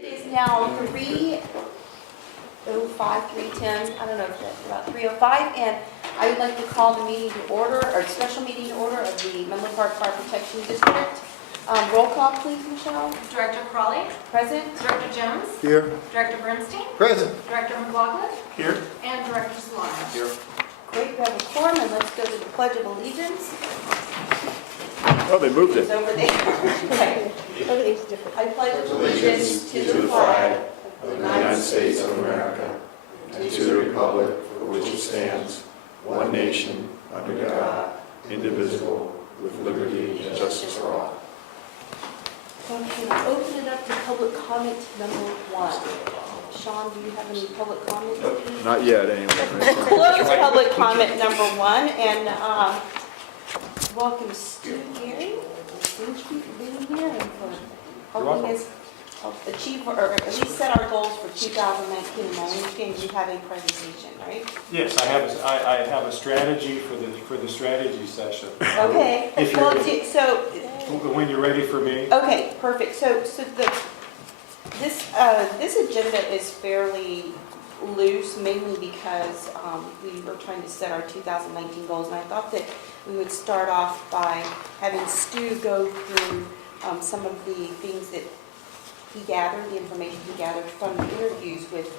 It is now 3:05, 3:10, I don't know if that's about 3:05, and I would like to call the meeting to order, or special meeting to order of the Menlo Park Fire Protection District. Roll call, please, Michelle. Director Crawley, Present. Director Jones, Here. Director Bernstein, Present. Director McLaughlin, Here. and Director Solano. Here. Great, we have a quorum, and let's go to the Pledge of Allegiance. Oh, they moved It's it. over there. Okay. Everything's different. I pledge allegiance to the flag of the United States of America and to the republic for which it stands, one nation, under God, indivisible, with liberty and justice for all. Okay, I'll open it up to public comment number 1. Sean, do you have any public comment? Not yet, anyway. Close public comment number 1, and welcome Stu Gary. Thank you for being here and for helping us achieve, or at least set our goals for 2019. And I understand you have a presentation, right? Yes, I have a strategy for the strategy session. Okay. If Well, you're, so when you're ready for me. okay, perfect. So this agenda is fairly loose, mainly because we were trying to set our 2019 goals, and I thought that we would start off by having Stu go through some of the things that he gathered, the information he gathered from the interviews with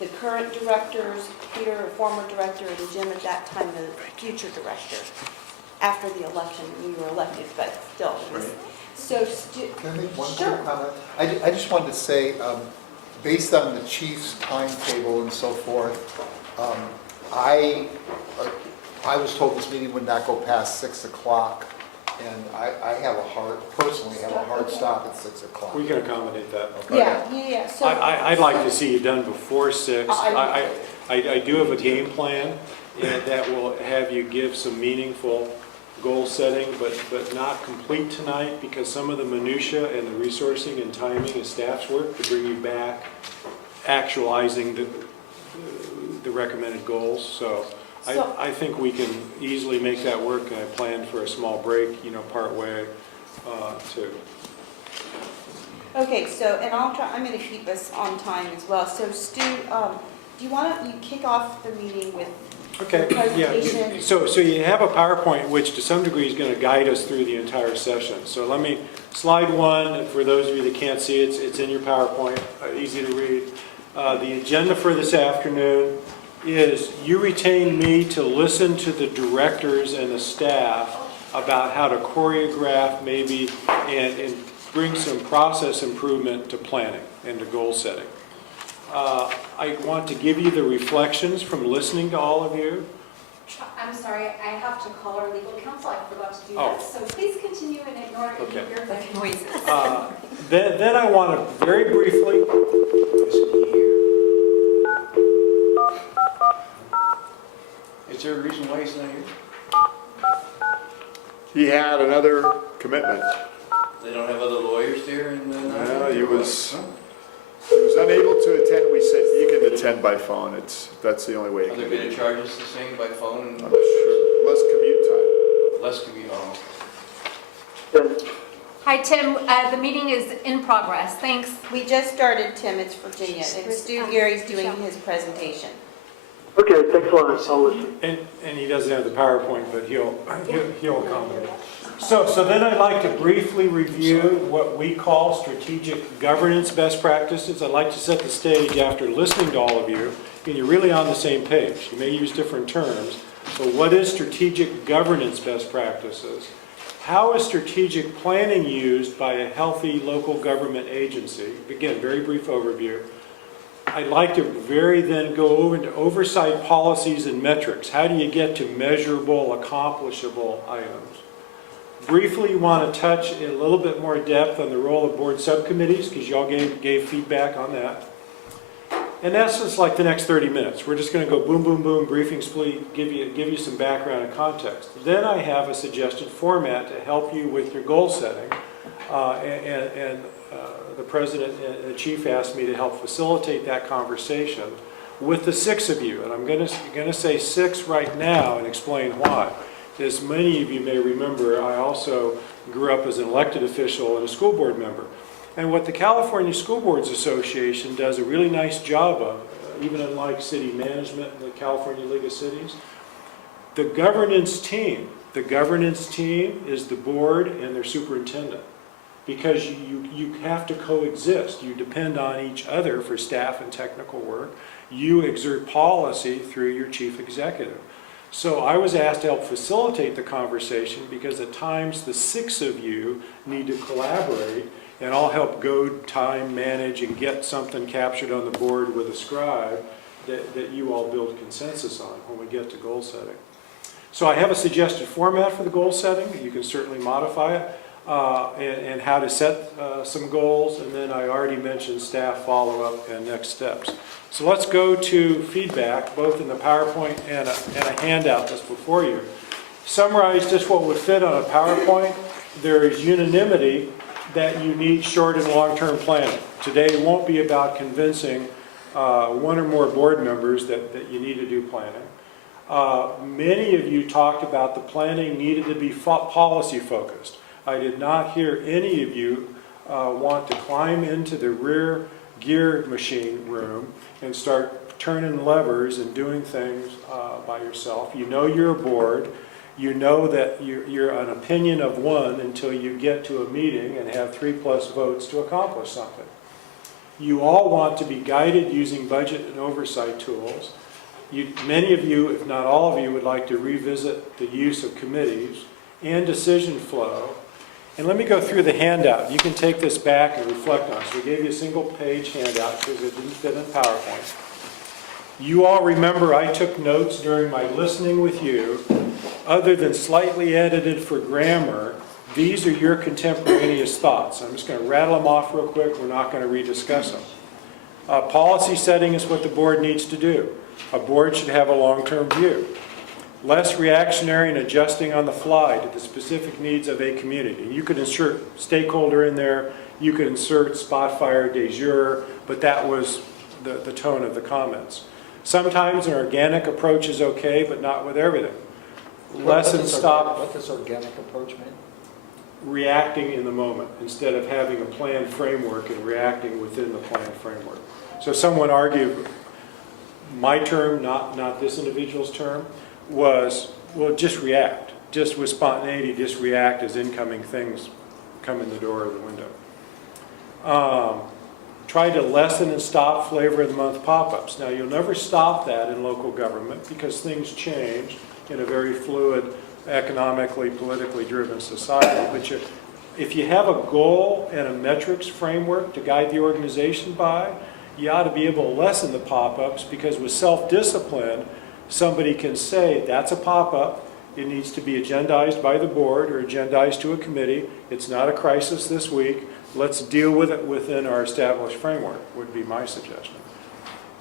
the current directors, Peter, a former director, and Jim at that time, the future director. After the election, we were elected, but still. So, Stu, Can I make one Sure. quick comment? I just wanted to say, based on the chief's timetable and so forth, I was told this meeting would not go past 6 o'clock, and I personally have a hard stop at 6 o'clock. We can accommodate that. yeah. So I'd like to see you done before 6. I- I do have a game plan that will have you give some meaningful goal setting, but not complete tonight, because some of the minutia and the resourcing and timing is staff's work to bring you back actualizing the recommended goals. So I think we can easily make that work, and I plan for a small break, part way to. Okay, so, and I'm going to keep us on time as well. So Stu, do you want to kick off the meeting with Okay, the yeah. presentation? So you have a PowerPoint which to some degree is going to guide us through the entire session. So let me, slide 1, for those of you that can't see it, it's in your PowerPoint, easy to read. The agenda for this afternoon is you retain me to listen to the directors and the staff about how to choreograph maybe and bring some process improvement to planning and to goal setting. I want to give you the reflections from listening to all of you. I'm sorry, I have to call our legal counsel. I forgot to do Oh. that. So please continue and ignore any Okay. of your noises. Then I want to very briefly. Is there a reason why he's not here? He had another commitment. They don't have other lawyers there and No, he was unable to attend. We said you can attend by phone. That's the only way it Are can they be. going to charge us the same by phone? I'm sure. Less commute time. Less commute, Hi, Tim. The meeting is in progress. Thanks. We just started, Tim, it's Virginia, and Stu Gary's doing his presentation. Okay, thanks a lot. I'll listen. And he doesn't have the PowerPoint, but he'll accommodate. So then I'd like to briefly review what we call strategic governance best practices. I'd like to set the stage after listening to all of you, and you're really on the same page. You may use different terms. So what is strategic governance best practices? How is strategic planning used by a healthy local government agency? Again, very brief overview. I'd like to then go over into oversight policies and metrics. How do you get to measurable, accomplishable items? Briefly want to touch in a little bit more depth on the role of board subcommittees, because y'all gave feedback on that. In essence, like the next 30 minutes, we're just going to go boom, boom, boom, briefing split, give you some background and context. Then I have a suggested format to help you with your goal setting, and the president and the chief asked me to help facilitate that conversation with the 6 of you, and I'm going to say 6 right now and explain why. As many of you may remember, I also grew up as an elected official and a school board member. And what the California School Boards Association does a really nice job of, even unlike city management and the California League of Cities, the governance team is the board and their superintendent. Because you have to coexist. You depend on each other for staff and technical work. You exert policy through your chief executive. So I was asked to help facilitate the conversation because at times the 6 of you need to collaborate and I'll help goad time, manage, and get something captured on the board with a scribe that you all build consensus on when we get to goal setting. So I have a suggested format for the goal setting. You can certainly modify it. And how to set some goals, and then I already mentioned staff follow-up and next steps. So let's go to feedback, both in the PowerPoint and a handout that's before you. Summarize just what would fit on a PowerPoint. There is unanimity that you need short and long-term planning. Today won't be about convincing one or more board members that you need to do planning. Many of you talked about the planning needed to be policy-focused. I did not hear any of you want to climb into the rear gear machine room and start turning levers and doing things by yourself. You know you're a board. You know that you're an opinion of one until you get to a meeting and have 3+ votes to accomplish something. You all want to be guided using budget and oversight tools. Many of you, if not all of you, would like to revisit the use of committees and decision flow. And let me go through the handout. You can take this back and reflect on it. So we gave you a single-page handout because it didn't fit in PowerPoint. You all remember I took notes during my listening with you. Other than slightly edited for grammar, these are your contemporaneous thoughts. I'm just going to rattle them off real quick. We're not going to rediscuss them. Policy setting is what the board needs to do. A board should have a long-term view. Less reactionary and adjusting on the fly to the specific needs of a community. You could insert stakeholder in there, you could insert spot fire de jure, but that was the tone of the comments. Sometimes an organic approach is okay, but not with everything. Less and stop. What does organic approach mean? Reacting in the moment instead of having a planned framework and reacting within the planned framework. So someone argued, my term, not this individual's term, was, well, just react. Just with spontaneity, just react as incoming things come in the door or the window. Try to lessen and stop flavor of the month pop-ups. Now, you'll never stop that in local government because things change in a very fluid, economically, politically driven society. But if you have a goal and a metrics framework to guide the organization by, you ought to be able to lessen the pop-ups because with self-discipline, somebody can say, that's a pop-up, it needs to be agendized by the board or agendized to a committee, it's not a crisis this week, let's deal with it within our established framework, would be my suggestion.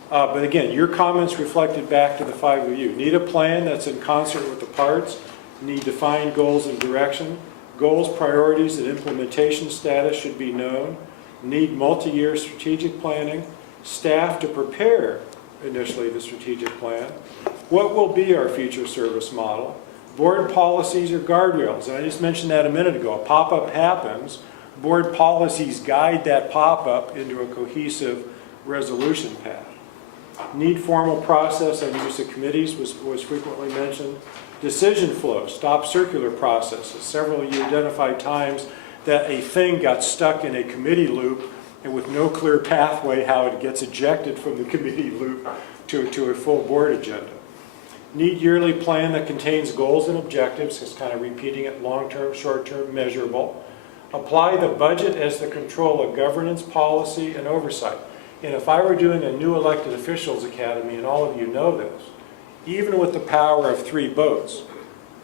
But again, your comments reflected back to the 5 of you. Need a plan that's in concert with the parts, need defined goals and direction, goals, priorities, and implementation status should be known, need multi-year strategic planning, staff to prepare initially the strategic plan, what will be our future service model, board policies or guardrails. And I just mentioned that a minute ago. A pop-up happens, board policies guide that pop-up into a cohesive resolution path. Need formal process and use of committees was frequently mentioned. Decision flow, stop circular processes. Several of you identified times that a thing got stuck in a committee loop and with no clear pathway how it gets ejected from the committee loop to a full board agenda. Need yearly plan that contains goals and objectives, just kind of repeating it, long-term, short-term, measurable. Apply the budget as the control of governance, policy, and oversight. And if I were doing a new elected officials academy, and all of you know this, even with the power of 3 votes,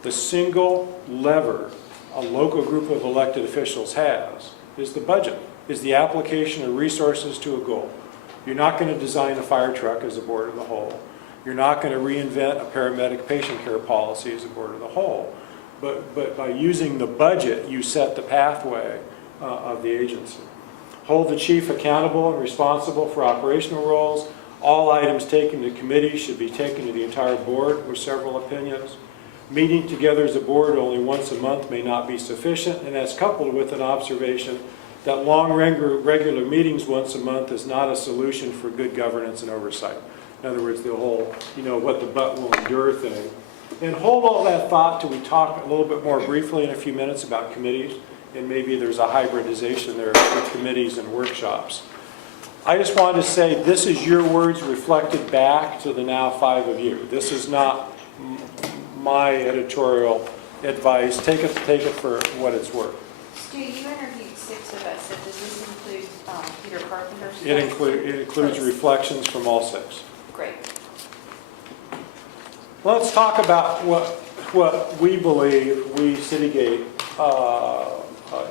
the single lever a local group of elected officials has is the budget, is the application of resources to a goal. You're not going to design a fire truck as a board of the whole. You're not going to reinvent a paramedic patient care policy as a board of the whole. But by using the budget, you set the pathway of the agency. Hold the chief accountable and responsible for operational roles. All items taken to committee should be taken to the entire board with several opinions. Meeting together as a board only once a month may not be sufficient, and that's coupled with an observation that long regular meetings once a month is not a solution for good governance and oversight. In other words, the whole, what the butt will endure thing. And hold all that thought till we talk a little bit more briefly in a few minutes about committees, and maybe there's a hybridization there with committees and workshops. I just wanted to say this is your words reflected back to the now 5 of you. This is not my editorial advice. Take it for what it's worth. Stu, you interviewed 6 of us, so does this include Peter Carpenter's? It includes reflections from all 6. Great. Let's talk about what we believe, we Citygate,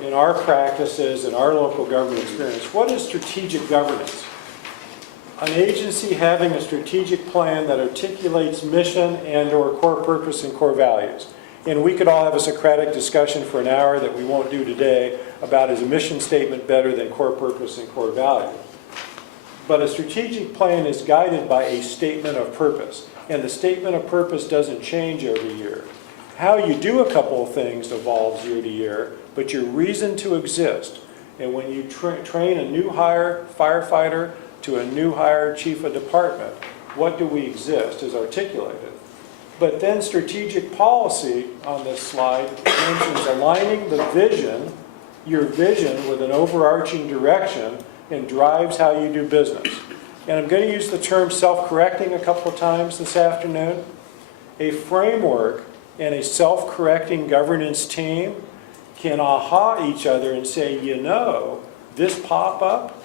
in our practices, in our local government experience. What is strategic governance? An agency having a strategic plan that articulates mission and/or core purpose and core values. And we could all have a Socratic discussion for an hour that we won't do today about is a mission statement better than core purpose and core value. But a strategic plan is guided by a statement of purpose. And the statement of purpose doesn't change every year. How you do a couple of things evolves year to year, but your reason to exist. And when you train a new hire firefighter to a new hire chief of department, what do we exist is articulated. But then strategic policy on this slide mentions aligning the vision, your vision with an overarching direction, and drives how you do business. And I'm going to use the term self-correcting a couple of times this afternoon. A framework and a self-correcting governance team can aha each other and say, this pop-up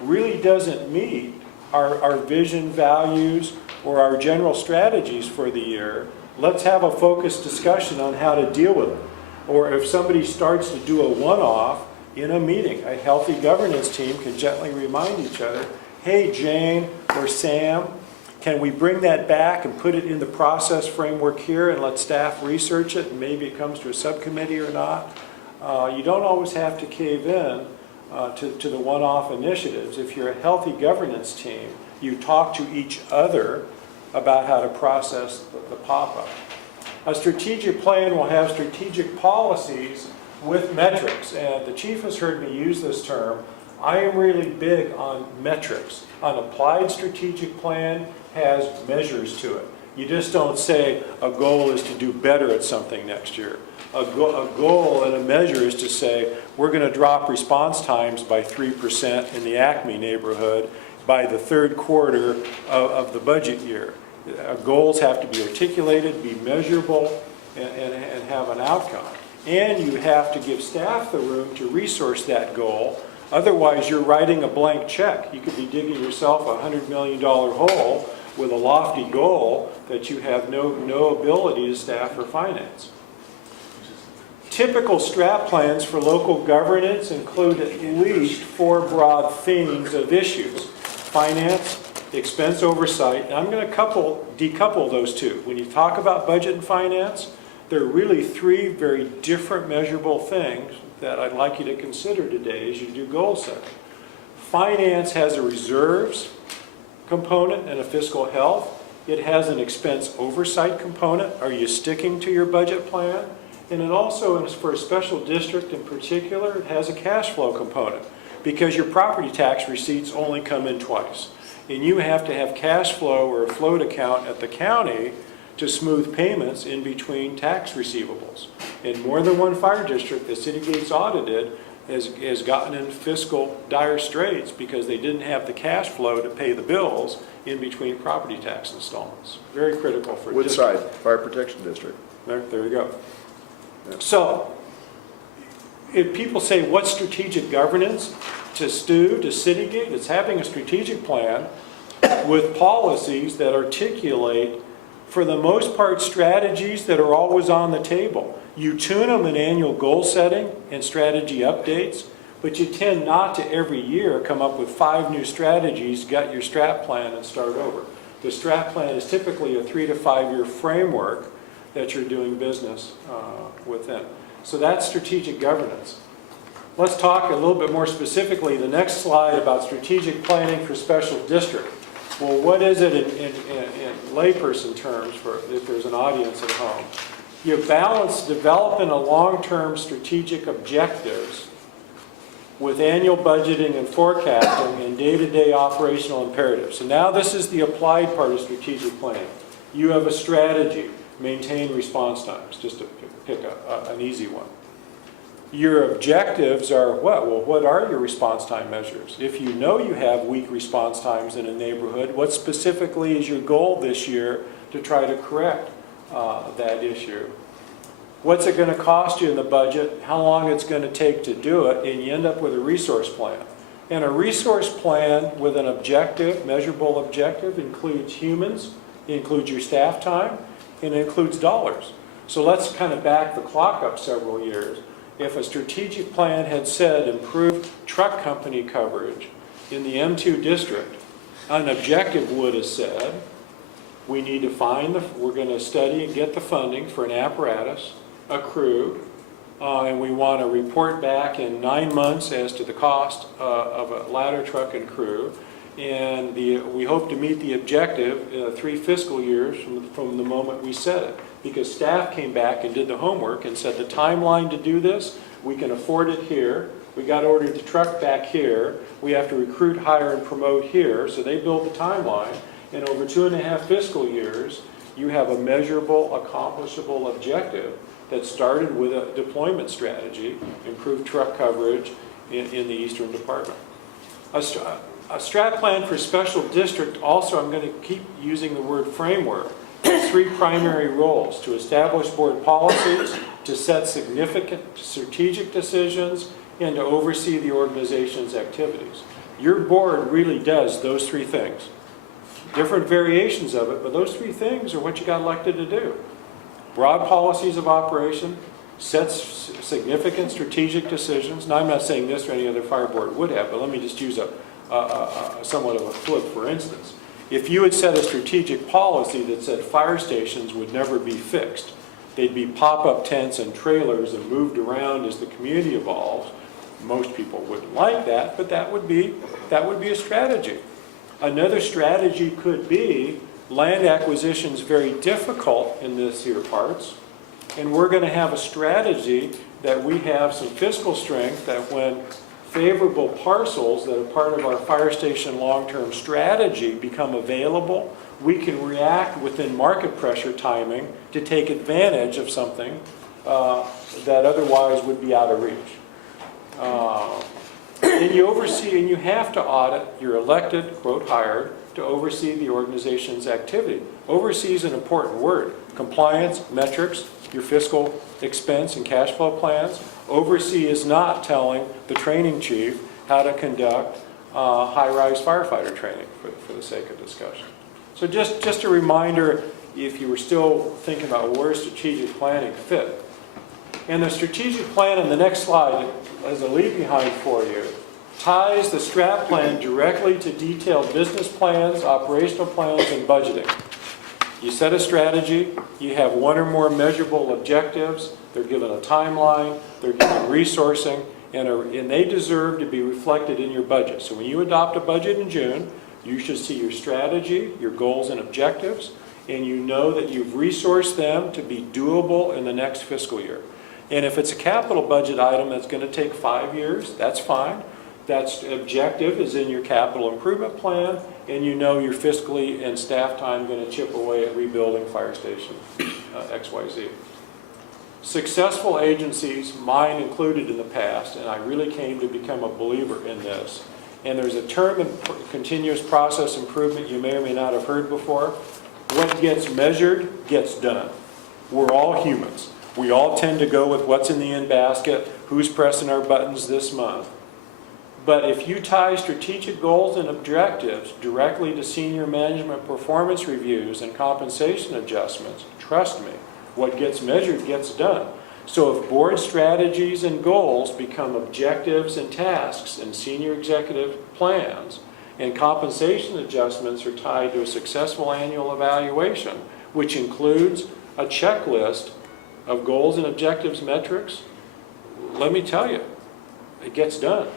really doesn't meet our vision, values, or our general strategies for the year. Let's have a focused discussion on how to deal with it. Or if somebody starts to do a one-off in a meeting, a healthy governance team can gently remind each other, hey, Jane or Sam, can we bring that back and put it in the process framework here and let staff research it and maybe it comes to a subcommittee or not? You don't always have to cave in to the one-off initiatives. If you're a healthy governance team, you talk to each other about how to process the pop-up. A strategic plan will have strategic policies with metrics, and the chief has heard me use this term. I am really big on metrics. An applied strategic plan has measures to it. You just don't say a goal is to do better at something next year. A goal and a measure is to say we're going to drop response times by 3% in the Acme neighborhood by the third quarter of the budget year. Goals have to be articulated, be measurable, and have an outcome. And you have to give staff the room to resource that goal. Otherwise, you're writing a blank check. You could be digging yourself a $100 million hole with a lofty goal that you have no ability to staff or finance. Typical strat plans for local governance include at least 4 broad themes of issues. Finance, expense oversight, and I'm going to decouple those two. When you talk about budget and finance, there are really 3 very different measurable things that I'd like you to consider today as you do goal setting. Finance has a reserves component and a fiscal health. It has an expense oversight component. Are you sticking to your budget plan? And it also, for a special district in particular, it has a cash flow component because your property tax receipts only come in twice. And you have to have cash flow or a float account at the county to smooth payments in between tax receivables. In more than one fire district, the Citygate's audited has gotten in fiscal dire straits because they didn't have the cash flow to pay the bills in between property tax installments. Very critical for Woodside Fire Protection District. There you go. So, if people say, what's strategic governance? To Stu, to Citygate, it's having a strategic plan with policies that articulate, for the most part, strategies that are always on the table. You tune them in annual goal setting and strategy updates, but you tend not to every year come up with 5 new strategies, gut your strat plan, and start over. The strat plan is typically a 3 to 5 year framework that you're doing business within. So that's strategic governance. Let's talk a little bit more specifically, the next slide, about strategic planning for special district. Well, what is it in layperson terms, for if there's an audience at home? You balance developing a long-term strategic objectives with annual budgeting and forecasting and day-to-day operational imperatives. So now this is the applied part of strategic planning. You have a strategy, maintain response times, just to pick an easy one. Your objectives are what? Well, what are your response time measures? If you know you have weak response times in a neighborhood, what specifically is your goal this year to try to correct that issue? What's it going to cost you in the budget? How long it's going to take to do it? And you end up with a resource plan. And a resource plan with an objective, measurable objective, includes humans, includes your staff time, and it includes dollars. So let's kind of back the clock up several years. If a strategic plan had said improve truck company coverage in the M2 district, an objective would have said, we need to we're going to study and get the funding for an apparatus, a crew, and we want to report back in 9 months as to the cost of a ladder truck and crew. And we hope to meet the objective 3 fiscal years from the moment we set it. Because staff came back and did the homework and said the timeline to do this, we can afford it here. We got to order the truck back here. We have to recruit, hire, and promote here. So they built the timeline. And over 2.5 fiscal years, you have a measurable, accomplishable objective that started with a deployment strategy, improved truck coverage in the Eastern Department. A strat plan for special district, also I'm going to keep using the word framework, has 3 primary roles: to establish board policies, to set significant strategic decisions, and to oversee the organization's activities. Your board really does those 3 things. Different variations of it, but those 3 things are what you got elected to do. Broad policies of operation, sets significant strategic decisions. Now, I'm not saying this or any other fire board would have, but let me just use somewhat of a flip, for instance. If you had set a strategic policy that said fire stations would never be fixed, they'd be pop-up tents and trailers and moved around as the community evolves, most people wouldn't like that, but that would be a strategy. Another strategy could be land acquisition is very difficult in this here parts, and we're going to have a strategy that we have some fiscal strength that when favorable parcels that are part of our fire station long-term strategy become available, we can react within market pressure timing to take advantage of something that otherwise would be out of reach. And you oversee, and you have to audit, you're elected, quote, hired, to oversee the organization's activity. Oversee is an important word. Compliance, metrics, your fiscal expense and cash flow plans. Oversee is not telling the training chief how to conduct high-rise firefighter training, for the sake of discussion. So just a reminder, if you were still thinking about where strategic planning fit. And the strategic plan on the next slide, as a leave behind for you, ties the strat plan directly to detailed business plans, operational plans, and budgeting. You set a strategy, you have 1 or more measurable objectives, they're given a timeline, they're given resourcing, and they deserve to be reflected in your budget. So when you adopt a budget in June, you should see your strategy, your goals and objectives, and you know that you've resourced them to be doable in the next fiscal year. And if it's a capital budget item that's going to take 5 years, that's fine. That objective is in your capital improvement plan, and you know your fiscally and staff time going to chip away at rebuilding fire station XYZ. Successful agencies, mine included in the past, and I really came to become a believer in this, and there's a term in continuous process improvement you may or may not have heard before. What gets measured gets done. We're all humans. We all tend to go with what's in the in basket, who's pressing our buttons this month. But if you tie strategic goals and objectives directly to senior management performance reviews and compensation adjustments, trust me, what gets measured gets done. So if board strategies and goals become objectives and tasks in senior executive plans, and compensation adjustments are tied to a successful annual evaluation, which includes a checklist of goals and objectives metrics, let me tell you, it gets done.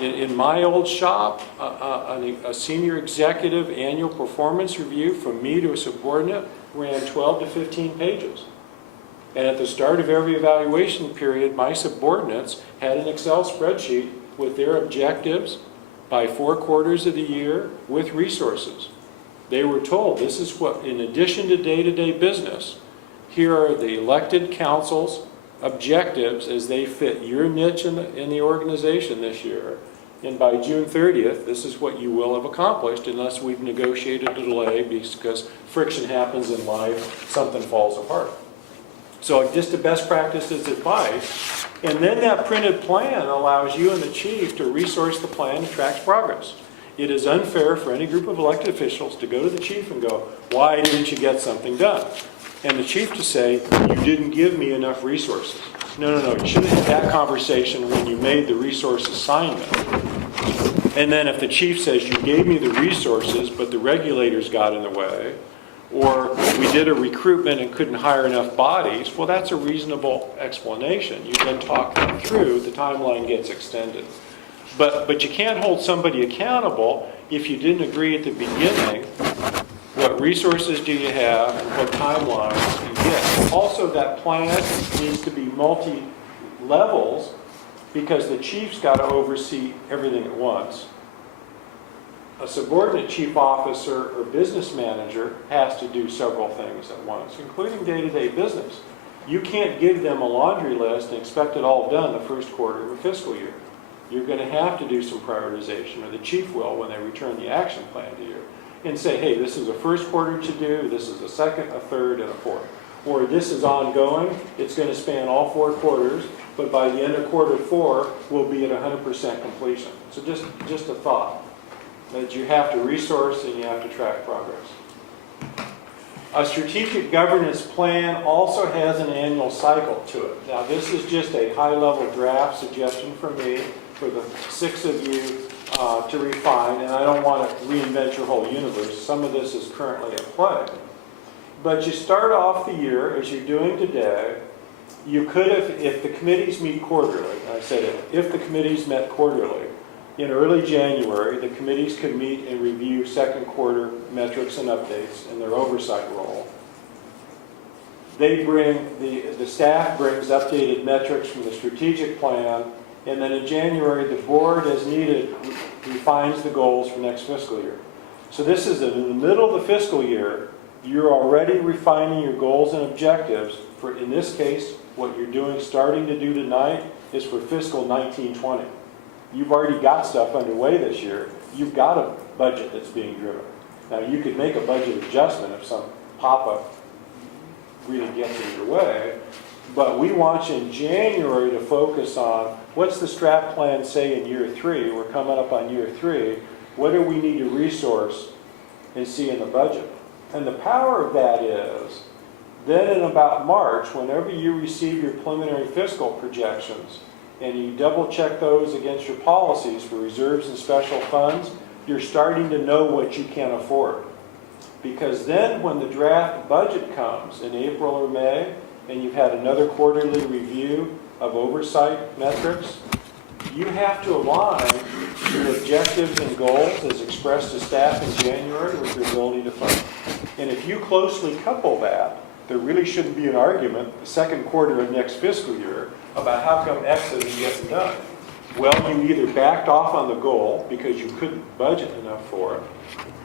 In my old shop, a senior executive annual performance review from me to a subordinate ran 12 to 15 pages. And at the start of every evaluation period, my subordinates had an Excel spreadsheet with their objectives by 4 quarters of the year with resources. They were told, this is what, in addition to day-to-day business, here are the elected council's objectives as they fit your niche in the organization this year. And by June 30th, this is what you will have accomplished unless we've negotiated a delay because friction happens in life, something falls apart. So just a best practices advice. And then that printed plan allows you and the chief to resource the plan and track progress. It is unfair for any group of elected officials to go to the chief and go, why didn't you get something done? And the chief to say, you didn't give me enough resources. No, you should have had that conversation when you made the resource assignment. And then if the chief says, you gave me the resources, but the regulators got in the way, or we did a recruitment and couldn't hire enough bodies, well, that's a reasonable explanation. You then talk them through, the timeline gets extended. But you can't hold somebody accountable if you didn't agree at the beginning what resources do you have and what timelines you get. Also, that plan needs to be multi-levels because the chief's got to oversee everything at once. A subordinate chief officer or business manager has to do several things at once, including day-to-day business. You can't give them a laundry list and expect it all done the first quarter of a fiscal year. You're going to have to do some prioritization, or the chief will when they return the action plan to you, and say, hey, this is a first quarter to do, this is a second, a third, and a fourth. Or this is ongoing, it's going to span all 4 quarters, but by the end of quarter 4, we'll be at 100% completion. So just a thought, that you have to resource and you have to track progress. A strategic governance plan also has an annual cycle to it. Now, this is just a high-level draft suggestion from me for the 6 of you to refine, and I don't want to reinvent your whole universe. Some of this is currently at play. But you start off the year, as you're doing today, you could have, if the committees meet quarterly, I said if the committees met quarterly, in early January, the committees could meet and review second quarter metrics and updates in their oversight role. They bring, the staff brings updated metrics from the strategic plan, and then in January, the board, as needed, refines the goals for next fiscal year. So this is in the middle of the fiscal year, you're already refining your goals and objectives for, in this case, what you're doing, starting to do tonight, is for fiscal 19-20. You've already got stuff underway this year. You've got a budget that's being driven. Now, you could make a budget adjustment if some pop-up really gets in your way, but we want you in January to focus on what's the strat plan say in year 3. We're coming up on year 3. What do we need to resource and see in the budget? And the power of that is, then in about March, whenever you receive your preliminary fiscal projections, and you double check those against your policies for reserves and special funds, you're starting to know what you can afford. Because then when the draft budget comes in April or May, and you've had another quarterly review of oversight metrics, you have to align your objectives and goals as expressed to staff in January with your ability to fund. And if you closely couple that, there really shouldn't be an argument the second quarter of next fiscal year about how come X isn't getting done. Well, you either backed off on the goal because you couldn't budget enough for it,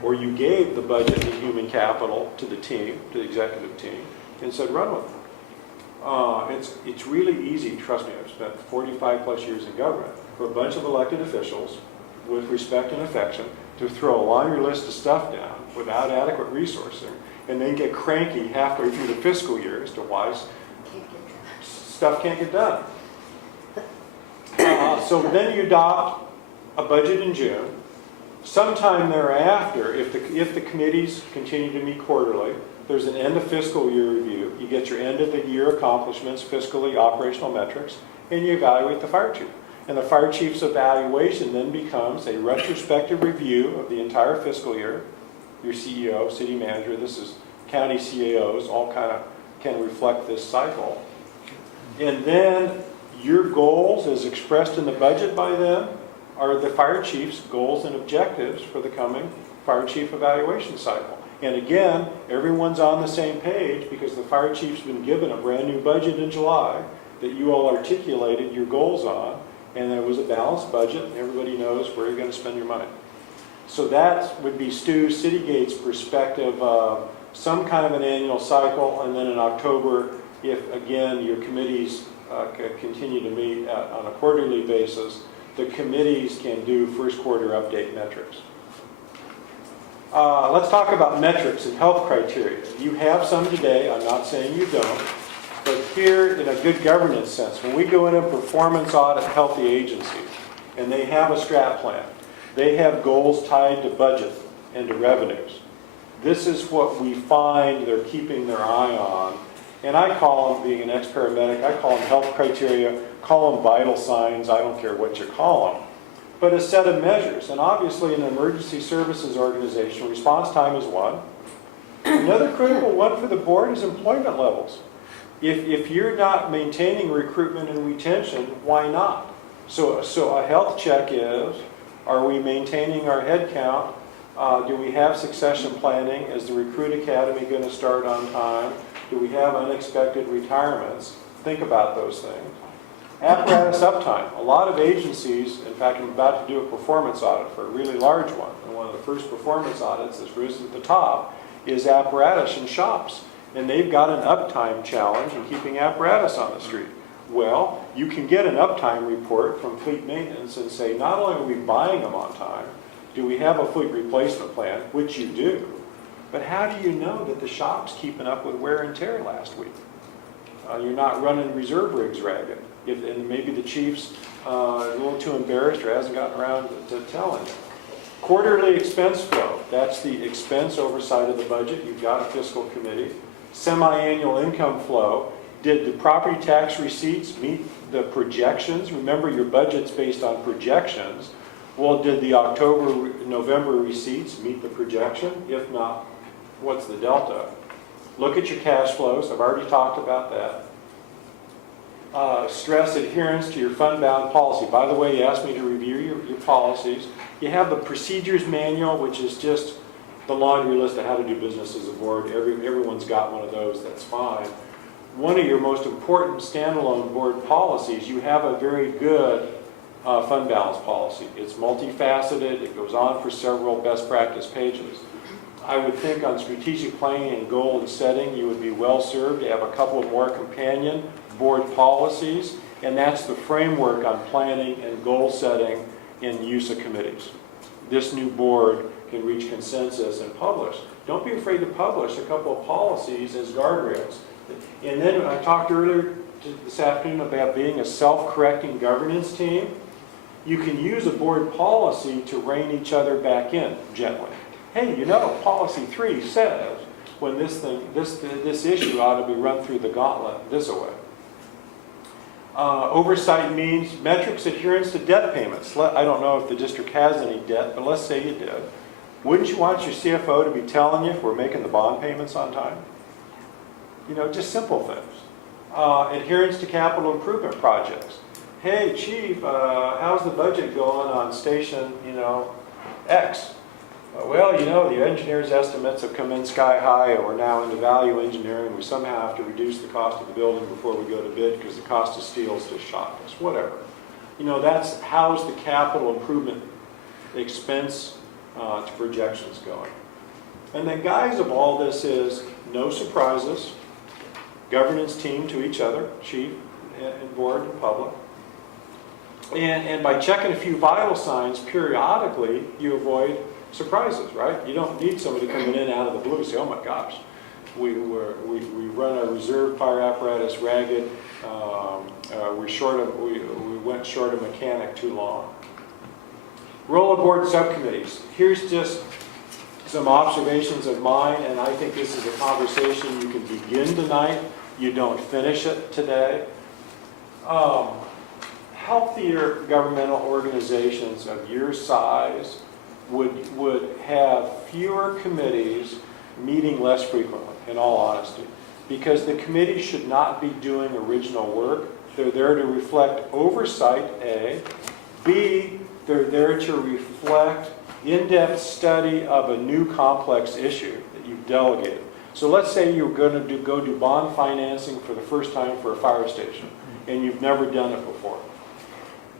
or you gave the budget and human capital to the team, to the executive team, and said, run with it. It's really easy, trust me, I've spent 45 plus years in government, for a bunch of elected officials, with respect and affection, to throw a laundry list of stuff down without adequate resourcing, and then get cranky halfway through the fiscal year as to why stuff can't get done. So then you adopt a budget in June. Sometime thereafter, if the committees continue to meet quarterly, there's an end of fiscal year review. You get your end of the year accomplishments, fiscally operational metrics, and you evaluate the fire chief. And the fire chief's evaluation then becomes a retrospective review of the entire fiscal year. Your CEO, city manager, this is county CAOs, all kind of can reflect this cycle. And then your goals, as expressed in the budget by them, are the fire chief's goals and objectives for the coming fire chief evaluation cycle. And again, everyone's on the same page because the fire chief's been given a brand new budget in July that you all articulated your goals on, and there was a balanced budget, and everybody knows where you're going to spend your money. So that would be Stu Citygate's perspective of some kind of an annual cycle, and then in October, if again your committees continue to meet on a quarterly basis, the committees can do first quarter update metrics. Let's talk about metrics and health criteria. You have some today, I'm not saying you don't, but here in a good governance sense, when we go in and performance audit healthy agencies, and they have a strat plan, they have goals tied to budget and to revenues. This is what we find they're keeping their eye on. And I call them, being an ex-paramedic, I call them health criteria, call them vital signs, I don't care what you call them. But a set of measures. And obviously in an emergency services organization, response time is one. Another critical one for the board is employment levels. If you're not maintaining recruitment and retention, why not? So a health check is, are we maintaining our head count? Do we have succession planning? Is the recruit academy going to start on time? Do we have unexpected retirements? Think about those things. Apparatus uptime. A lot of agencies, in fact, I'm about to do a performance audit for a really large one. And one of the first performance audits that's risen at the top is apparatus in shops. And they've got an uptime challenge in keeping apparatus on the street. Well, you can get an uptime report from fleet maintenance and say, not only are we buying them on time, do we have a fleet replacement plan, which you do, but how do you know that the shop's keeping up with wear and tear last week? You're not running reserve rigs ragged. And maybe the chief's a little too embarrassed or hasn't gotten around to telling you. Quarterly expense flow. That's the expense oversight of the budget. You've got a fiscal committee. Semi-annual income flow. Did the property tax receipts meet the projections? Remember, your budget's based on projections. Well, did the October, November receipts meet the projection? If not, what's the delta? Look at your cash flows. I've already talked about that. Stress adherence to your fund-bound policy. By the way, you asked me to review your policies. You have the procedures manual, which is just the laundry list of how to do business as a board. Everyone's got one of those. That's fine. One of your most important standalone board policies, you have a very good fund balance policy. It's multifaceted. It goes on for several best practice pages. I would think on strategic planning and goal and setting, you would be well served to have a couple of more companion board policies, and that's the framework on planning and goal setting in use of committees. This new board can reach consensus and publish. Don't be afraid to publish a couple of policies as guardrails. And then I talked earlier this afternoon about being a self-correcting governance team. You can use a board policy to rein each other back in gently. Hey, you know, policy 3 says when this issue ought to be run through the gauntlet this way. Oversight means metrics adherence to debt payments. I don't know if the district has any debt, but let's say you did. Wouldn't you want your CFO to be telling you if we're making the bond payments on time? You know, just simple things. Adherence to capital improvement projects. Hey, chief, how's the budget going on station, X? Well, the engineer's estimates have come in sky high, and we're now into value engineering. We somehow have to reduce the cost of the building before we go to bid because the cost of steel is just shot us. Whatever. That's how's the capital improvement expense to projections going. And the guise of all this is no surprises, governance team to each other, chief and board and public. And by checking a few vital signs periodically, you avoid surprises, right? You don't need somebody coming in out of the blue and say, oh my gosh, we run our reserve fire apparatus ragged, we went short of mechanic too long. Role of board subcommittees. Here's just some observations of mine, and I think this is a conversation you can begin tonight. You don't finish it today. Healthier governmental organizations of your size would have fewer committees meeting less frequently, in all honesty, because the committees should not be doing original work. They're there to reflect oversight, A. B, they're there to reflect in-depth study of a new complex issue that you've delegated. So let's say you're going to go do bond financing for the first time for a fire station, and you've never done it before.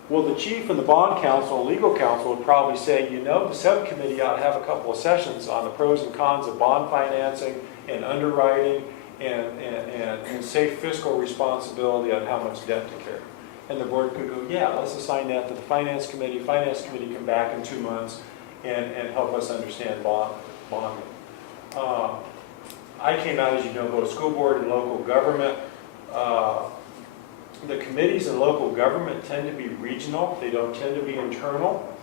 Well, the chief and the bond counsel and legal counsel would probably say, you know, the subcommittee ought to have a couple of sessions on the pros and cons of bond financing and underwriting and safe fiscal responsibility on how much debt to carry. And the board could go, yeah, let's assign that to the finance committee. Finance committee come back in 2 months and help us understand bonding. I came out, as you know, both school board and local government. The committees in local government tend to be regional. They don't tend to be internal.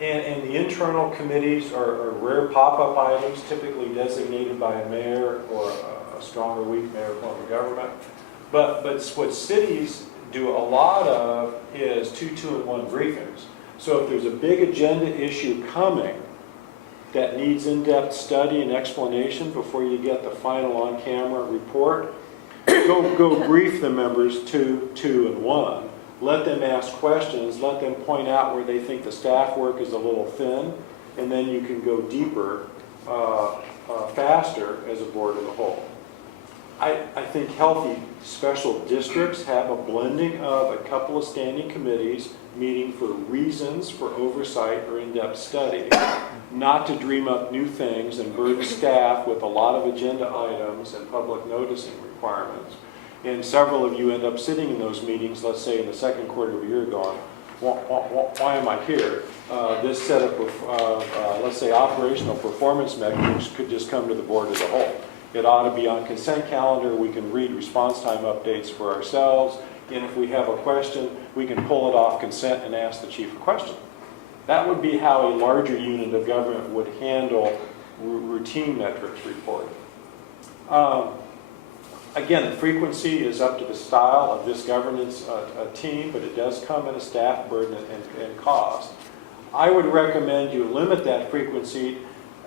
And the internal committees are rare pop-up items, typically designated by a mayor or a strong or weak mayor form of government. But what cities do a lot of is 2 2-in-1 briefings. So if there's a big agenda issue coming that needs in-depth study and explanation before you get the final on-camera report, go brief the members 2 2-in-1. Let them ask questions, let them point out where they think the staff work is a little thin, and then you can go deeper, faster as a board of the whole. I think healthy special districts have a blending of a couple of standing committees meeting for reasons for oversight or in-depth study, not to dream up new things and burden staff with a lot of agenda items and public noticing requirements. And several of you end up sitting in those meetings, let's say in the second quarter of a year, going, why am I here? This set of, let's say, operational performance metrics could just come to the board as a whole. It ought to be on consent calendar. We can read response time updates for ourselves. And if we have a question, we can pull it off consent and ask the chief a question. That would be how a larger unit of government would handle routine metrics reporting. Again, the frequency is up to the style of this governance team, but it does come at a staff burden and cost. I would recommend you limit that frequency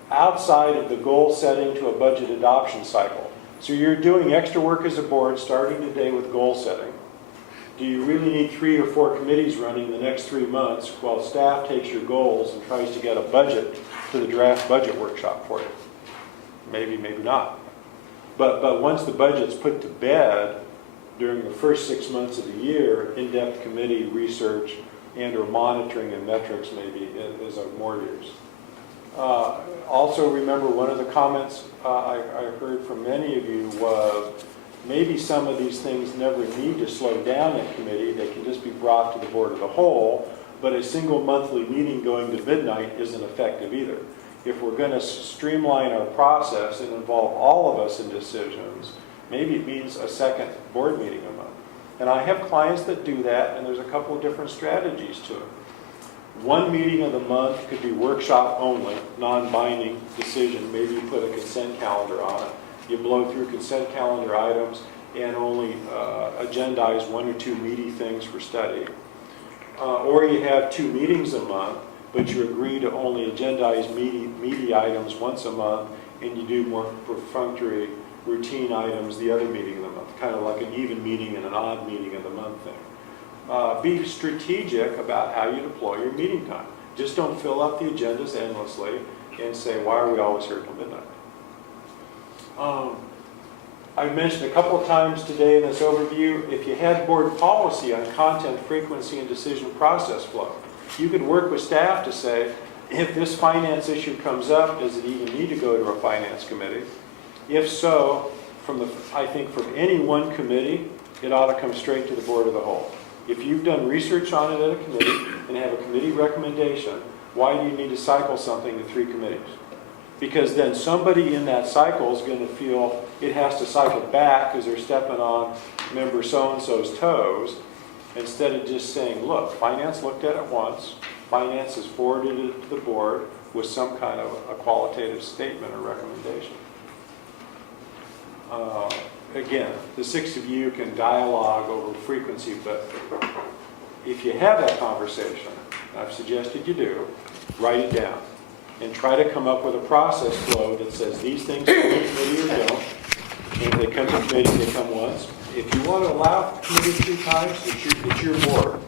outside of the goal setting to a budget adoption cycle. So you're doing extra work as a board starting today with goal setting. Do you really need 3 or 4 committees running the next 3 months while staff takes your goals and tries to get a budget to the draft budget workshop for you? Maybe, maybe not. But once the budget's put to bed during the first 6 months of the year, in-depth committee research and or monitoring and metrics maybe is of more use. Also remember, one of the comments I heard from many of you was maybe some of these things never need to slow down in committee. They can just be brought to the board of the whole, but a single monthly meeting going to midnight isn't effective either. If we're going to streamline our process and involve all of us in decisions, maybe it means a second board meeting a month. And I have clients that do that, and there's a couple of different strategies to it. One meeting of the month could be workshop only, non-binding decision. Maybe you put a consent calendar on it. You blow through consent calendar items and only agendize 1 or 2 meaty things for study. Or you have 2 meetings a month, but you agree to only agendize meaty items once a month, and you do more perfunctory routine items the other meeting of the month, kind of like an even meeting and an odd meeting of the month thing. Be strategic about how you deploy your meeting time. Just don't fill up the agendas endlessly and say, why are we always here till midnight? I've mentioned a couple of times today in this overview, if you had board policy on content, frequency, and decision process flow, you could work with staff to say, if this finance issue comes up, does it even need to go to a finance committee? If so, I think from any one committee, it ought to come straight to the board of the whole. If you've done research on it at a committee and have a committee recommendation, why do you need to cycle something to 3 committees? Because then somebody in that cycle is going to feel it has to cycle back because they're stepping on member so-and-so's toes, instead of just saying, look, finance looked at it once, finance has forwarded it to the board with some kind of a qualitative statement or recommendation. Again, the 6 of you can dialogue over frequency, but if you have that conversation, I've suggested you do, write it down and try to come up with a process flow that says these things come to committee or don't. And if they come to committee, they come once. If you want to allow committee 2 times, it's your board,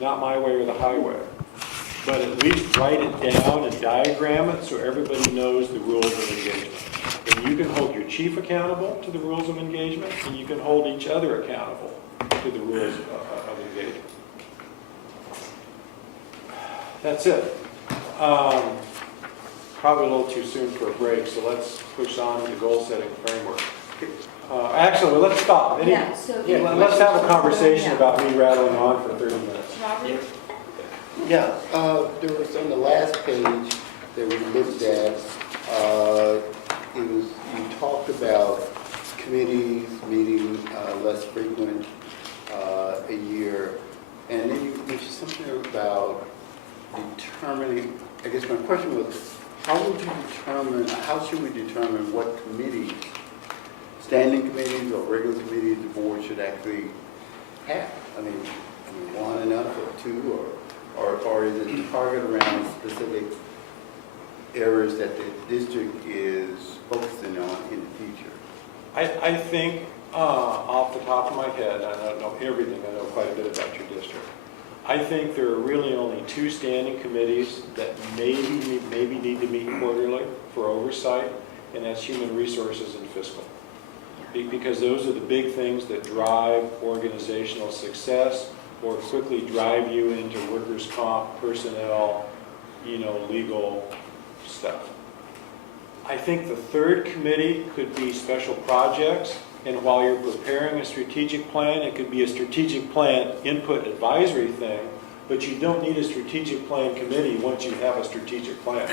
not my way or the highway. But at least write it down and diagram it so everybody knows the rules of engagement. And you can hold your chief accountable to the rules of engagement, and you can hold each other accountable to the rules of engagement. That's it. Probably a little too soon for a break, so let's push on to the goal-setting framework. Actually, let's stop. Yeah, so- Yeah, let's have a conversation about me rattling on for 30 minutes. Robert? Yeah, there was on the last page that we looked at, you talked about committees meeting less frequent a year, and then you mentioned something about determining, I guess my question was, how should we determine what committees, standing committees or regular committees the board should actually have? I mean, one enough or two, or is it targeted around specific areas that the district is focusing on in the future? I think, off the top of my head, I don't know everything, I know quite a bit about your district. I think there are really only two standing committees that maybe need to meet quarterly for oversight, and that's human resources and fiscal. Because those are the big things that drive organizational success or quickly drive you into workers' comp, personnel, legal stuff. I think the third committee could be special projects, and while you're preparing a strategic plan, it could be a strategic plan input advisory thing, but you don't need a strategic plan committee once you have a strategic plan,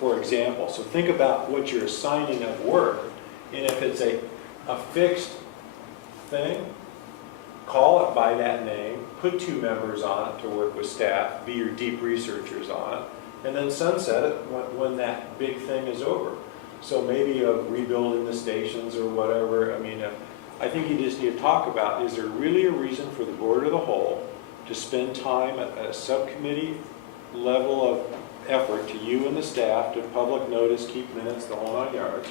for example. So think about what you're assigning of work, and if it's a fixed thing, call it by that name, put 2 members on it to work with staff, be your deep researchers on it, and then sunset it when that big thing is over. So maybe rebuilding the stations or whatever. I mean, I think you just need to talk about, is there really a reason for the board of the whole to spend time at a subcommittee level of effort to you and the staff to public notice, keep minutes, the whole 9 yards,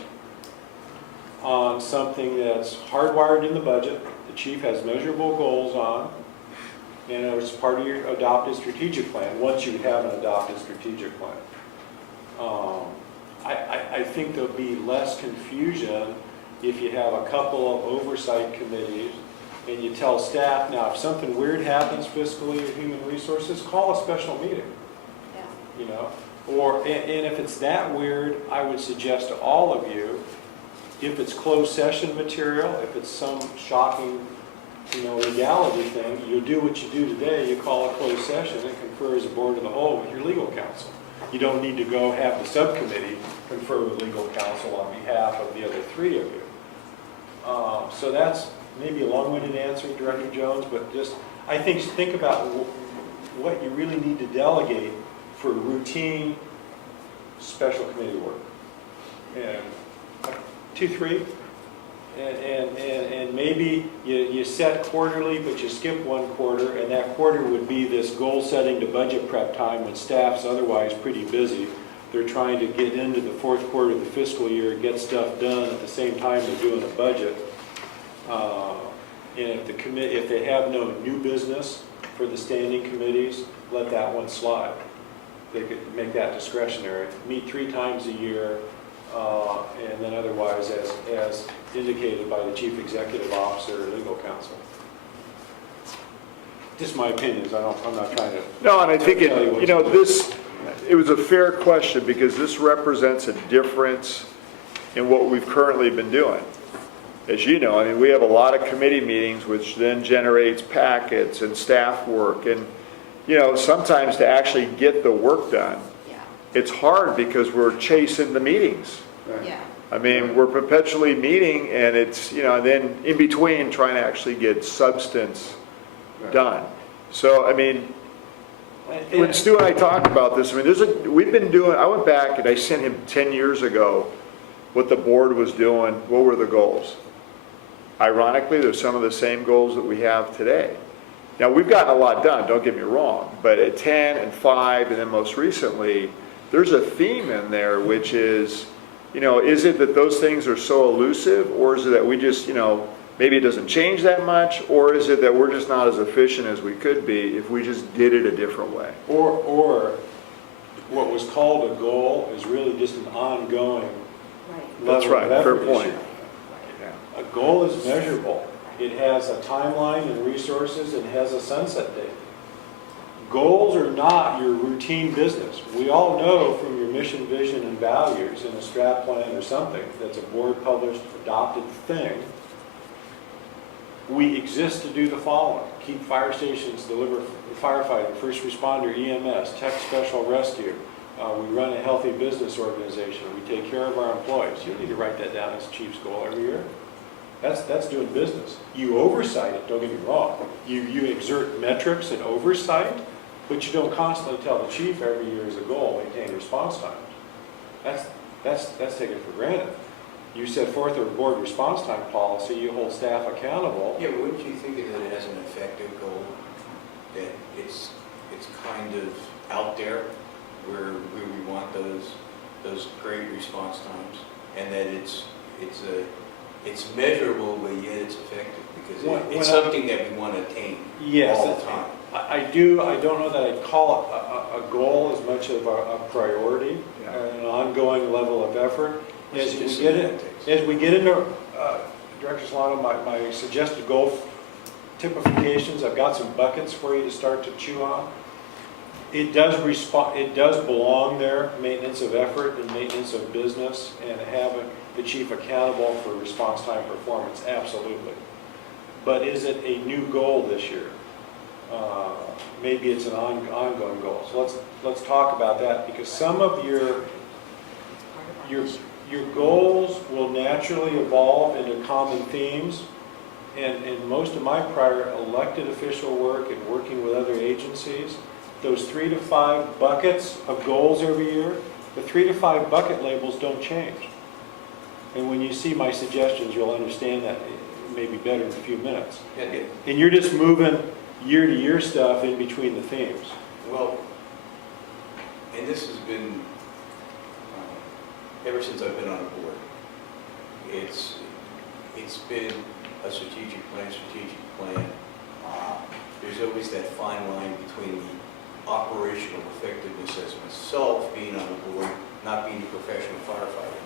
on something that's hardwired in the budget, the chief has measurable goals on, and it's part of your adopted strategic plan, once you have an adopted strategic plan. I think there'll be less confusion if you have a couple of oversight committees and you tell staff, now if something weird happens fiscally or human resources, call a special meeting. Yeah. And if it's that weird, I would suggest to all of you, if it's closed session material, if it's some shocking, legality thing, you do what you do today, you call a closed session and confer as a board of the whole with your legal counsel. You don't need to go have the subcommittee confer with legal counsel on behalf of the other 3 of you. So that's maybe a long-winded answer, Director Jones, but just, I think about what you really need to delegate for routine special committee work. And 2, 3, and maybe you set quarterly, but you skip 1 quarter, and that quarter would be this goal setting to budget prep time when staff's otherwise pretty busy. They're trying to get into the 4th quarter of the fiscal year, get stuff done at the same time they're doing a budget. And if they have no new business for the standing committees, let that one slide. They could make that discretionary. Meet 3 times a year, and then otherwise as indicated by the chief executive officer or legal counsel. Just my opinions. I'm not trying to. No, and I think tell you what to do. it was a fair question because this represents a difference in what we've currently been doing. As you know, I mean, we have a lot of committee meetings, which then generates packets and staff work. And, sometimes to actually get the work done, Yeah. it's hard because we're chasing the meetings. Yeah. I mean, we're perpetually meeting and it's, and then in between trying to actually get substance done. So, I mean, when Stu and I talked about this, I mean, we've been doing, I went back and I sent him 10 years ago what the board was doing, what were the goals. Ironically, they're some of the same goals that we have today. Now, we've gotten a lot done, don't get me wrong, but at 10 and 5, and then most recently, there's a theme in there, which is, is it that those things are so elusive, or is it that we just, maybe it doesn't change that much, or is it that we're just not as efficient as we could be if we just did it a different way? Or what was called a goal is really just an ongoing Right. That's level right, of fair effort point. issue. A goal is measurable. It has a timeline and resources, and has a sunset date. goals are not your routine business. We all know from your mission, vision, and values in a strat plan or something that's a board published, adopted thing, we exist to do the following: keep fire stations, deliver firefighting, first responder, EMS, tech special rescue. We run a healthy business organization. We take care of our employees. You need to write that down as chief's goal every year. That's doing business. You oversight it, don't get me wrong. You exert metrics and oversight, but you don't constantly tell the chief every year as a goal, maintain response times. That's taken for granted. You set forth a board response time policy, you hold staff accountable. Yeah, but wouldn't you think of it as an effective goal? That it's kind of out there where we want those great response times, and that it's measurable, but yet it's effective, because it's something that we want to attain Yes, all the time. I don't know that I'd call it a goal as much of a priority, Yeah. an ongoing level of effort. It's As we just get it, semantics. as we get into, Director Solano, my suggested goal typifications, I've got some buckets for you to start to chew on. It does belong there, maintenance of effort and maintenance of business, and having the chief accountable for response time performance, absolutely. But is it a new goal this year? Maybe it's an ongoing goal. So let's talk about that, because some of your goals will naturally evolve into common themes. And most of my prior elected official work and working with other agencies, those 3 to 5 buckets of goals every year, the 3 to 5 bucket labels don't change. And when you see my suggestions, you'll understand that maybe better in a few minutes. Yeah, And you're just moving year-to-year stuff in between the themes. well, and this has been, ever since I've been on the board, it's been a strategic plan. There's always that fine line between the operational effectiveness as myself being on the board, not being a professional firefighter,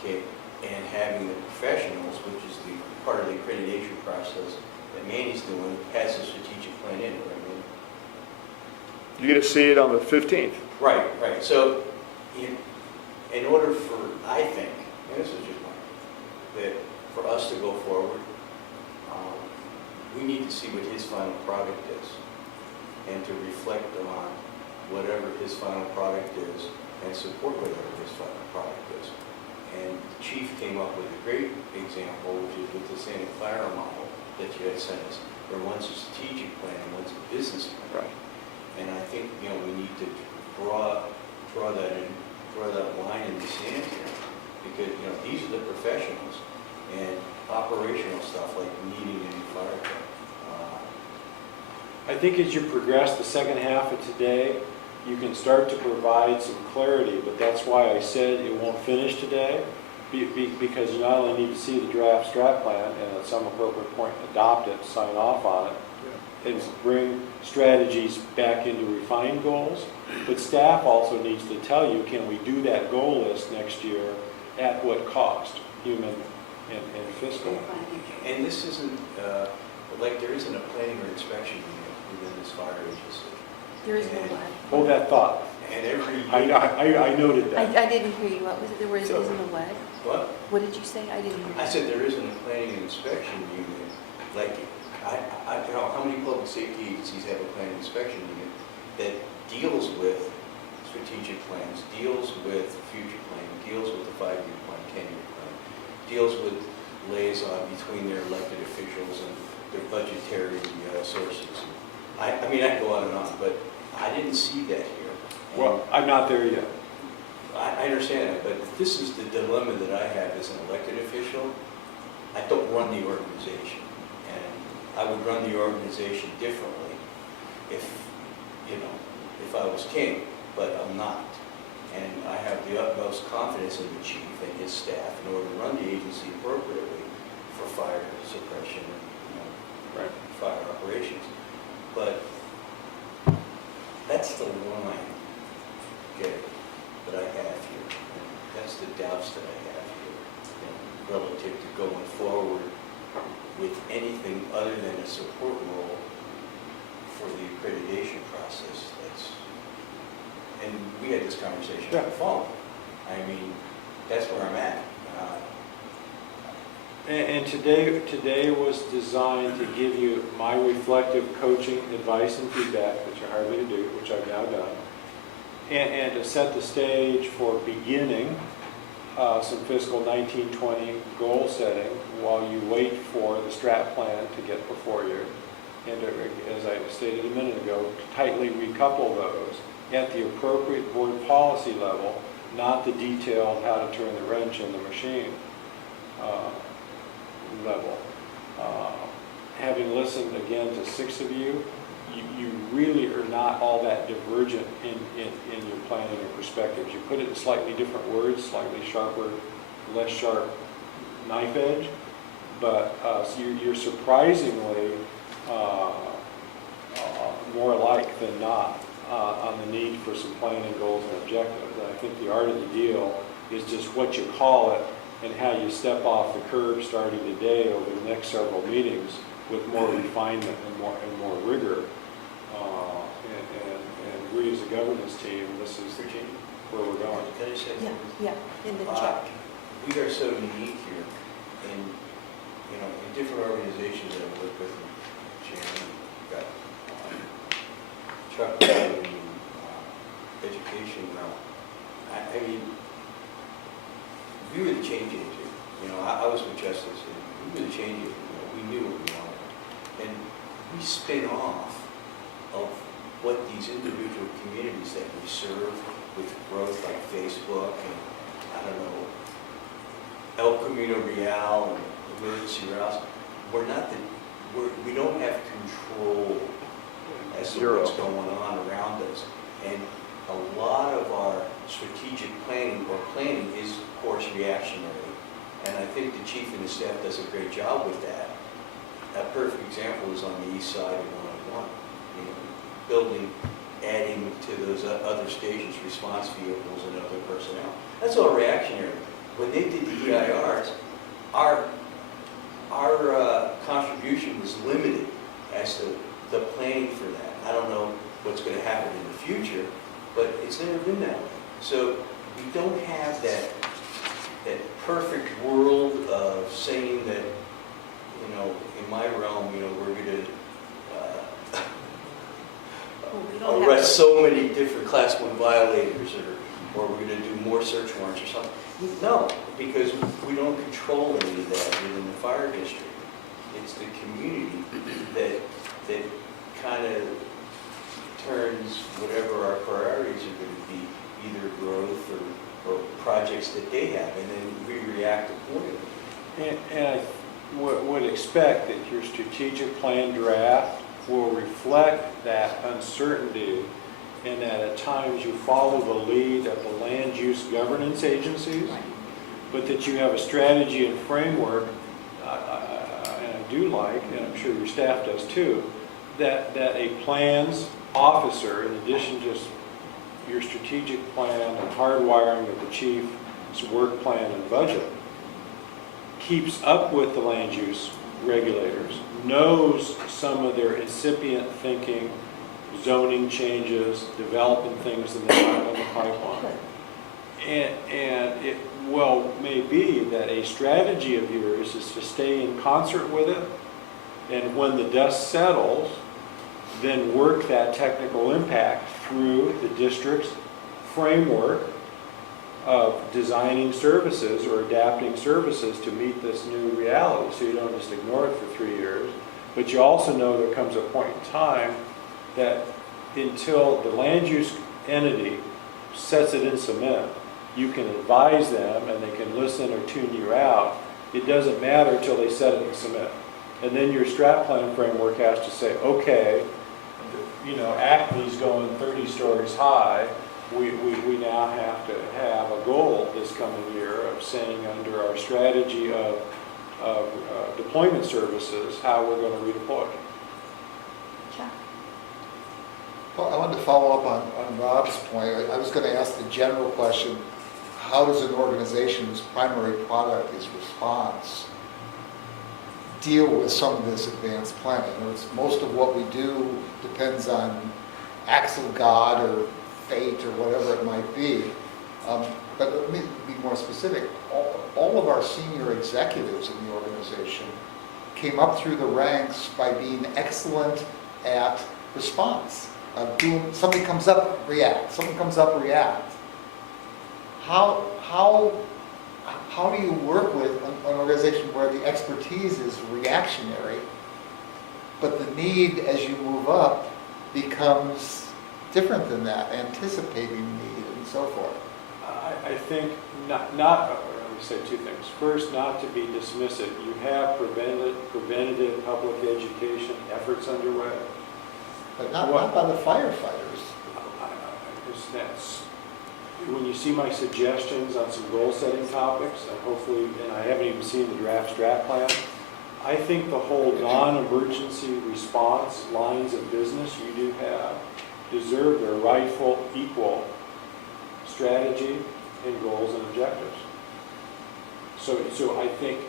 okay, and having the professionals, which is the part of the accreditation process that Mandy's doing, has a strategic plan in it, right? You're gonna see it on the 15th. Right. So, in order for, I think, and this is just mine, that for us to go forward, we need to see what his final product is, and to reflect on whatever his final product is, and support whatever his final product is. And the chief came up with a great example, which is with the Santa Clara model that you had sent us, where one's a strategic plan and one's a business plan. Right. And I think, we need to draw that line in the sand here, because, these are the professionals, and operational stuff like needing a new fire truck. I think as you progress the second half of today, you can start to provide some clarity, but that's why I said it won't finish today, because you not only need to see the draft strat plan and at some appropriate point adopt it, sign off on it, and bring strategies back into refined goals, but staff also needs to tell you, can we do that goal list next year at what cost, human and fiscal? And this isn't, there isn't a planning or inspection unit within this fire agency. There is no what? Hold that thought. And every I year, noted that. I didn't hear you. What was it? There isn't a what? what? What did you say? I didn't hear. I said there isn't a planning and inspection unit. Like, how many public safety agencies have a planning and inspection unit that deals with strategic plans, deals with future plan, deals with the 5-year plan, 10-year plan, deals with liaison between their elected officials and their budgetary sources. I mean, I can go on and on, but I didn't see that here. And Well, I'm not there yet. I understand that, but this is the dilemma that I have as an elected official. I don't run the organization, and I would run the organization differently if I was king, but I'm not. And I have the utmost confidence in the chief and his staff in order to run the agency appropriately for fire suppression and fire operations. But that's the line, okay, that I have here. And that's the doubts that I have here, relative to going forward with anything other than a support role for the accreditation process that's, and we had this conversation Yeah. on the phone. I mean, that's where I'm at. And today was designed to give you my reflective coaching, advice, and feedback, which you hired me to do, which I've now done, and to set the stage for beginning some fiscal 1920 goal setting while you wait for the strat plan to get before you. And to, as I stated a minute ago, tightly recouple those at the appropriate board policy level, not the detailed how to turn the wrench in the machine level. Having listened again to 6 of you, you really are not all that divergent in your planning and perspectives. You put it in slightly different words, slightly sharper, less sharp knife edge, but so you're surprisingly more alike than not on the need for some planning goals and objectives. And I think the art of the deal is just what you call it and how you step off the curb starting today over the next several meetings with more refinement and more rigor. And we as a governance team, this is the team where we're going. Can I say Yeah, something? yeah, in the check. We are so unique here, and, you know, in different organizations that I've worked with, Shannon, got Chuck, education realm. I mean, we were the change agent. You know, I was with Justice, and we were the change agent. You know, we knew what we wanted, and we spin off of what these individual communities that we serve with growth like Facebook and, I don't know, El Camino Real and Emergency Routes. We don't have control as to Zero. what's going on around us. And a lot of our strategic planning is, of course, reactionary. And I think the chief and the staff does a great job with that. A perfect example is on the east side of 101. You know, building, adding to those other stations, response vehicles and other personnel. That's all reactionary. When they did the EIRs, our contribution was limited as to the planning for that. I don't know what's going to happen in the future, but it's never been that way. So we don't have that perfect world of saying that, you know, in my realm, you know, we're going to We don't have arrest so many different class 1 violators, or we're going to do more search warrants or something. No, because we don't control any of that within the fire district. It's the community that kind of turns whatever our priorities are going to be, either growth or projects that they have, and then we react accordingly. And I would expect that your strategic plan draft will reflect that uncertainty, and that at times you follow the lead of the land use governance agencies, but that you have a strategy and framework, and I do like, and I'm sure your staff does too, that a plans officer, in addition to just your strategic plan and hardwiring of the chief's work plan and budget, keeps up with the land use regulators, knows some of their incipient thinking, zoning changes, developing things in the pipeline. And it well may be that a strategy of yours is to stay in concert with it, and when the dust settles, then work that technical impact through the district's framework of designing services or adapting services to meet this new reality, so you don't just ignore it for 3 years. But you also know there comes a point in time that until the land use entity sets it in cement, you can advise them and they can listen or tune you out. It doesn't matter until they set it in cement. And then your strat plan framework has to say, okay, you know, Acme's going 30 stories high. We now have to have a goal this coming year of saying under our strategy of deployment services, how we're going to redeploy. Chuck? Well, I wanted to follow up on Rob's point. I was going to ask the general question, how does an organization whose primary product is response deal with some of this advanced planning. You know, most of what we do depends on acts of God or fate or whatever it might be. But let me be more specific. All of our senior executives in the organization came up through the ranks by being excellent at response. Something comes up, react. Something comes up, react. How do you work with an organization where the expertise is reactionary, but the need as you move up becomes different than that, anticipating need and so forth? I think let me say two things. First, not to be dismissive. You have preventative public education efforts underway. But not by the firefighters. When you see my suggestions on some goal-setting topics, and hopefully, and I haven't even seen the draft plan, I think the whole non-emergency response lines of business you do have deserve their rightful equal strategy and goals and objectives. So I think,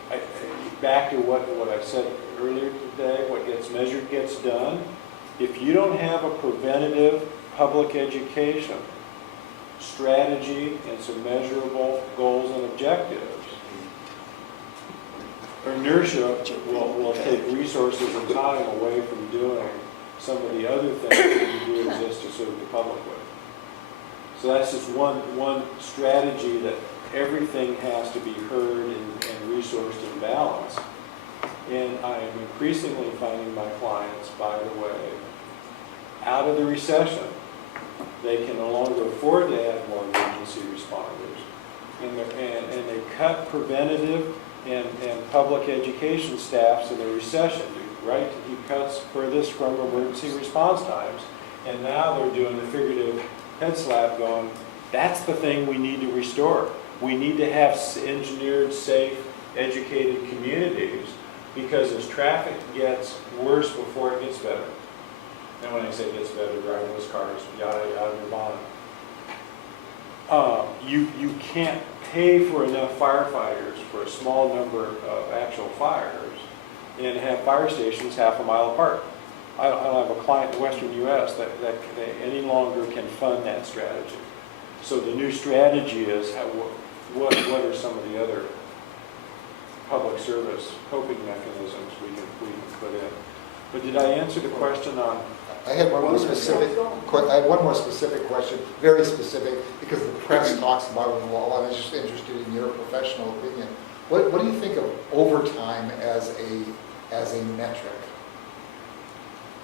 back to what I said earlier today, what gets measured gets done. If you don't have a preventative public education strategy and some measurable goals and objectives, inertia will take resources and time away from doing some of the other things that you do exist to serve the public with. So that's just one strategy, that everything has to be heard and resourced and balanced. And I am increasingly finding my clients, by the way, out of the recession, they can no longer afford to add more emergency responders. And they cut preventative and public education staffs in the recession, right? To keep cuts furthest from emergency response times. And now they're doing the figurative head slap going, that's the thing we need to restore. We need to have engineered, safe, educated communities, because as traffic gets worse before it gets better, and when I say gets better, driverless cars, yada, yada, nirvana, you can't pay for enough firefighters for a small number of actual fires and have fire stations half a mile apart. I don't have a client in the Western U.S. that they any longer can fund that strategy. So the new strategy is what are some of the other public service coping mechanisms we can put in. But did I answer the question on? I had one more specific question, very specific, because the press talks about it a lot. I was just interested in your professional opinion. What do you think of overtime as a metric?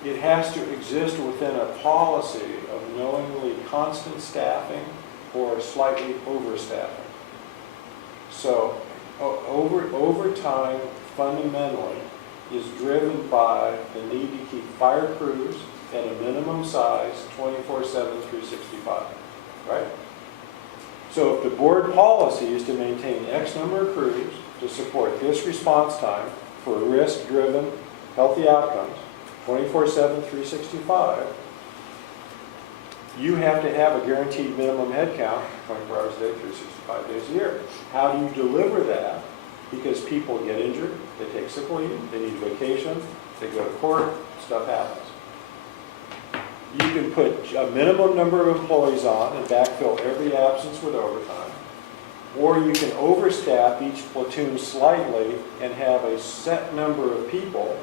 It has to exist within a policy of knowingly constant staffing or slightly overstaffing. So overtime fundamentally is driven by the need to keep fire crews at a minimum size 24/7, 365, right? So if the board policy is to maintain X number of crews to support this response time for risk-driven, healthy outcomes, 24/7, 365, you have to have a guaranteed minimum head count, 24 hours a day, 365 days a year. How do you deliver that? Because people get injured, they take sick leave, they need vacation, they go to court, stuff happens. You can put a minimum number of employees on and backfill every absence with overtime. Or you can overstaff each platoon slightly and have a set number of people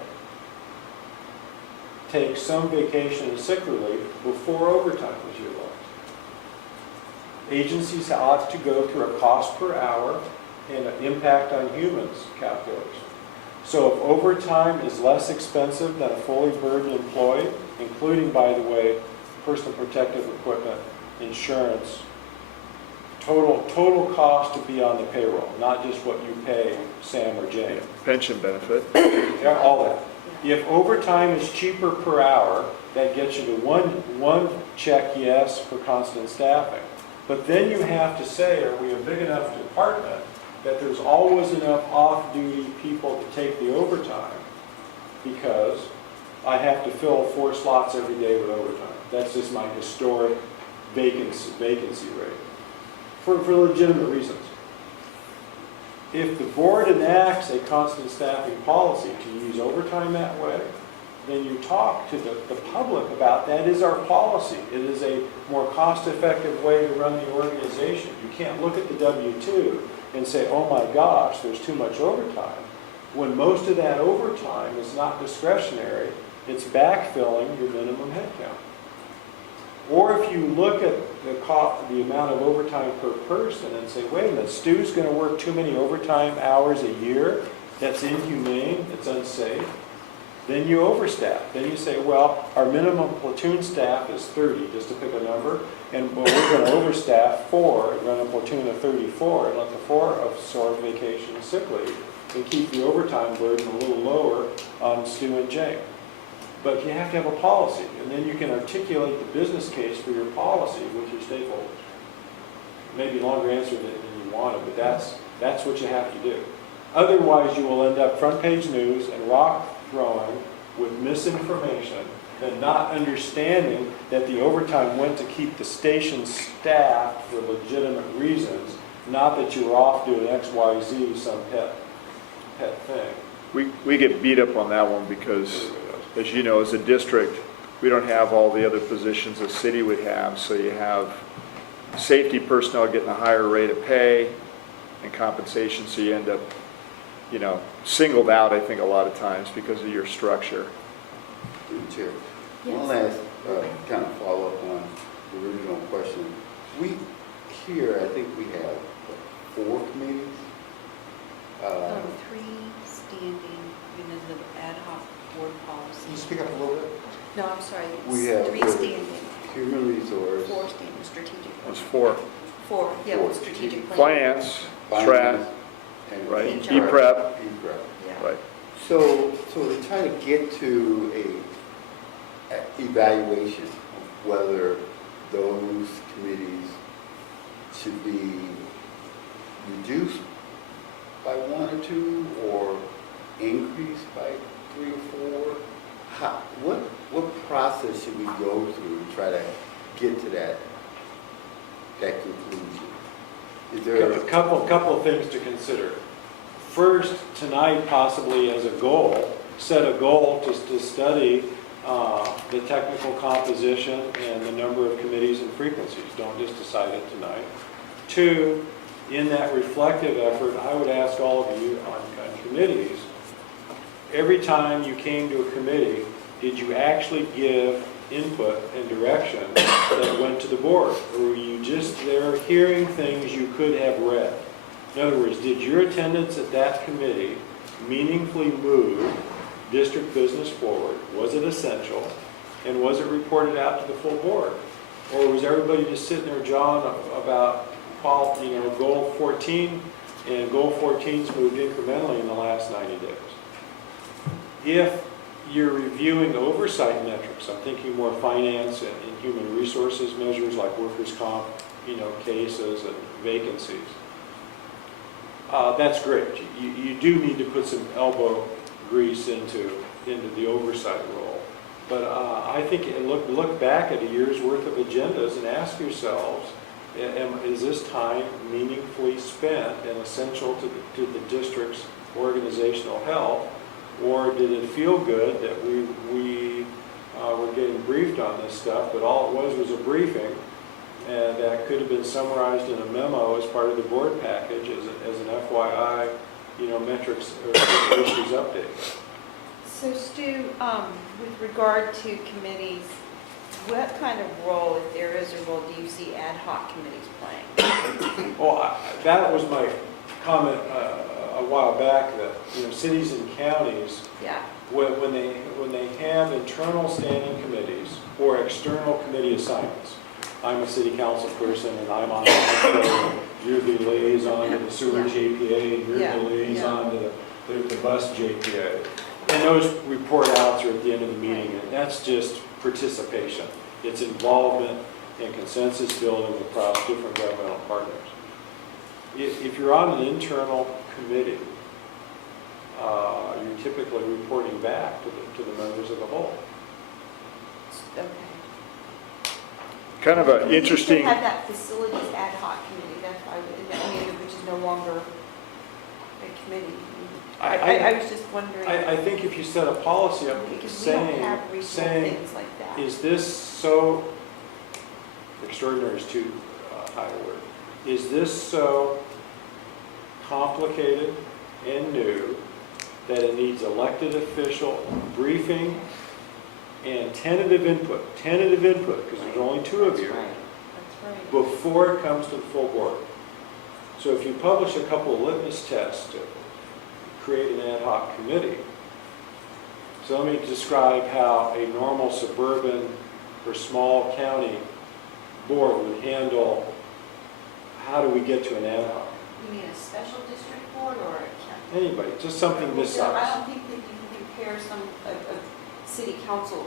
take some vacation and sick leave before overtime is utilized. Agencies ought to go through a cost per hour and an impact on humans calculation. So if overtime is less expensive than a fully burdened employee, including, by the way, personal protective equipment, insurance, total cost to be on the payroll, not just what you pay Sam or Jane. Pension benefit. Yeah, all that. If overtime is cheaper per hour, that gets you to one check yes for constant staffing. But then you have to say, are we a big enough department that there's always enough off-duty people to take the overtime, because I have to fill 4 slots every day with overtime. That's just my historic vacancy rate for legitimate reasons. If the board enacts a constant staffing policy to use overtime that way, then you talk to the public about that is our policy. It is a more cost-effective way to run the organization. You can't look at the W-2 and say, oh my gosh, there's too much overtime, when most of that overtime is not discretionary, it's backfilling your minimum headcount. Or if you look at the amount of overtime per person and say, wait a minute, Stu's going to work too many overtime hours a year, that's inhumane, it's unsafe, then you overstaff. Then you say, well, our minimum platoon staff is 30, just to pick a number, and well, we're going to overstaff 4 and run a platoon of 34 and let the 4 absorb vacation and sick leave and keep the overtime burden a little lower on Stu and Jake. But you have to have a policy, and then you can articulate the business case for your policy with your stakeholders. Maybe a longer answer than you wanted, but that's what you have to do. Otherwise, you will end up front page news and rock throwing with misinformation and not understanding that the overtime went to keep the station staffed for legitimate reasons, not that you were off doing X, Y, Z, some pet thing. We get beat up on that one because, as you know, as a district, we don't have all the other positions a city would have. So you have safety personnel getting a higher rate of pay and compensation, so you end up, you know, singled out, I think, a lot of times because of your structure. Chair, Yes. one last kind of follow-up on the original question. We, here, I think we have, what, 4 committees? 3 standing, the ad hoc board policy. Can you speak up a little bit? No, I'm sorry, We it's have 3 the standing, Human resource. 4 standing, strategic. That's 4. 4, yeah, Four. with strategic plan. Finance, strat, and right, HR. E-prep, E-prep. Yeah. right. So to try to get to a evaluation of whether those committees should be reduced by 1 or 2 or increased by 3 or 4, what process should we go through to try to get to that conclusion? Is there A couple of things to consider. First, tonight, possibly as a goal, set a goal to study the technical composition and the number of committees and frequencies. Don't just decide it tonight. 2, in that reflective effort, I would ask all of you on committees, every time you came to a committee, did you actually give input and direction that went to the board? Or were you just there hearing things you could have read? In other words, did your attendance at that committee meaningfully move district business forward? Was it essential? And was it reported out to the full board? Or was everybody just sitting there jawing about, goal 14, and goal 14's moved incrementally in the last 90 days? If you're reviewing oversight metrics, I'm thinking more finance and human resources measures like workers' comp, cases and vacancies. That's great. You do need to put some elbow grease into the oversight role. But I think look back at a year's worth of agendas and ask yourselves, is this time meaningfully spent and essential to the district's organizational health? Or did it feel good that we were getting briefed on this stuff, but all it was a briefing, and that could have been summarized in a memo as part of the board package as an FYI, metrics or issues update. So Stu, with regard to committees, what kind of role, if there is a role, do you see ad hoc committees playing? Well, that was my comment a while back, that cities and counties, Yeah. when they have internal standing committees or external committee assignments. I'm a city council person and I'm on the you're the liaison to the sewer JPA and you're Yeah. the liaison to the bus JPA. And those report outs are at the end of the meeting, and that's just participation. It's involvement and consensus building across different governmental partners. If you're on an internal committee, you're typically reporting back to the members of the whole. Okay. Kind of an We interesting, used to have that facilities ad hoc committee, that's why, which is no longer a committee. I- I was just wondering, I think if you set a policy up because we don't saying, have regional saying, things like that. is this so, extraordinary is too high a word, is this so complicated and new that it needs elected official briefing and tentative input, because there's only two of you, That's right, that's right. before it comes to the full board. So if you publish a couple of litmus tests to create an ad hoc committee, so let me describe how a normal suburban or small county board would handle, how do we get to an ad hoc? You mean a special district board or a county? Anybody, just something this Well, I size. don't think that you can compare a city council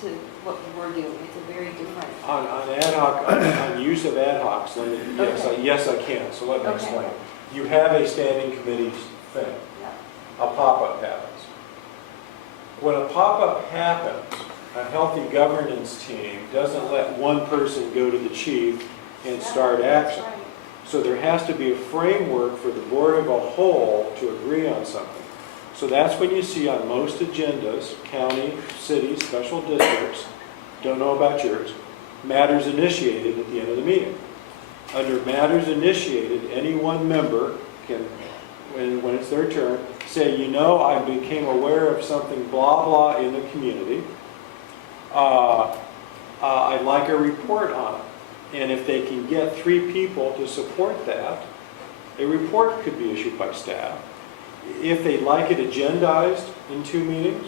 to what we're doing. It's a very different. On ad hoc, on use of ad hocs, let me, yes, I can, so let me Okay. explain. You have a standing committee thing. A pop-up happens. When a pop-up happens, a healthy governance team doesn't let one person go to the chief and start action. That's right. So there has to be a framework for the board of a whole to agree on something. So that's when you see on most agendas, county, city, special districts, don't know about yours, matters initiated at the end of the meeting. Under matters initiated, any one member can, when it's their turn, say, you know, I became aware of something blah, blah in the community. I'd like a report on it. And if they can get 3 people to support that, a report could be issued by staff. If they'd like it agendized in 2 meetings,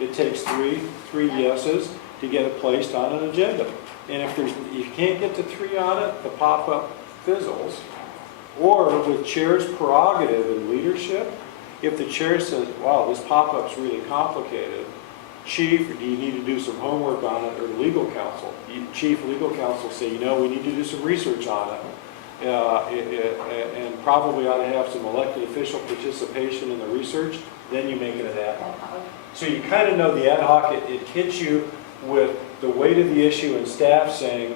it takes three yeses to get it placed on an agenda. And if you can't get to 3 on it, the pop-up fizzles. Or with chair's prerogative and leadership, if the chair says, wow, this pop-up's really complicated, chief, or do you need to do some homework on it, or legal counsel? Chief, legal counsel say, you know, we need to do some research on it, and probably ought to have some elected official participation in the research, then you make it an ad hoc. So you kind of know the ad hoc, it hits you with the weight of the issue and staff saying,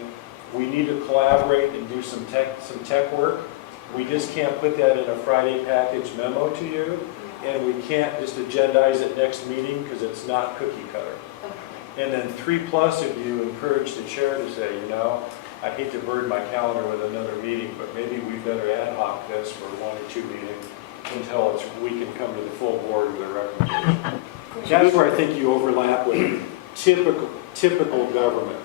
we need to collaborate and do some tech work. We just can't put that in a Friday package memo to you, and we can't just agendize it next meeting because it's not cookie cutter. And then 3+ of you encourage the chair to say, you know, I hate to burden my calendar with another meeting, but maybe we better ad hoc this for 1 or 2 meetings until we can come to the full board with a recommendation. That's where I think you overlap with typical government.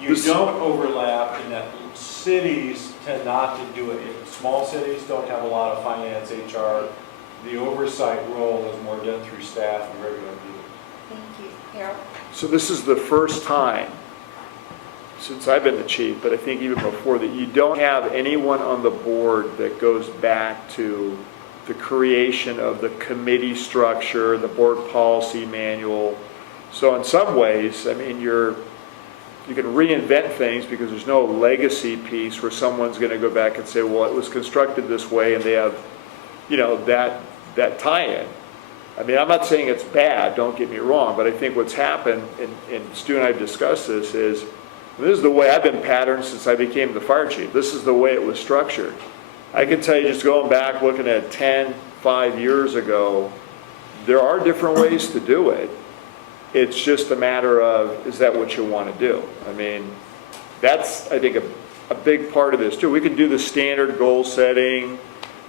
You don't overlap in that cities tend not to do it. Small cities don't have a lot of finance, HR. The oversight role is more done through staff and regular meetings. Thank you. Harold? So this is the first time since I've been the chief, but I think even before that, you don't have anyone on the board that goes back to the creation of the committee structure, the board policy manual. So in some ways, I mean, you can reinvent things because there's no legacy piece where someone's going to go back and say, well, it was constructed this way, and they have, you know, that tie-in. I mean, I'm not saying it's bad, don't get me wrong, but I think what's happened, and Stu and I have discussed this, is the way I've been patterned since I became the fire chief. This is the way it was structured. I can tell you, just going back, looking at 5 years ago, there are different ways to do it. It's just a matter of, is that what you want to do? I mean, that's, I think, a big part of this, too. We can do the standard goal setting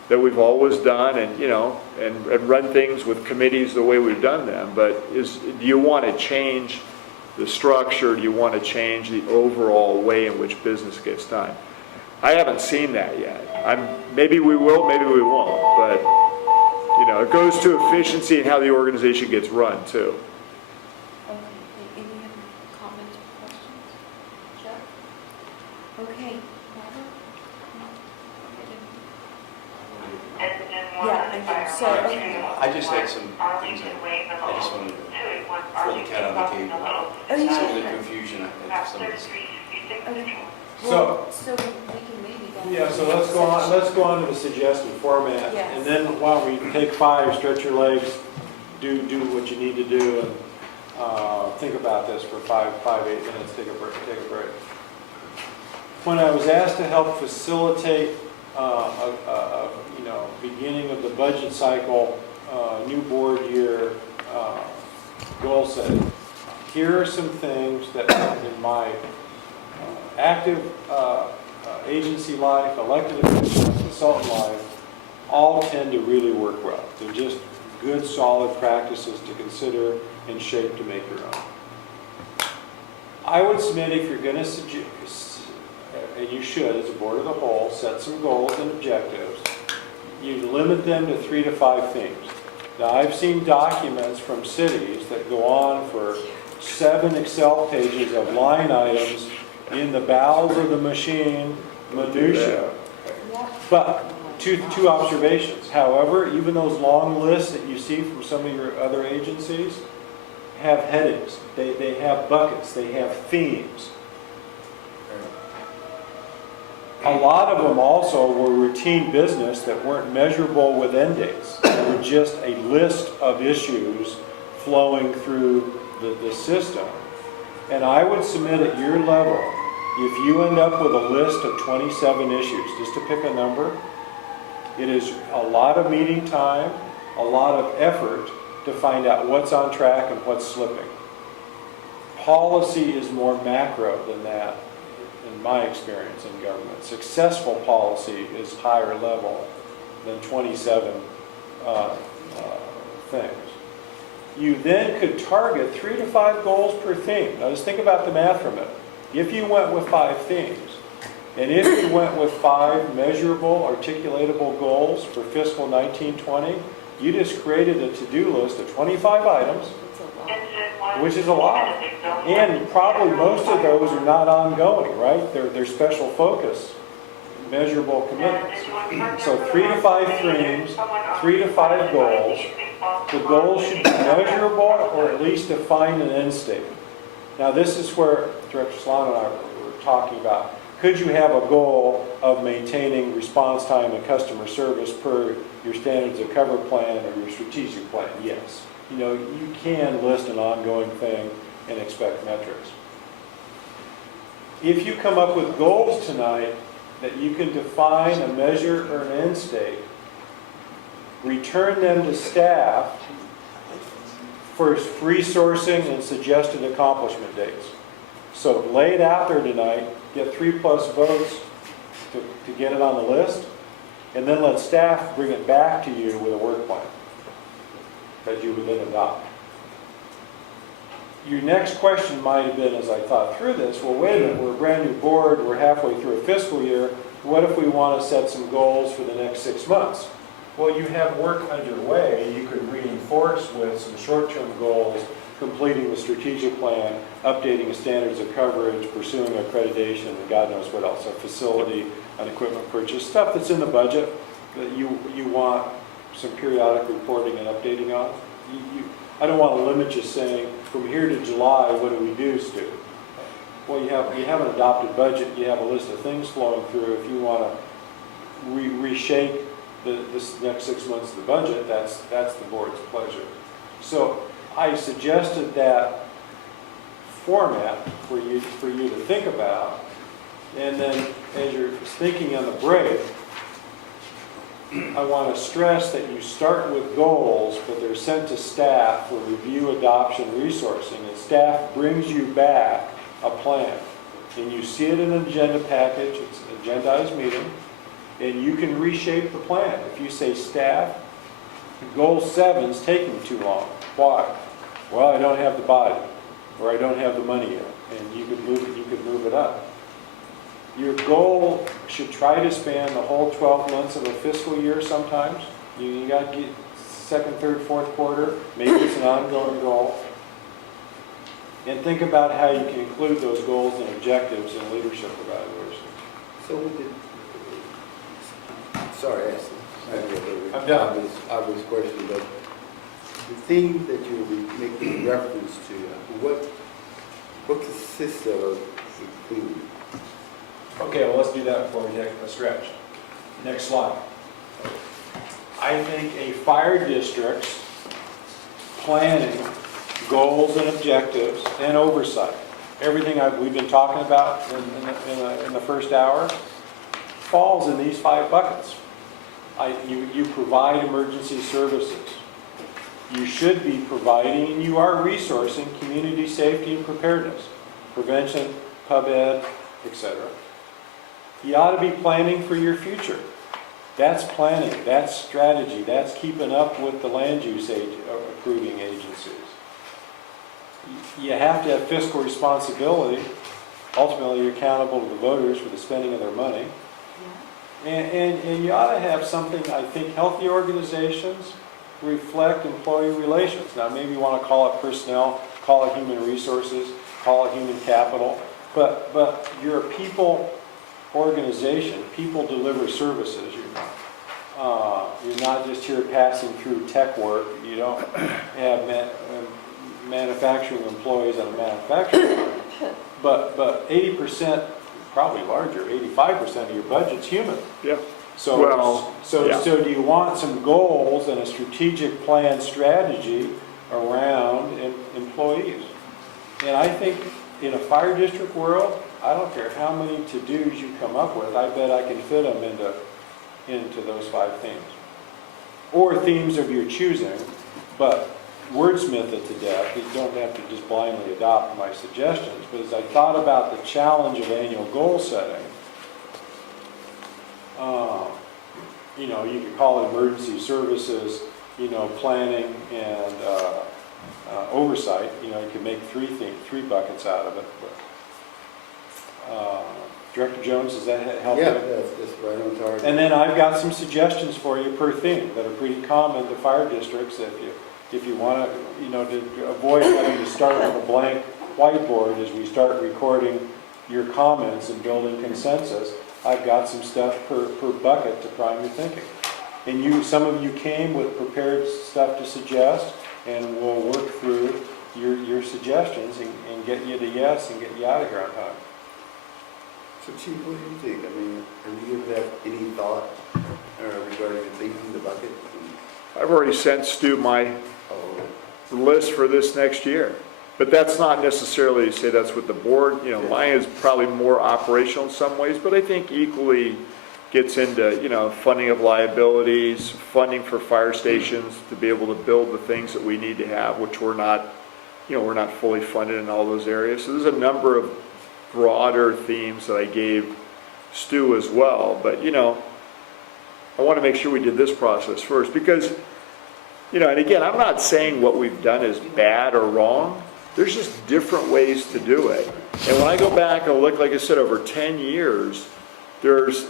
that we've always done, and, you know, and run things with committees the way we've done them, but do you want to change the structure? Do you want to change the overall way in which business gets done? I haven't seen that yet. Maybe we will, maybe we won't, but, you know, it goes to efficiency and how the organization gets run, too. Okay, any other comments or questions? Chuck? Okay. Robert? Yeah, I think so. Okay. I just had some things I just wanted to throw the cat on the table. Oh, Some yeah. of the confusion at some of this. Okay. So- So we can maybe go. Yeah, so let's go on to the suggested format. Yes. And then while we take 5, stretch your legs, do what you need to do, and think about this for 8 minutes, take a break. When I was asked to help facilitate beginning of the budget cycle, new board year goal setting. Here are some things that in my active agency life, elected official, consultant life, all tend to really work well. They're just good, solid practices to consider and shape to make your own. I would submit if you're going to suggest, and you should, as a board of the whole, set some goals and objectives, you limit them to 3 to 5 themes. Now, I've seen documents from cities that go on for 7 Excel pages of line items in the bowels of the machine, minutia. But two observations. However, even those long lists that you see from some of your other agencies have headings. They have buckets. They have themes. A lot of them also were routine business that weren't measurable with end dates. They were just a list of issues flowing through the system. And I would submit at your level, if you end up with a list of 27 issues, just to pick a number, it is a lot of meeting time, a lot of effort to find out what's on track and what's slipping. Policy is more macro than that, in my experience in government. Successful policy is higher level than 27 things. You then could target 3 to 5 goals per theme. Now just think about the math for a minute. If you went with 5 themes, and if you went with 5 measurable, articulatable goals for fiscal 1920, you just created a to-do list of 25 items, which is a lot. And probably most of those are not ongoing, right? They're special focus, measurable commitments. So 3 to 5 themes, 3 to 5 goals. The goals should be measurable or at least define an end state. Now this is where Director Solano and I were talking about. Could you have a goal of maintaining response time and customer service per your standards of cover plan or your strategic plan? Yes. You can list an ongoing thing and expect metrics. If you come up with goals tonight that you can define a measure or an end state, return them to staff for resourcing and suggested accomplishment dates. So lay it out there tonight, get 3+ votes to get it on the list, and then let staff bring it back to you with a work plan that you would then adopt. Your next question might have been, as I thought through this, well, wait a minute, we're a brand new board, we're halfway through a fiscal year, what if we want to set some goals for the next 6 months? Well, you have work underway. You could reinforce with some short-term goals, completing the strategic plan, updating the standards of coverage, pursuing accreditation, and God knows what else, a facility, an equipment purchase, stuff that's in the budget that you want some periodic reporting and updating on. I don't want to limit you saying, from here to July, what do we do, Stu? Well, you have an adopted budget, you have a list of things flowing through. If you want to reshape this next 6 months of the budget, that's the board's pleasure. So I suggested that format for you to think about, and then as you're thinking on the break, I want to stress that you start with goals, but they're sent to staff for review, adoption, resourcing, and staff brings you back a plan. And you see it in an agenda package, it's an agendized meeting, and you can reshape the plan. If you say, staff, goal 7's taking too long. Why? Well, I don't have the body, or I don't have the money yet, and you could move it up. Your goal should try to span the whole 12 months of a fiscal year sometimes. You got to get second, third, fourth quarter. Maybe it's an ongoing goal. And think about how you can include those goals and objectives in leadership evaluation. So we did, sorry, I'm done. Obvious question, but the theme that you were making reference to, what consists of a theme? Okay, well, let's do that before we take a stretch. Next slide. I think a fire district's planning, goals and objectives, and oversight, everything we've been talking about in the first hour, falls in these 5 buckets. You provide emergency services. You should be providing, and you are resourcing, community safety and preparedness, prevention, pub ed, etc. You ought to be planning for your future. That's planning, that's strategy, that's keeping up with the land use approving agencies. You have to have fiscal responsibility. Ultimately, you're accountable to the voters for the spending of their money. And you ought to have something, I think, healthy organizations reflect employee relations. Now, maybe you want to call it personnel, call it human resources, call it human capital, but you're a people organization. People deliver services. You're not just here passing through tech work. You don't have manufacturing employees on a manufacturing line. But 80%, probably larger, 85% of your budget's human. Yeah. So, yeah. so do you want some goals and a strategic plan strategy around employees? And I think in a fire district world, I don't care how many to-dos you come up with, I bet I can fit them into those 5 themes. Or themes of your choosing, but wordsmith it to death. You don't have to just blindly adopt my suggestions. But as I thought about the challenge of annual goal setting, you could call it emergency services, planning and oversight. You could make 3 buckets out of it. But, Director Jones, does that help? Yeah, that's right on target. And then I've got some suggestions for you per theme that are pretty common to fire districts. If you want to avoid having to start with a blank whiteboard as we start recording your comments and building consensus, I've got some stuff per bucket to prime your thinking. And some of you came with prepared stuff to suggest, and we'll work through your suggestions and get you to yes and get you out of here on time. So Chief, what do you think? I mean, have you given that any thought regarding the thinking, the bucket? I've already sent Stu my list for this next year. But that's not necessarily to say that's what the board, mine is probably more operational in some ways, but I think equally gets into, funding of liabilities, funding for fire stations to be able to build the things that we need to have, which we're not fully funded in all those areas. So there's a number of broader themes that I gave Stu as well. But, I want to make sure we did this process first because, and again, I'm not saying what we've done is bad or wrong. There's just different ways to do it. And when I go back and look, like I said, over 10 years, there's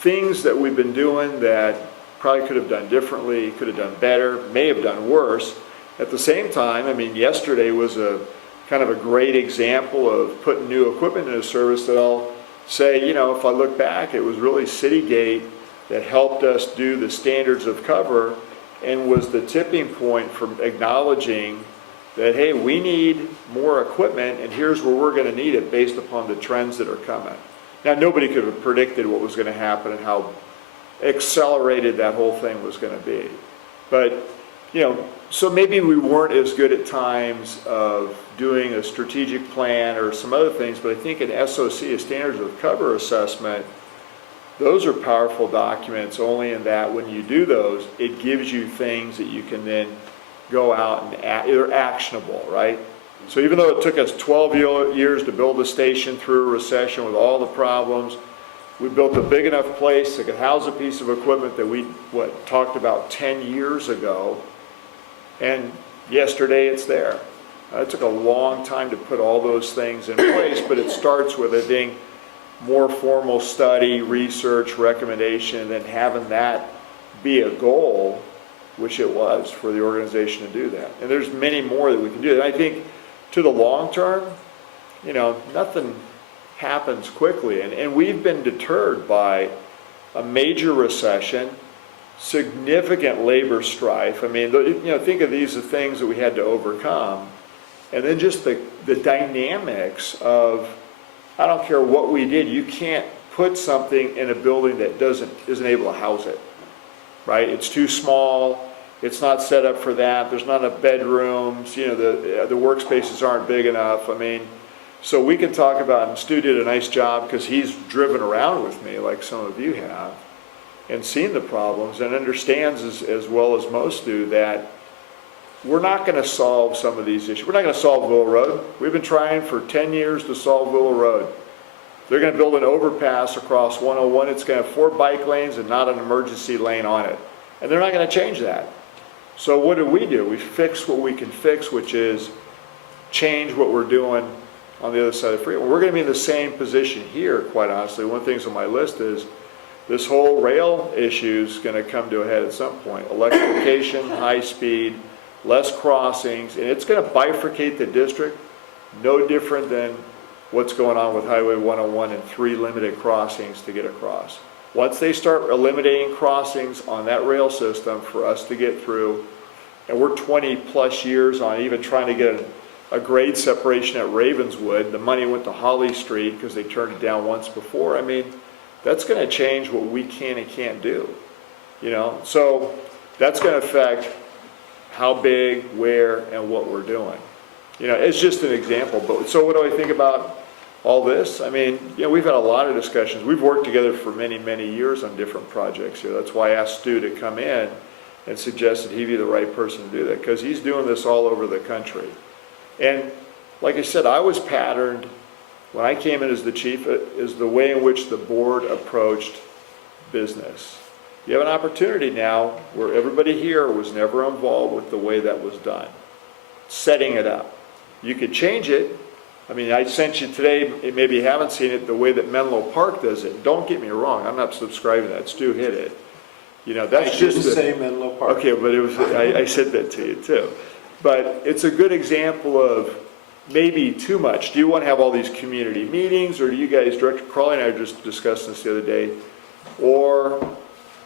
things that we've been doing that probably could have done differently, could have done better, may have done worse. At the same time, yesterday was a kind of a great example of putting new equipment into service that I'll say, if I look back, it was really Citygate that helped us do the standards of cover and was the tipping point for acknowledging that, hey, we need more equipment and here's where we're going to need it based upon the trends that are coming. Now, nobody could have predicted what was going to happen and how accelerated that whole thing was going to be. But, so maybe we weren't as good at times of doing a strategic plan or some other things, but I think an SOC, a standards of cover assessment, those are powerful documents only in that when you do those, it gives you things that you can then go out and they're actionable, right? So even though it took us 12 years to build a station through a recession with all the problems, we built a big enough place that could house a piece of equipment that we talked about 10 years ago, and yesterday it's there. It took a long time to put all those things in place, but it starts with it being more formal study, research, recommendation, and then having that be a goal, which it was for the organization to do that. And there's many more that we can do. And I think to the long term, nothing happens quickly. And we've been deterred by a major recession, significant labor strife. Think of these as things that we had to overcome. And then just the dynamics of, I don't care what we did, you can't put something in a building that isn't able to house it, right? It's too small. It's not set up for that. There's not enough bedrooms. The workspaces aren't big enough. So we can talk about, and Stu did a nice job because he's driven around with me like some of you have and seen the problems and understands as well as most do that we're not going to solve some of these issues. We're not going to solve Willow Road. We've been trying for 10 years to solve Willow Road. They're going to build an overpass across 101. It's going to have 4 bike lanes and not an emergency lane on it. And they're not going to change that. So what do? We fix what we can fix, which is change what we're doing on the other side of the freeway. We're going to be in the same position here, quite honestly. One of the things on my list is this whole rail issue is going to come to a head at some point. Electrification, high speed, less crossings, and it's going to bifurcate the district, no different than what's going on with Highway 101 and 3 limited crossings to get across. Once they start eliminating crossings on that rail system for us to get through, and we're 20 plus years on even trying to get a grade separation at Ravenswood, the money went to Holly Street because they turned it down once before. I mean, that's going to change what we can and can't do, you know? So that's going to affect how big, where, and what we're doing. You know, it's just an example, but so what do I think about all this? I mean, you know, we've had a lot of discussions. We've worked together for many, many years on different projects here. That's why I asked Stu to come in and suggested he'd be the right person to do that, because he's doing this all over the country. And like I said, I was patterned when I came in as the chief is the way in which the board approached business. You have an opportunity now where everybody here was never involved with the way that was done, setting it up. You could change it. I mean, I sent you today, maybe you haven't seen it, the way that Menlo Park does it. Don't get me wrong, I'm not subscribing to that. Stu hit it. You know, that's I just didn't say Menlo Park. Okay, but it was, I said that to you too. But it's a good example of maybe too much. Do you want to have all these community meetings, or do you guys, Director Crawley and I just discussed this the other day, or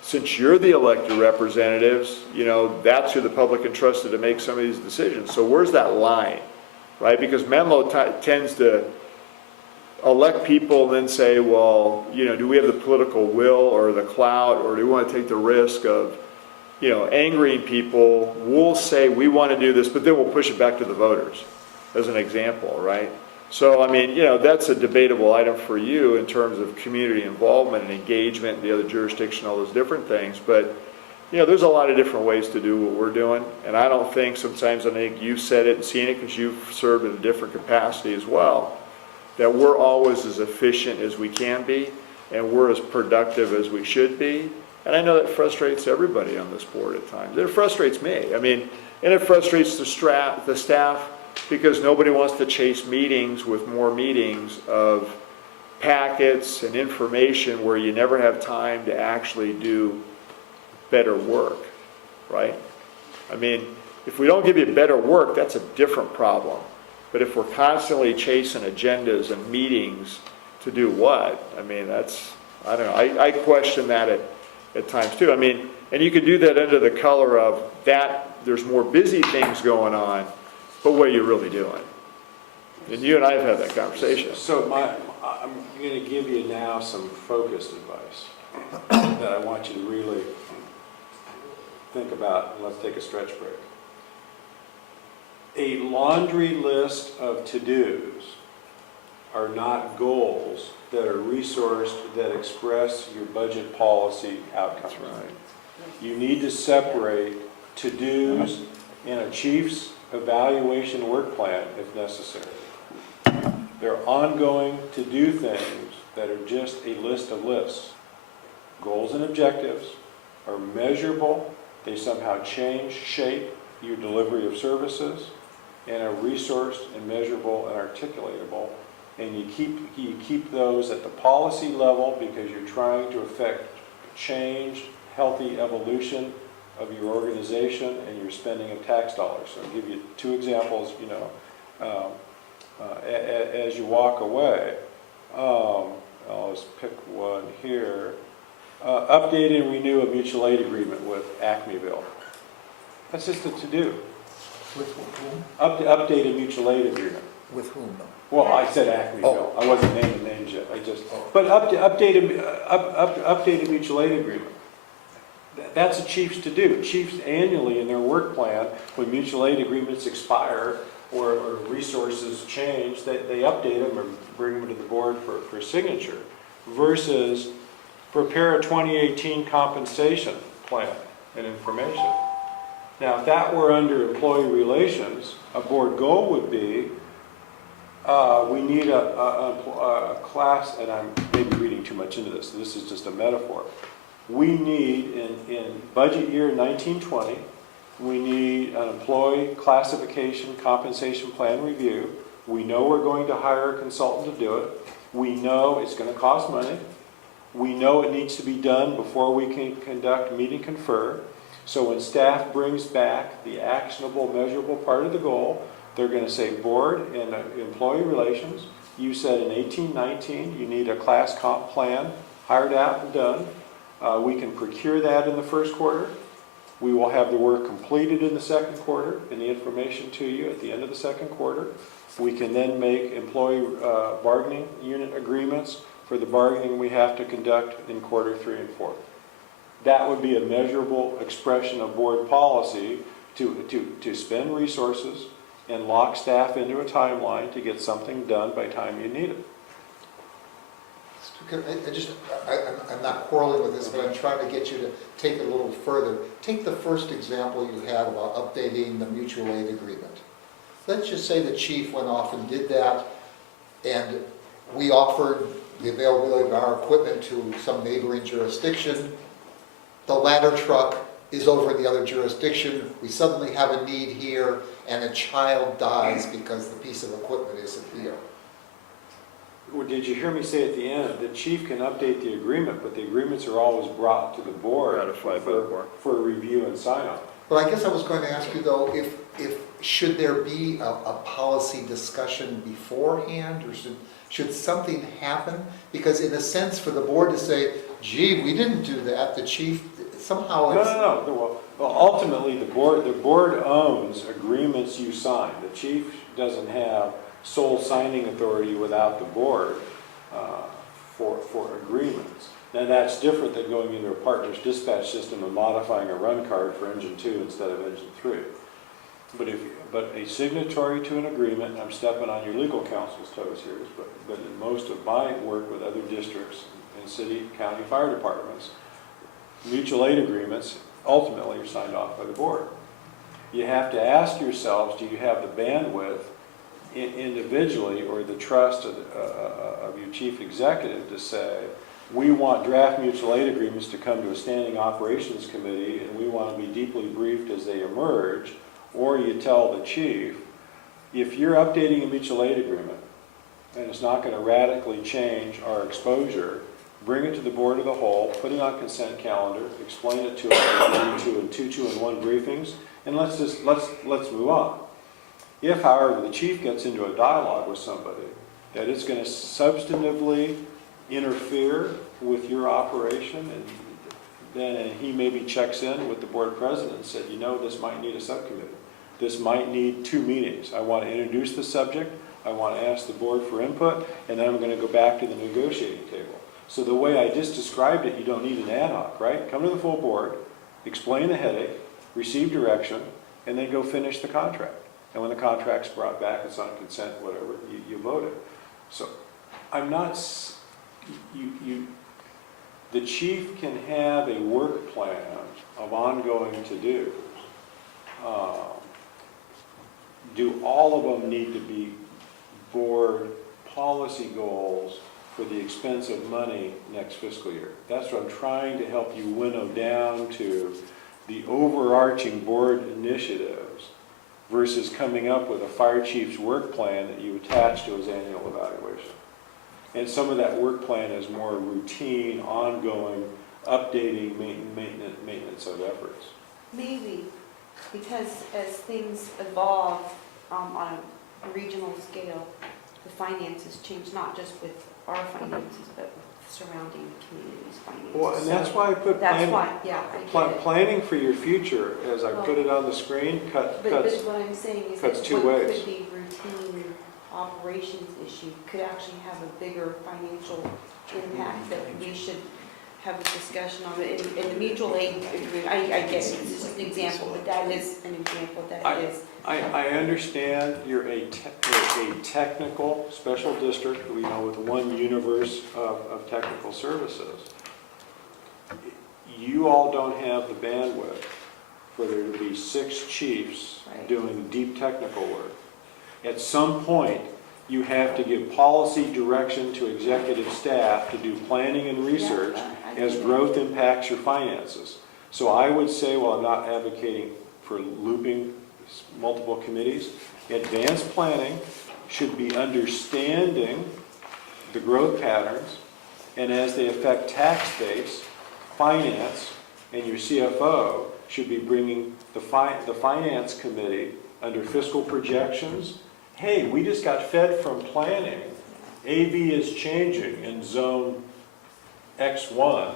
since you're the elected representatives, you know, that's who the public entrusted to make some of these decisions. So where's that line, right? Because Menlo tends to elect people and then say, well, you know, do we have the political will or the clout, or do we want to take the risk of, you know, angering people? We'll say we want to do this, but then we'll push it back to the voters, as an example, right? So, I mean, you know, that's a debatable item for you in terms of community involvement and engagement and the other jurisdiction, all those different things. But, you know, there's a lot of different ways to do what we're doing. And I don't think, sometimes I think you've said it and seen it because you've served in a different capacity as well, that we're always as efficient as we can be and we're as productive as we should be. And I know that frustrates everybody on this board at times. It frustrates me. I mean, and it frustrates the staff, because nobody wants to chase meetings with more meetings of packets and information where you never have time to actually do better work, right? I mean, if we don't give you better work, that's a different problem. But if we're constantly chasing agendas and meetings to do what? I mean, that's, I don't know, I question that at times too. I mean, and you could do that under the color of that there's more busy things going on, but what are you really doing? And you and I have had that conversation. So I'm going to give you now some focused advice that I want you to really think about. Let's take a stretch break. A laundry list of to-dos are not goals that are resourced that express your budget policy outcomes. That's right. You need to separate to-dos in a chief's evaluation work plan if necessary. There are ongoing to-do things that are just a list of lists. Goals and objectives are measurable. They somehow change shape your delivery of services, and are resourced and measurable and articulatable. And you keep those at the policy level because you're trying to affect change, healthy evolution of your organization and your spending of tax dollars. So I'll give you 2 examples, you know, as you walk away. I'll just pick one here. Update and renew a mutual aid agreement with Acmeville. That's just a to-do. With whom? Update a mutual aid agreement. With whom, though? Well, I said Acmeville. I wasn't naming names yet. But update a mutual aid agreement. That's a chief's to do. Chiefs annually in their work plan, when mutual aid agreements expire, or resources change, they update them or bring them to the board for signature, versus prepare a 2018 compensation plan and information. Now, if that were under employee relations, a board goal would be, we need a class, and I'm maybe reading too much into this, so this is just a metaphor. We need, in budget year 1920, we need an employee classification compensation plan review. We know we're going to hire a consultant to do it. We know it's going to cost money. We know it needs to be done before we can conduct meet and confer. So when staff brings back the actionable, measurable part of the goal, they're going to say, board and employee relations, you said in 1819 you need a class comp plan hired out and done. We can procure that in the first quarter. We will have the work completed in the second quarter and the information to you at the end of the second quarter. We can then make employee bargaining unit agreements for the bargaining we have to conduct in quarter 3 and 4. That would be a measurable expression of board policy to spend resources and lock staff into a timeline to get something done by time you need it. I'm not quarreling with this, but I'm trying to get you to take it a little further. Take the first example you had about updating the mutual aid agreement. Let's just say the chief went off and did that, and we offered the availability of our equipment to some neighboring jurisdiction. The ladder truck is over in the other jurisdiction. We suddenly have a need here, and a child dies because the piece of equipment isn't here. Or did you hear me say at the end, the chief can update the agreement, but the agreements are always brought to the board Ratified by the board. for review and sign-off. But I guess I was going to ask you though, if should there be a policy discussion beforehand, or should something happen? Because in a sense, for the board to say, gee, we didn't do that, the chief, somehow it's... No. Well, ultimately, the board owns agreements you sign. The chief doesn't have sole signing authority without the board for agreements. Now, that's different than going into a partner's dispatch system and modifying a run card for engine 2 instead of engine 3. But a signatory to an agreement, I'm stepping on your legal counsel's toes here, but in most of my work with other districts and city, county fire departments, mutual aid agreements ultimately are signed off by the board. You have to ask yourselves, do you have the bandwidth individually or the trust of your chief executive to say, we want draft mutual aid agreements to come to a standing operations committee and we want to be deeply briefed as they emerge, or you tell the chief, if you're updating a mutual aid agreement and it's not going to radically change our exposure, bring it to the board of the whole, put it on consent calendar, explain it to us in 2-2-1 briefings, and let's move on. If, however, the chief gets into a dialogue with somebody that it's going to substantively interfere with your operation, and then he maybe checks in with the board president and said, you know, this might need a subcommittee. This might need 2 meetings. I want to introduce the subject, I want to ask the board for input, and then I'm going to go back to the negotiating table. So the way I just described it, you don't need an ad hoc, right? Come to the full board, explain the headache, receive direction, and then go finish the contract. And when the contract's brought back, it's on consent, whatever, you vote it. So I'm not, the chief can have a work plan of ongoing to-dos. Do all of them need to be board policy goals for the expense of money next fiscal year? That's what I'm trying to help you winnow down to, the overarching board initiatives versus coming up with a fire chief's work plan that you attach to his annual evaluation. And some of that work plan is more routine, ongoing, updating maintenance of efforts. Maybe, because as things evolve on a regional scale, the finances change, not just with our finances, but with surrounding communities' finances. Well, and that's why I put That's why, yeah, I get it. planning for your future, as I put it on the screen, But cuts. what I'm saying is cuts that 2 what ways. could be routine operations issue could actually have a bigger financial impact that we should have a discussion on it. In the mutual aid agreement, I guess it's just an example, but that is an example that is. I understand you're a technical special district, we know, with one universe of technical services. You all don't have the bandwidth for there to be 6 chiefs Right. doing deep technical work. At some point, you have to give policy direction to executive staff to do planning and research I as get it. growth impacts your finances. So I would say, while I'm not advocating for looping multiple committees, advanced planning should be understanding the growth patterns, and as they affect tax base, finance, and your CFO should be bringing the finance committee under fiscal projections. Hey, we just got fed from planning. AV is changing in zone X1,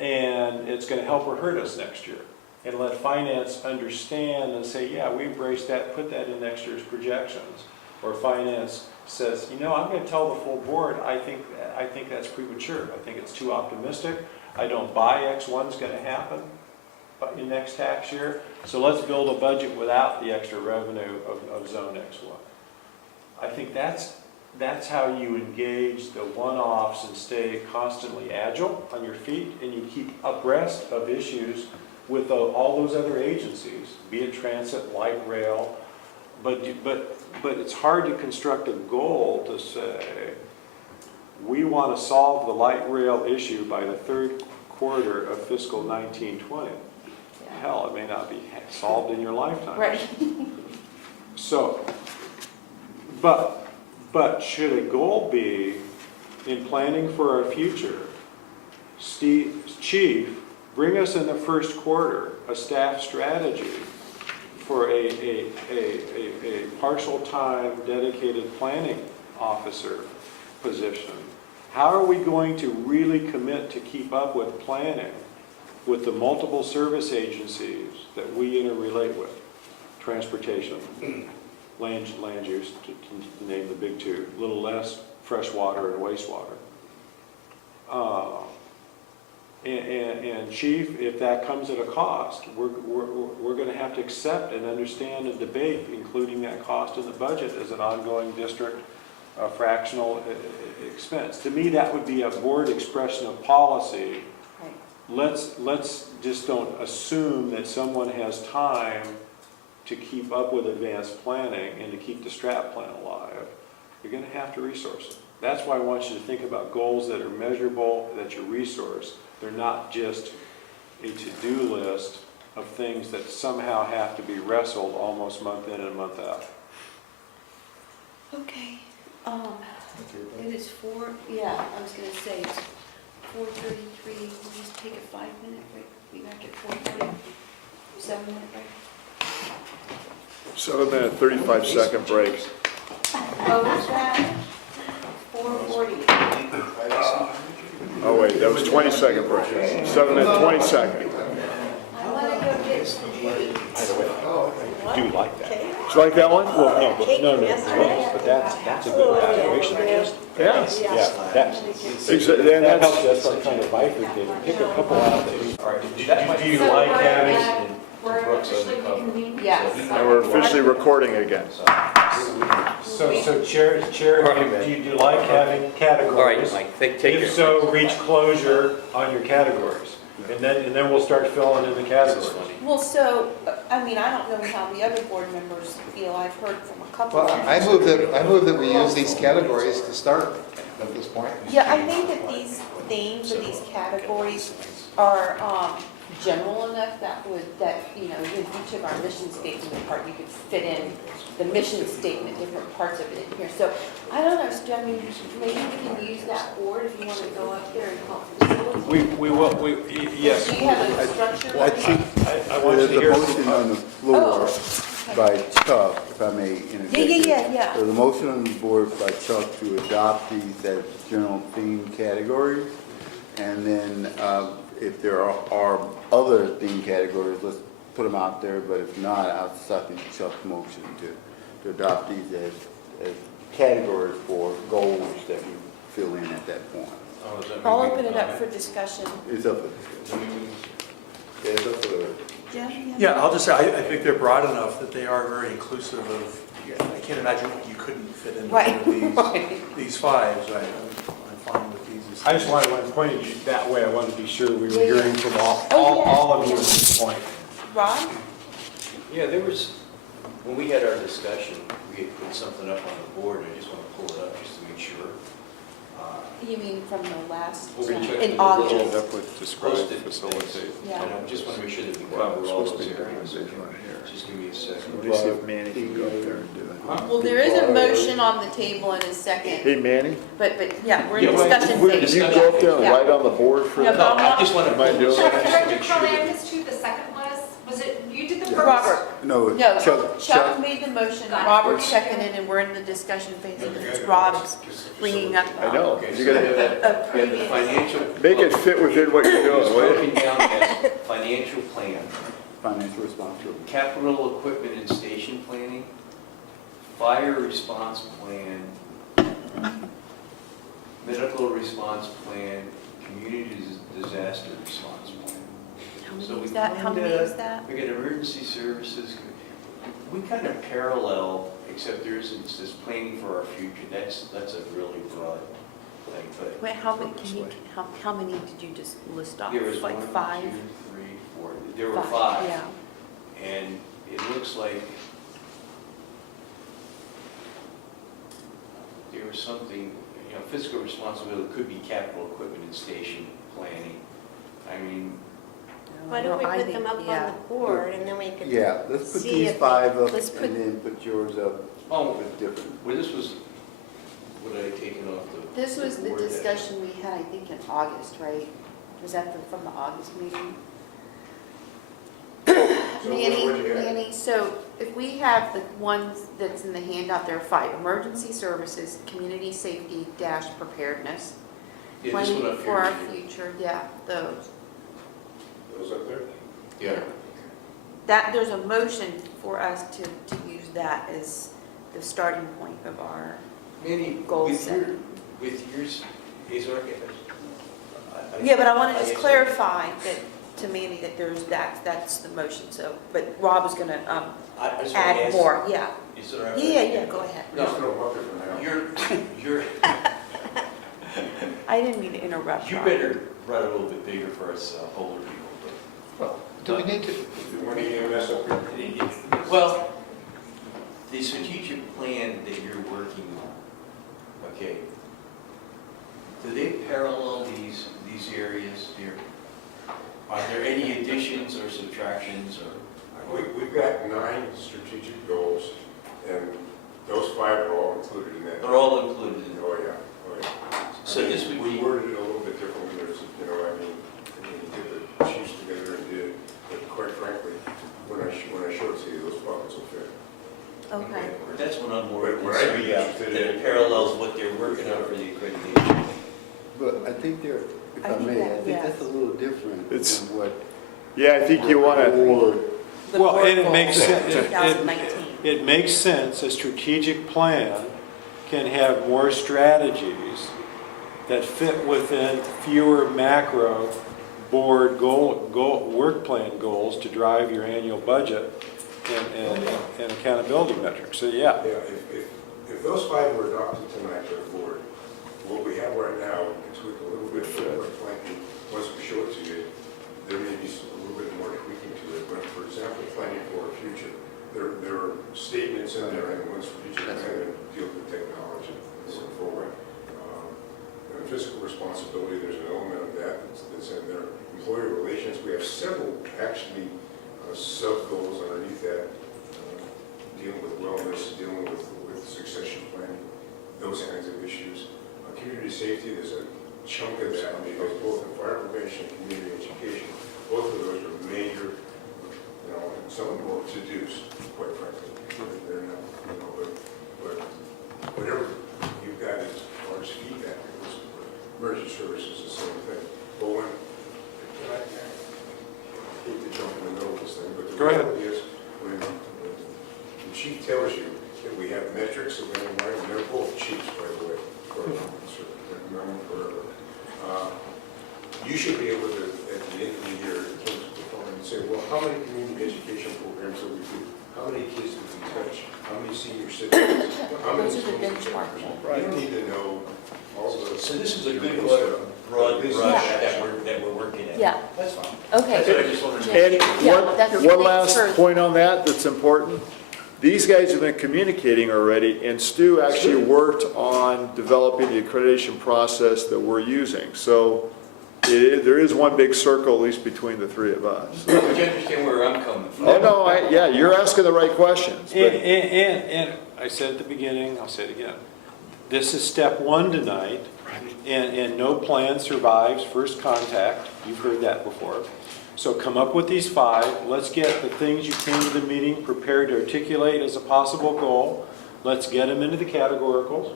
and it's going to help or hurt us next year. And let finance understand and say, yeah, we embrace that, put that in next year's projections. Or finance says, you know, I'm going to tell the full board, I think that's premature. I think it's too optimistic. I don't buy X1's going to happen in next tax year. So let's build a budget without the extra revenue of zone X1. I think that's how you engage the one-offs and stay constantly agile on your feet, and you keep abreast of issues with all those other agencies, be it transit, light rail. But it's hard to construct a goal to say, we want to solve the light rail issue by the third quarter of fiscal 1920. Hell, it may not be solved in your lifetime. Right. So, but should a goal be, in planning for our future, Chief, bring us in the first quarter a staff strategy for a partial time dedicated planning officer position. How are we going to really commit to keep up with planning with the multiple service agencies that we interrelate with? Transportation, land use, to name the big two, a little less fresh water and wastewater. And Chief, if that comes at a cost, we're going to have to accept and understand and debate including that cost in the budget as an ongoing district fractional expense. To me, that would be a board expression of policy. Right. Let's just don't assume that someone has time to keep up with advanced planning and to keep the strat plan alive. You're going to have to resource it. That's why I want you to think about goals that are measurable, that you resource. They're not just a to-do list of things that somehow have to be wrestled almost month in and month out. Okay, and it's yeah, I was gonna say, it's 4:33, we'll just take a 5-minute break, be back at 4:40, 7-minute break. 7-minute, 35-second break. Oh, what's that? 4:40. Oh, wait, that was 20-second break. 7-minute, 20-second. I want to go get some cake. Do you like that? Did you like that one? Well, no, but that's a good evaluation. Yeah. Yeah, that's, And that helps that's, us kind of bifurcate, pick a couple out that All right, do you like having, We're officially reconvening. Yes. and we're officially recording again. so Chair, do you like having categories? All right, Mike, take If your. so, reach closure on your categories, and then we'll start filling in the categories. Well, so, I mean, I don't know how the other board members feel. I've heard from a couple Well, of them. I move that we use these categories to start at this point. Yeah, I think that these themes or these categories are general enough that you know, in each of our mission statement part, you could fit in the mission statement, different parts of it in here. So I don't know, Stu, I mean, maybe we can use that board if you want to go up there and help facilitate. We will, yes. Do you have a structure? I think I want you to there's a hear. motion on the floor by Chuck, if I may interject. Yeah. There's a motion on the board by Chuck to adopt these as general theme categories. And then if there are other theme categories, let's put them out there. But if not, I'll second Chuck's motion to adopt these as categories for goals that we fill in at that point. Oh, does that mean I'll we open can it up comment? for discussion. It's up for discussion. Yeah, it's up for, Jeff? you have- Yeah, I'll just say, I think they're broad enough that they are very inclusive of, I can't imagine you couldn't fit into Right. one of these fives, right? I'm fine with these. I just wanted to point it that way, I wanted to be sure we were Yeah, yeah. hearing from Oh, yeah, all of you yeah. at this point. Ron? Yeah, there was, when we had our discussion, we had put something up on the board, and I just want to pull it up just to make sure. You mean from the last, Well, we checked in the little- August? Up with describe, Posted facilitate. things. Yeah. And I just want to make sure that we Well, cover it's all supposed to those be a areas. presentation right here. Just give me a second. Let me see if Manny can go up there and do it. Well, there is a motion on the table in a second, Hey, Manny, but yeah, we're in Yeah, right. discussion We're in phase. can you go up there and Yeah. write on the board for Yeah, that? but- No, I just want to Am I pull this doing up just to Director make sure. Crowley, I that- missed who the second was it, you did the first? Robert, no, no, Chuck, Chuck made the motion, Got it. Robert seconded, and we're in the discussion phase, and it's Rob's bringing up I know, Okay, you so gotta we have a we have the previous. financial. make it fit within what you're It's doing, will you? broken down as financial plan, financial responsibility. capital equipment and station planning, fire response plan, medical response plan, community disaster response plan. How So many we is that, how many kinda- is that? We got emergency services, we kind of parallel, except there isn't this planning for our future, that's a really broad thing, but Wait, how many, can you, how many did you just list off? there was Like 1, 2, 3, five? 4, there were 5. Yeah. And it looks like there was something, fiscal responsibility could be capital equipment and station planning. I mean, Why don't we I put think- them up on yeah. the board and then we could. Yeah, let's put See these if they- 5 up let's put- and then put yours up oh, with different. well, this was, what I had taken off the. This was the board that- discussion we had, I think, in August, right? Was that from the August meeting? Manny, so if we have the ones that's in the handout, there are 5, emergency services, community safety dash preparedness, Yeah, this one planning up for our here. future, yeah, those. Those up there? Yeah. That, there's a motion for us to use that as the starting point of our Manny, goal with your, setting. with yours, is there? Yeah, but I want to just guess- clarify that, to Manny, that that's the motion, so, but Rob is gonna, I just wanna add ask, more, yeah. is there? Yeah, go ahead. No, you're, I didn't mean to interrupt, you Rob. better run a little bit bigger for us older people. Well, do we need to, Well, the strategic plan that you're working on, okay, do they parallel these areas here? Are there any additions or subtractions or? We've got 9 strategic goals, and those 5 are all included in that. They're all included in, Oh, yeah, oh, yeah. so this would We be, worded it a little bit differently, there's, you get the chiefs together and did it, but quite frankly, when I showed it to you, those buckets will fit. Okay. that's what I'm more What I'd concerned be about, interested that it in- parallels what they're working on for the accreditation. But I think they're, if I I think may, that- I think yes. that's a little different It's- than what. Yeah, I think you wanna, Board. The Well, board and it goal makes for sense. 2019. It makes sense, a strategic plan can have more strategies that fit within fewer macro board work plan goals to drive your annual budget and accountability metrics. So, yeah. Yeah, if those 5 were adopted tonight by the board, what we have right now, we can tweak a little bit, quite frankly, once we show it to you, there may be a little bit more tweaking to it, but for example, planning for our future, there are statements in there, and one strategic plan that deal with technology and so forward. And fiscal responsibility, there's an element of that that's in there. Employee relations, we have several actually sub-goals underneath that, dealing with wellness, dealing with succession planning, those kinds of issues. Community safety, there's a chunk of that, because both in fire prevention and community education, both of those are major, and some of them are to-dos, quite frankly. They're not, but whatever you've got as far as feedback, goes, emergency services is the same thing. But and I hate to jump in the middle of this thing, but the Go ahead. reality is, when the chief tells you that we have metrics that we have in mind, and they're both chiefs, by the way, for you should be able to, at the end of the year, in terms of performance, say, well, how many community education programs have we do? How many kids did we touch? How many senior citizens? How many Those are the schools? benchmarks. You don't need to know all the. So this is a good stuff. broad This is- brush Yeah. that we're working at. Yeah. That's fine. Okay. That's what I just wanted to. And Yeah, that's- one thanks last for- point on that's important. These guys have been communicating already, and Stu actually worked on developing the accreditation process that we're using. So there is one big circle, at least between the three of us. But you understand where I'm coming from? Oh, no, yeah, you're asking the right questions. but- And I said at the beginning, I'll say it again. This is step one tonight, and no plan survives first contact. You've heard that before. So come up with these 5. Let's get the things you came to the meeting prepared to articulate as a possible goal. Let's get them into the categoricals.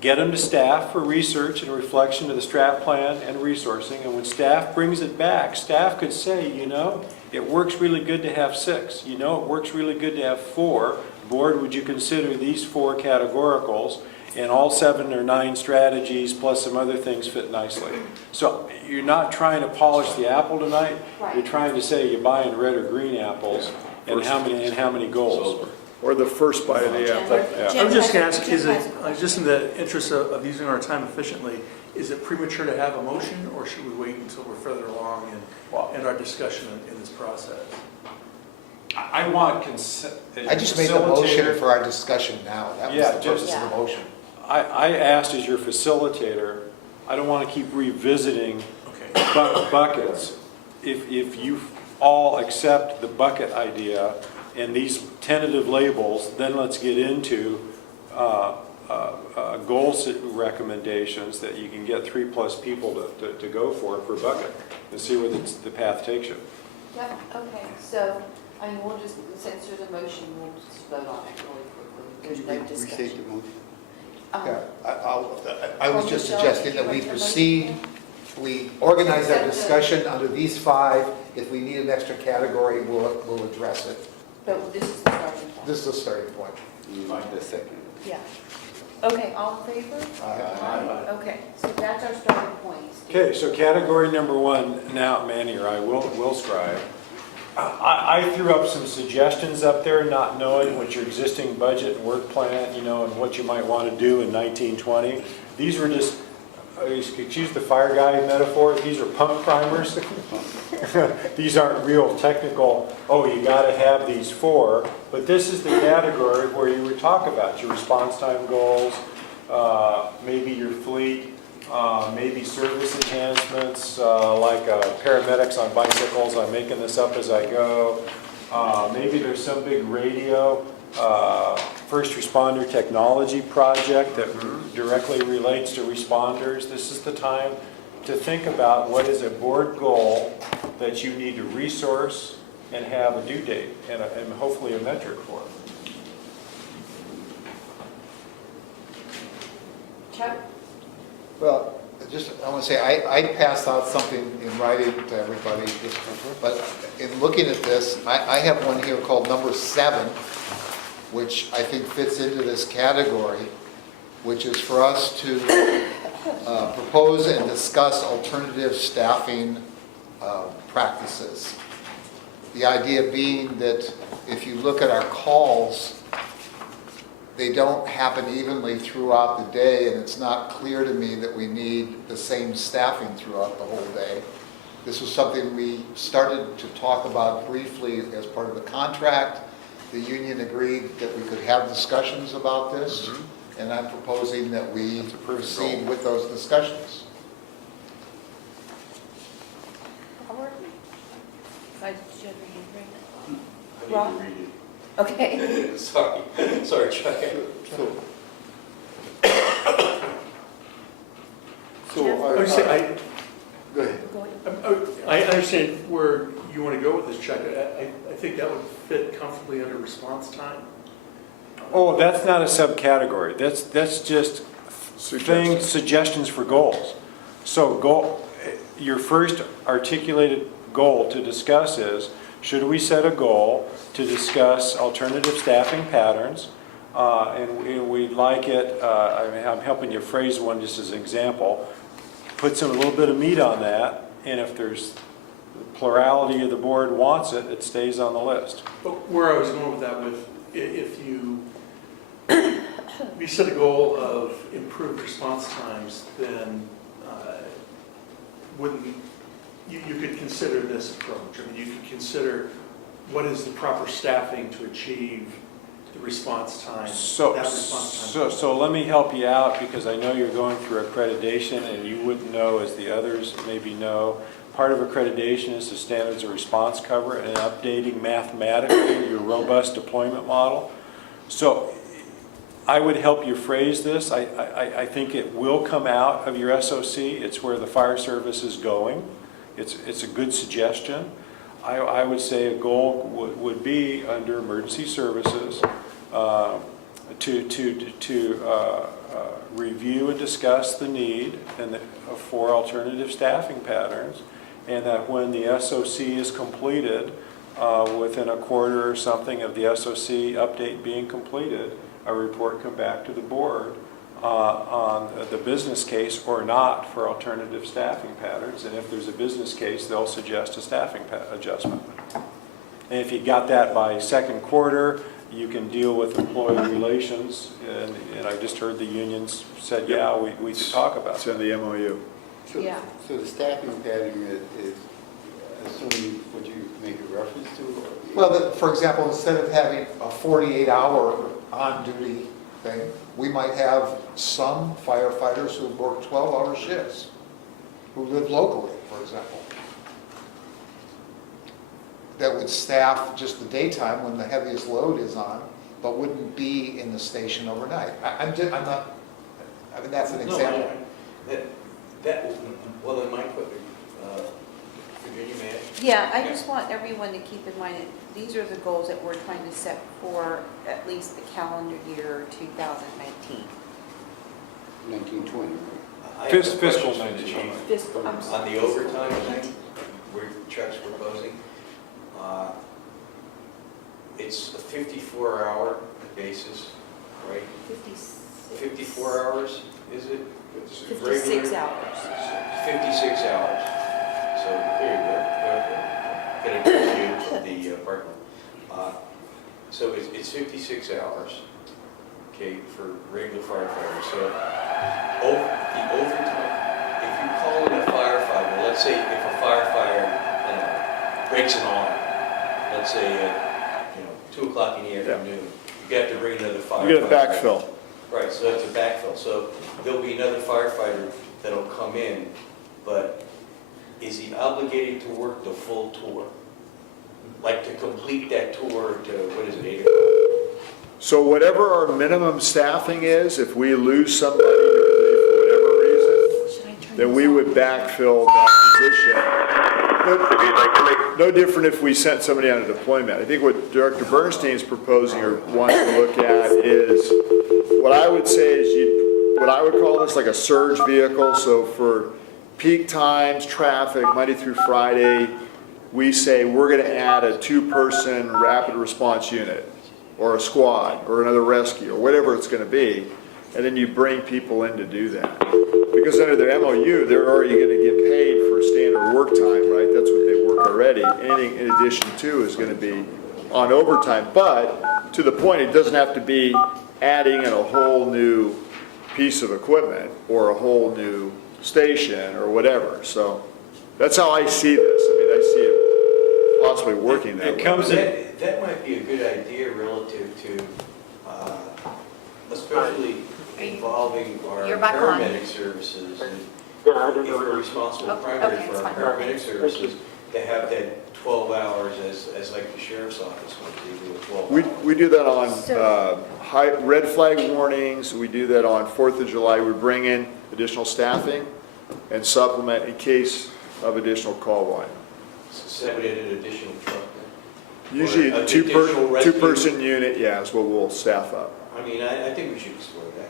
Get them to staff for research and reflection of the strat plan and resourcing. And when staff brings it back, staff could say, you know, it works really good to have 6. You know, it works really good to have 4. Board, would you consider these 4 categoricals? And all 7 or 9 strategies plus some other things fit nicely. So you're not trying to polish the apple tonight. Right. You're trying to say you're buying red or green apples and how many goals. Or the first bite of the apple. I was just going to ask, is it, just in the interest of using our time efficiently, is it premature to have a motion, or should we wait until we're further along in our discussion in this process? I want I just made the motion for our discussion now. That was Yeah, the purpose of the Yeah. motion. I asked as your facilitator, I don't want to keep revisiting Okay. buckets. If you all accept the bucket idea and these tentative labels, then let's get into goal recommendations that you can get 3+ people to go for bucket and see where the path takes you. Yep, okay, so, I mean, we'll just, since there's a motion, we'll just vote on it really quickly. Could There's you no restate discussion. the motion? Yeah, I was just suggesting that we proceed, we organize our discussion under these 5. If we need an extra category, we'll address it. But this is the starting point. This is the starting point. You want the second? Yeah. Okay, all in favor? Aye. Okay, so that's our starting point. Okay, so category number 1, now Manny or I will scribe. I threw up some suggestions up there, not knowing what your existing budget and work plan, you know, and what you might want to do in 1920. These were just, excuse the fire guy metaphor, these are pump primers. These aren't real technical, oh, you got to have these 4, but this is the category where you would talk about your response time goals, maybe your fleet, maybe service enhancements, like paramedics on bicycles. I'm making this up as I go. Maybe there's some big radio first responder technology project that directly relates to responders. This is the time to think about what is a board goal that you need to resource and have a due date and hopefully a metric for. Chuck? Well, I want to say, I passed out something in writing to everybody, but in looking at this, I have one here called number 7, which I think fits into this category, which is for us to propose and discuss alternative staffing practices. The idea being that if you look at our calls, they don't happen evenly throughout the day, and it's not clear to me that we need the same staffing throughout the whole day. This was something we started to talk about briefly as part of the contract. The union agreed that we could have discussions about this, and I'm proposing that we proceed with those discussions. Howard? Did you have your hand raised? I need to read it. Okay. Sorry, Chuck. So, I would say, go ahead. Go ahead. I understand where you want to go with this, Chuck. I think that would fit comfortably under response time. Oh, that's not a subcategory. That's just suggestions for goals. So your first articulated goal to discuss is, should we set a goal to discuss alternative staffing patterns? And we'd like it, I'm helping you phrase one just as an example. puts a little bit of meat on that, and if there's plurality of the board wants it, it stays on the list. But where I was going with that, if you set a goal of improved response times, then you could consider this approach. I mean, you could consider what is the proper staffing to achieve the response time. So, that response time. so let me help you out, because I know you're going through accreditation, and you wouldn't know, as the others maybe know. Part of accreditation is the standards of response cover and updating mathematically your robust deployment model. So I would help you phrase this. I think it will come out of your SOC. It's where the fire service is going. It's a good suggestion. I would say a goal would be under emergency services to review and discuss the need for alternative staffing patterns, and that when the SOC is completed, within a quarter or something of the SOC update being completed, a report come back to the board on the business case or not for alternative staffing patterns. And if there's a business case, they'll suggest a staffing adjustment. And if you got that by second quarter, you can deal with employee relations. And I just heard the unions said, yeah, we should talk about It's it. in the MOU. So, Yeah. so the staffing pattern is assuming what you make a reference to? Or Well, for example, instead of having a 48-hour on-duty thing, we might have some firefighters who work 12-hour shifts, who live locally, for example, that would staff just the daytime when the heaviest load is on, but wouldn't be in the station overnight. I'm not, I mean, that's an example. Well, in my quick, Virginia, may I? Yeah, I just want everyone to keep in mind that these are the goals that we're trying to set for at least the calendar year 2019. 1920. I have a Fiscal question to the 19. chief. Fiscal, I'm On sorry. the overtime thing, where Chuck's proposing, it's a 54-hour basis, right? 54 hours, is it? 56 hours. 56 hours. So there you go. Can appreciate the parking lot. So it's 56 hours, okay, for regular firefighters. So the overtime, if you call in a firefighter, let's say if a firefighter breaks an arm, let's say at 2 o'clock in the afternoon, you have to bring another firefighter. You get a backfill. Right, so that's a backfill. So there'll be another firefighter that'll come in, but is he obligated to work the full tour? Like to complete that tour to, what is it, 8 o'clock? So whatever our minimum staffing is, if we lose somebody for whatever reason, Should I turn then this we off? would backfill that position. No different if we sent somebody on a deployment. I think what Director Bernstein is proposing or wants to look at is, what I would say is what I would call this like a surge vehicle. So for peak times, traffic, Monday through Friday, we say we're going to add a 2-person rapid response unit or a squad or another rescue or whatever it's going to be, and then you bring people in to do that. Because under their MOU, they're already going to get paid for standard work time, right? That's what they work already. Anything in addition to is going to be on overtime. But to the point, it doesn't have to be adding in a whole new piece of equipment or a whole new station or whatever. So that's how I see this. I mean, I see it possibly working that way. It comes in. That might be a good idea relative to, especially involving our You're back on. paramedic services. And Yeah, I don't if know. we're responsible Okay, primarily okay, for it's our fine. paramedic services, to have that 12 hours as like the sheriff's office, when they do a 12 hours. We do that on red flag warnings, we do that on 4th of July, we bring in additional staffing and supplement in case of additional call volume. Somebody at an additional truck. Usually Or a additional rescue. two-person unit, yeah, is what we'll staff up. I mean, I think we should explore that.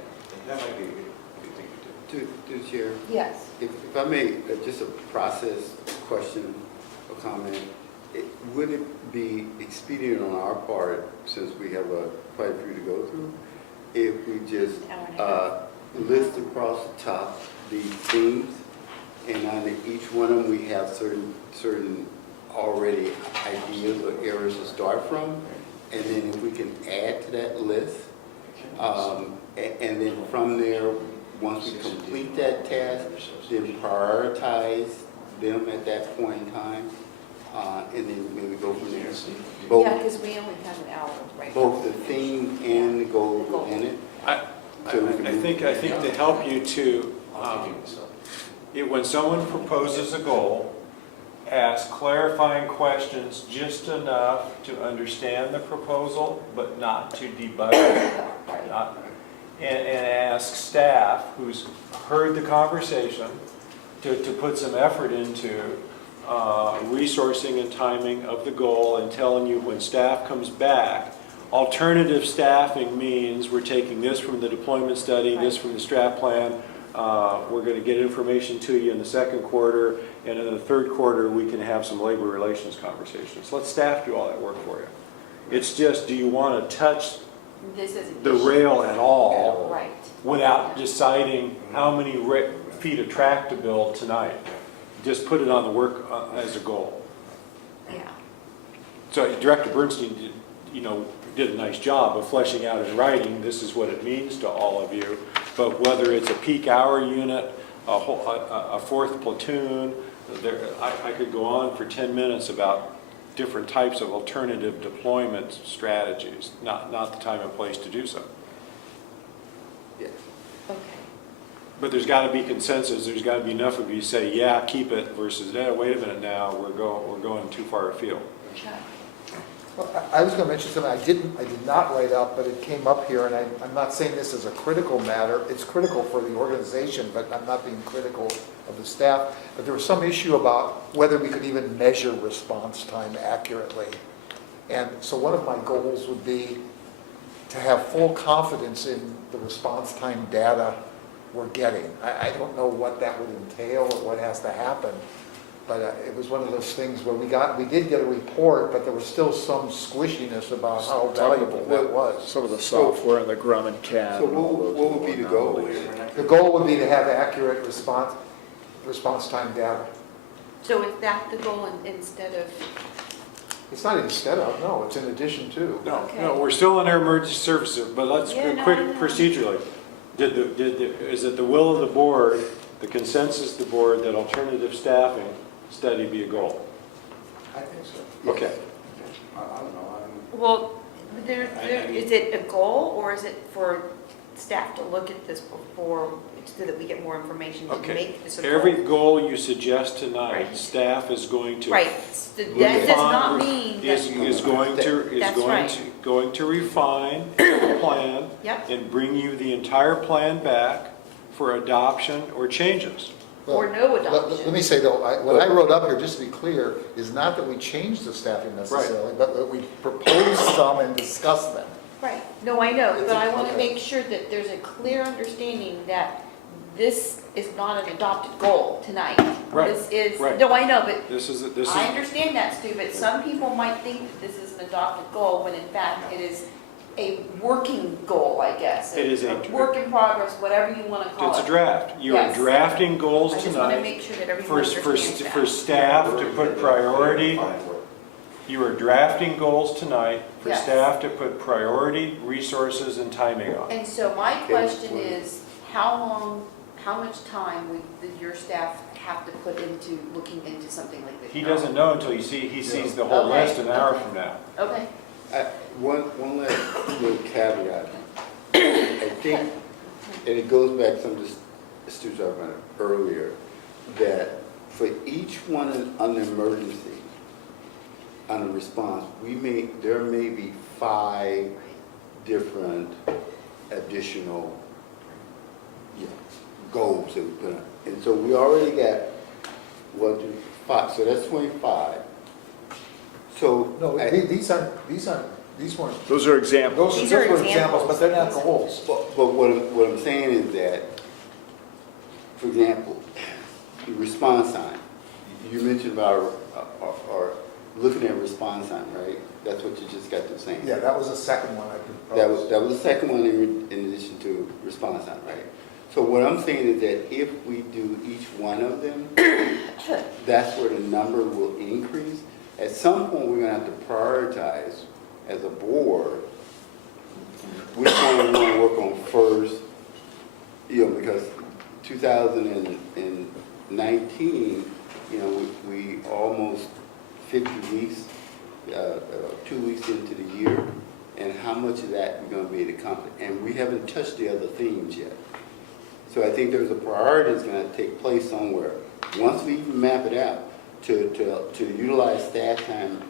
That might be a good thing to do. To the chair, Yes. if I may, just a process question or comment, would it be expedient on our part, since we have quite a few to go through, if we just Hour and a half. list across the top the themes And on each one of them, we have certain already ideas or areas to start from. And then if we can add to that list, and then from there, once we complete that task, then prioritize them at that point in time, and then maybe go from there. Both, Yeah, because we only have an hour right now. both the theme and the goal within it. I think to help you to, when someone proposes a goal, ask clarifying questions just enough to understand the proposal, but not to debug it. And ask staff, who's heard the conversation, to put some effort into resourcing and timing of the goal and telling you when staff comes back. Alternative staffing means we're taking this from the deployment study, this from the strat plan. We're going to get information to you in the second quarter, and in the third quarter, we can have some labor relations conversations. Let staff do all that work for you. It's just, do you want to touch This isn't. the rail at all Right. without deciding how many feet of track to build tonight? Just put it on the work as a goal. Yeah. So Director Bernstein did a nice job of fleshing out in writing, this is what it means to all of you. But whether it's a peak hour unit, a fourth platoon, I could go on for 10 minutes about different types of alternative deployment strategies, not the time and place to do so. Yeah. Okay. But there's got to be consensus, there's got to be enough of you say, yeah, keep it, versus, wait a minute now, we're going too far afield. Okay. Well, I was going to mention something I did not write up, but it came up here, and I'm not saying this is a critical matter. It's critical for the organization, but I'm not being critical of the staff. But there was some issue about whether we could even measure response time accurately. And so one of my goals would be to have full confidence in the response time data we're getting. I don't know what that would entail or what has to happen. But it was one of those things where we did get a report, but there was still some squishiness about how valuable that was. Some of the software and the Grumman CAD. So and all those what would be the goal? The goal would be to have accurate response time data. So is that the goal instead of? It's not instead of, no, it's in addition to. No, Okay. no, we're still under emergency services, but let's Yeah, go no, quick I know. procedurally. Is it the will of the board, the consensus of the board, that alternative staffing study be a goal? I think so. Okay. I don't know. Well, I mean- is it a goal or is it for staff to look at this before, so that we get more information to Okay. make this a goal? Every goal you suggest tonight, Right. staff is going to. Right, so that does not mean Is that, going to refine the plan yep, and bring you the entire plan back for adoption or changes. or no Let adoption. me say though, what I wrote up here, just to be clear, is not that we changed the staffing necessarily, but that we proposed some and discussed them. Right, no, I know, but I want to Okay. make sure that there's a clear understanding that this is not an adopted goal tonight. Right, This is, right. no, I know, but This is. I understand that, Stu, but some people might think that this is an adopted goal, when in fact it is a working goal, I guess. It is a- work in progress, whatever you want to call it. It's a draft. You are Yes. drafting goals I just want to tonight make sure that everyone for understands that. staff to put priority. Fine work. You are drafting goals tonight for Yes. staff to put priority, resources, and timing on. And so my question is, how much time would your staff have to put into looking into something like this? He doesn't know until he sees the whole Okay. list an hour from now. Okay, One last little caveat. I think, and it goes back to some of the students I mentioned earlier, that for each one on the emergency, on the response, there may be 5 different additional goals that we put on. And so we already got 1, 2, 5, so that's 25. So No, these weren't, Those are examples. those These are were examples, examples. but they're not goals. But what I'm saying is that, for example, the response time. You mentioned about or looking at response time, right? That's what you just got to saying. Yeah, that was the second one I proposed. That was the second one in addition to response time, right? So what I'm saying is that if we do each one of them, that's where the number will increase. At some point, we're gonna have to prioritize as a board, which one we wanna work on first, you know, because 2019, you know, we almost 50 weeks, 2 weeks into the year, and how much of that we're gonna be able to accomplish. And we haven't touched the other themes yet. So I think there's a priority that's gonna take place somewhere. Once we even map it out, to utilize staff time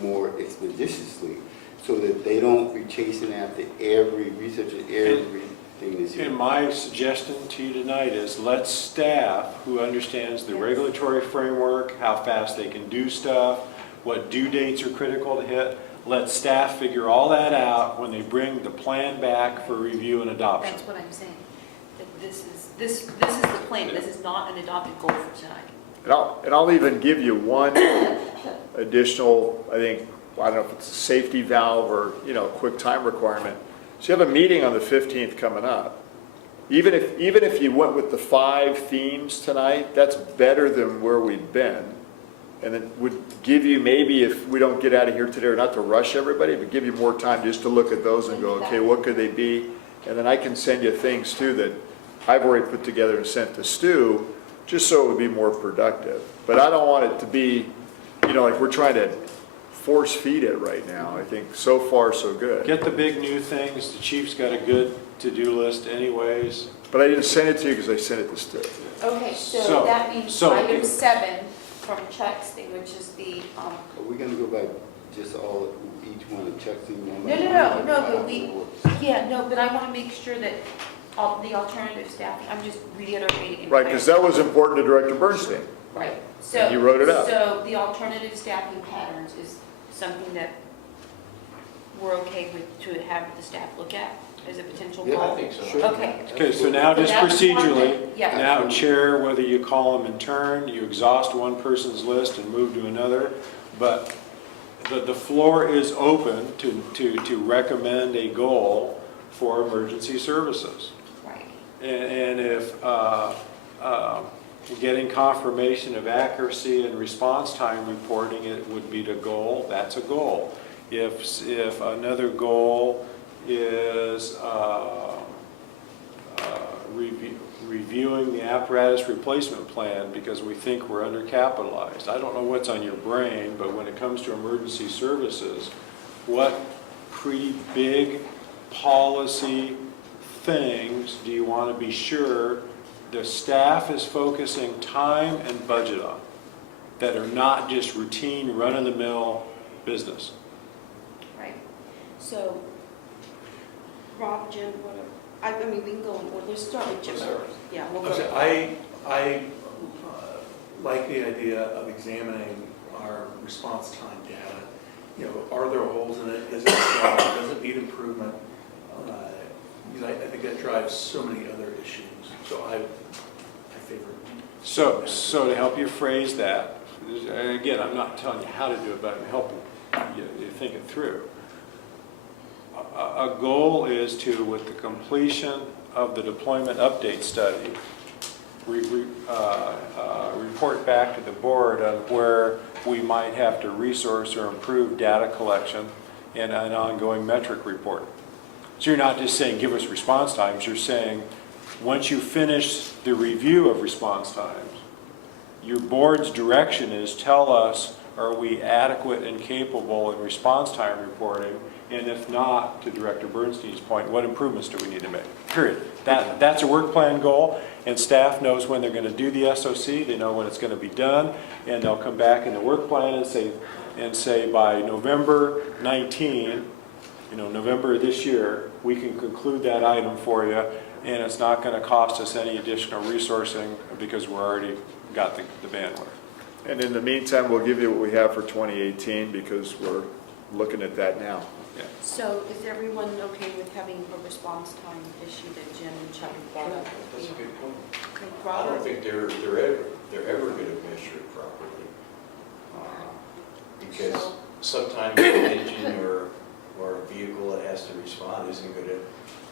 more expeditiously, so that they don't be chasing after every research and everything that's here. And my suggestion to you tonight is let staff who understands the regulatory framework, how fast they can do stuff, what due dates are critical to hit, let staff figure all that out when they bring the plan back for review and adoption. That's what I'm saying. That this is the plan. This is not an adopted goal for tonight. And I'll even give you one additional, I think, I don't know if it's a safety valve or, you know, quick time requirement. So you have a meeting on the 15th coming up. Even if you went with the 5 themes tonight, that's better than where we've been. And it would give you, maybe if we don't get out of here today, or not to rush everybody, but give you more time just to look at those and go, okay, what could they be? And then I can send you things too that I've already put together and sent to Stu, just so it would be more productive. But I don't want it to be, you know, like we're trying to force feed it right now. I think so far so good. Get the big new things. The chief's got a good to-do list anyways. But I didn't send it to you because I sent it to Stu. Okay, So- so that means so- item 7 from Chuck's thing, which is the, Are we gonna go by just all, each one of Chuck's thing? one by No, one? but but I want to make sure that all the alternative staffing, I'm just reiterating. Right, because that was important to Director Bernstein. Right, so. And you wrote it up. So the alternative staffing patterns is something that we're okay with to have the staff look at as a potential Yeah, I goal? think so. Okay. Okay, so now just That's one procedurally, thing, yeah. now chair, whether you call them in turn, you exhaust one person's list and move to another, but the floor is open to recommend a goal for emergency services. Right. And if getting confirmation of accuracy and response time reporting, it would be the goal, that's a goal. If another goal is reviewing the apparatus replacement plan because we think we're undercapitalized. I don't know what's on your brain, but when it comes to emergency services, what pretty big policy things do you want to be sure the staff is focusing time and budget on that are not just routine, run-of-the-mill business? Right. So, Rob, Jim, whatever. I mean, we can go in order. Let's start with Jim. Yeah, we'll go. I like the idea of examining our response time data. You know, are there holes in it? Is it strong? Does it need improvement? Because I think that drives so many other issues. So I favor. So to help you phrase that, again, I'm not telling you how to do it, but I'm helping you think it through. A goal is to, with the completion of the deployment update study, report back to the board on where we might have to resource or improve data collection and an ongoing metric report. So you're not just saying, give us response times, you're saying, once you finish the review of response times, your board's direction is tell us, are we adequate and capable in response time reporting? And if not, to Director Bernstein's point, what improvements do we need to make? Period. That's a work plan goal, and staff knows when they're going to do the SOC, they know when it's going to be done, and they'll come back in the work plan and say by November 19, November of this year, we can conclude that item for you, and it's not going to cost us any additional resourcing because we're already got the bandwidth. And in the meantime, we'll give you what we have for 2018 because we're looking at that now. Yeah. So is everyone okay with having a response time issue that Jim and Chuck have brought up? That's a good point. Okay, I Robert? don't think they're ever going to measure it properly. Because sometimes an engine or a vehicle that has to respond isn't going to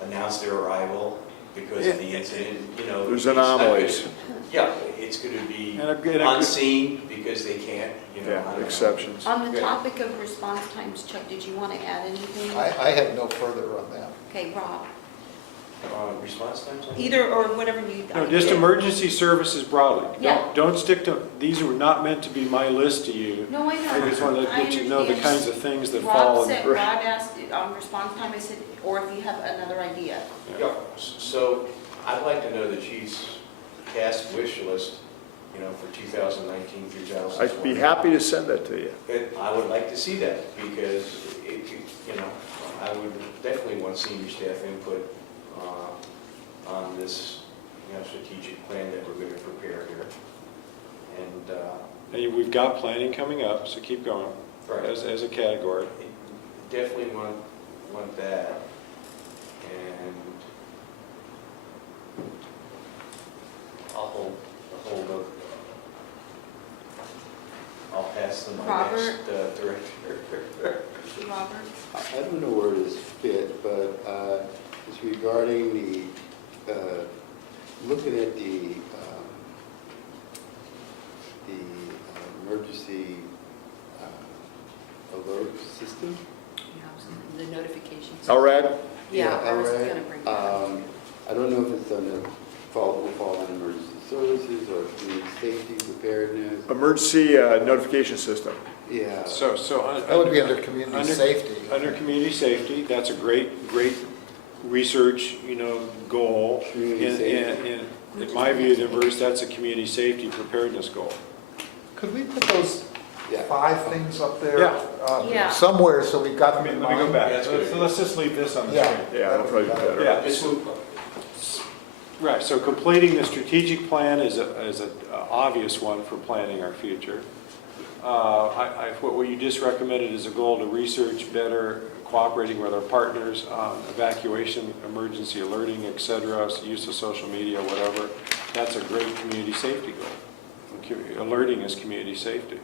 announce their arrival because of the incident, you know. There's it's not gonna- anomalies. Yeah, it's going to be And a- unseen because they can't, you know. I Yeah, don't know. exceptions. On the Good. topic of response times, Chuck, did you want to add anything? I have no further on that. Okay, Rob, Response times? either or whatever you. No, just emergency services broadly. Yeah. Don't stick to, these were not meant to be my list to you. No, I know. I just wanted to I get you to know the understand. kinds of things that fall Rob in. said, Rob asked on response time, I said, or if you have another idea. Yeah, so I'd like to know the chief's cast wish list, you know, for 2019 through 2020. I'd be happy to send that to you. I would like to see that because it, you know, I would definitely want senior staff input on this, you know, strategic plan that we're going to prepare here. And, And we've got planning coming up, so keep going right. as a category. Definitely want that. And I'll pass them to my Robert? next director. Robert? I don't know where this fit, but it's regarding the, looking at the emergency alert system. The notifications. LRAD? Yeah, I was LRAD. gonna bring that up. I don't know if it's will fall on emergency services or community safety preparedness. Emergency notification system. Yeah. So That would be under community Under- safety. Under community safety, that's a great research, you know, goal. Community safety. And in my view, the inverse, that's a community safety preparedness goal. Could we put those Yeah. 5 things up there? Yeah. Yeah. Somewhere so we've got them in Let me go mind? back. Yeah, that's good. So let's just leave this on the Yeah. screen. Yeah, that'd probably be better. Yeah. Just move. Right, so completing the strategic plan is an obvious one for planning our future. What you just recommended is a goal to research better, cooperating with our partners on evacuation, emergency alerting, et cetera, use of social media, whatever. That's a great community safety goal. Alerting is community safety.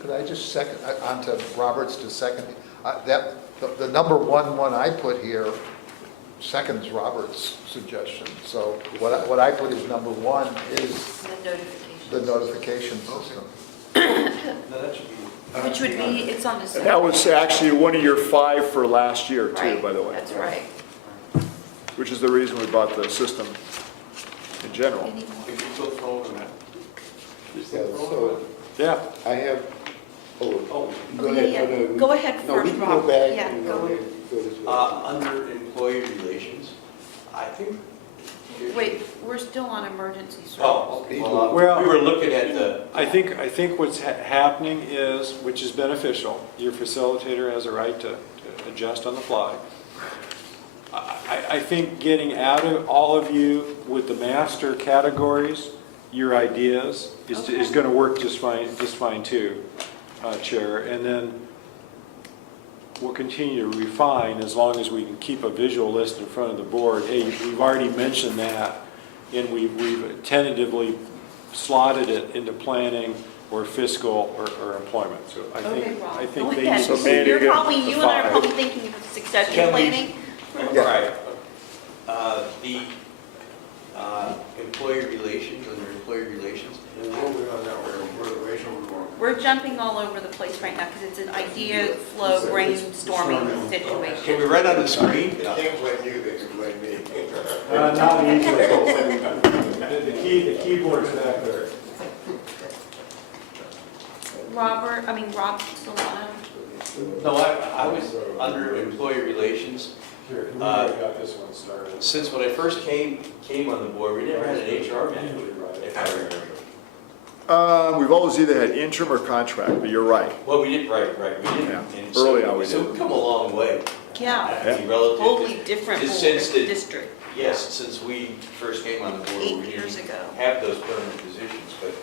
Could I just second, onto Robert's to second, the number one I put here seconds Robert's suggestion. So what I put as number 1 is The the notifications. notification system. No, that should be. Which would be, it's on the. And that was actually one of your 5 for last year too, Right, by the way. That's right. Which is the reason we bought the system in general. Any more? If you still throwing them out. Yeah, so Yeah, I have, Oh, go Yeah, ahead. yeah. no, no, Go ahead No, we first, can go Rob. back. Yeah, and, go. go this way. under employee relations, I think. Wait, we're still on emergency service. Oh, okay. Well- We were looking at the, I think what's happening is, which is beneficial, your facilitator has a right to adjust on the fly. I think getting out of all of you with the master categories, your ideas, is Okay. going to work just fine too, Chair. And then we'll continue to refine as long as we can keep a visual list in front of the board. Hey, we've already mentioned that, and we've tentatively slotted it into planning or fiscal or employment. So I Okay, think, Rob, I go think they ahead. use So Mandy, You're get probably, the you and I are 5. probably thinking of succession Can we- planning. right, the employee relations, under employee relations, Well, where are we on that, where the racial we're going? We're jumping all over the place right now because it's an idea flow brainstorming can situation. we write on the screen? They can't blame you, they can blame me. Not the the keyboard's back there. Rob Solano. No, I was under employee relations. Here, who got this one started? Since when I first came on the board, we never had an HR manager, if I remember. We've always either had interim or contract, but you're right. Well, we did, right, we did. Yeah, And so- early on we So did. we've come a long way. Yeah, I mean, relative to- totally different Just since board, the- district. Yes, since we first came on the board, 8 we years didn't ago. have those permanent positions, but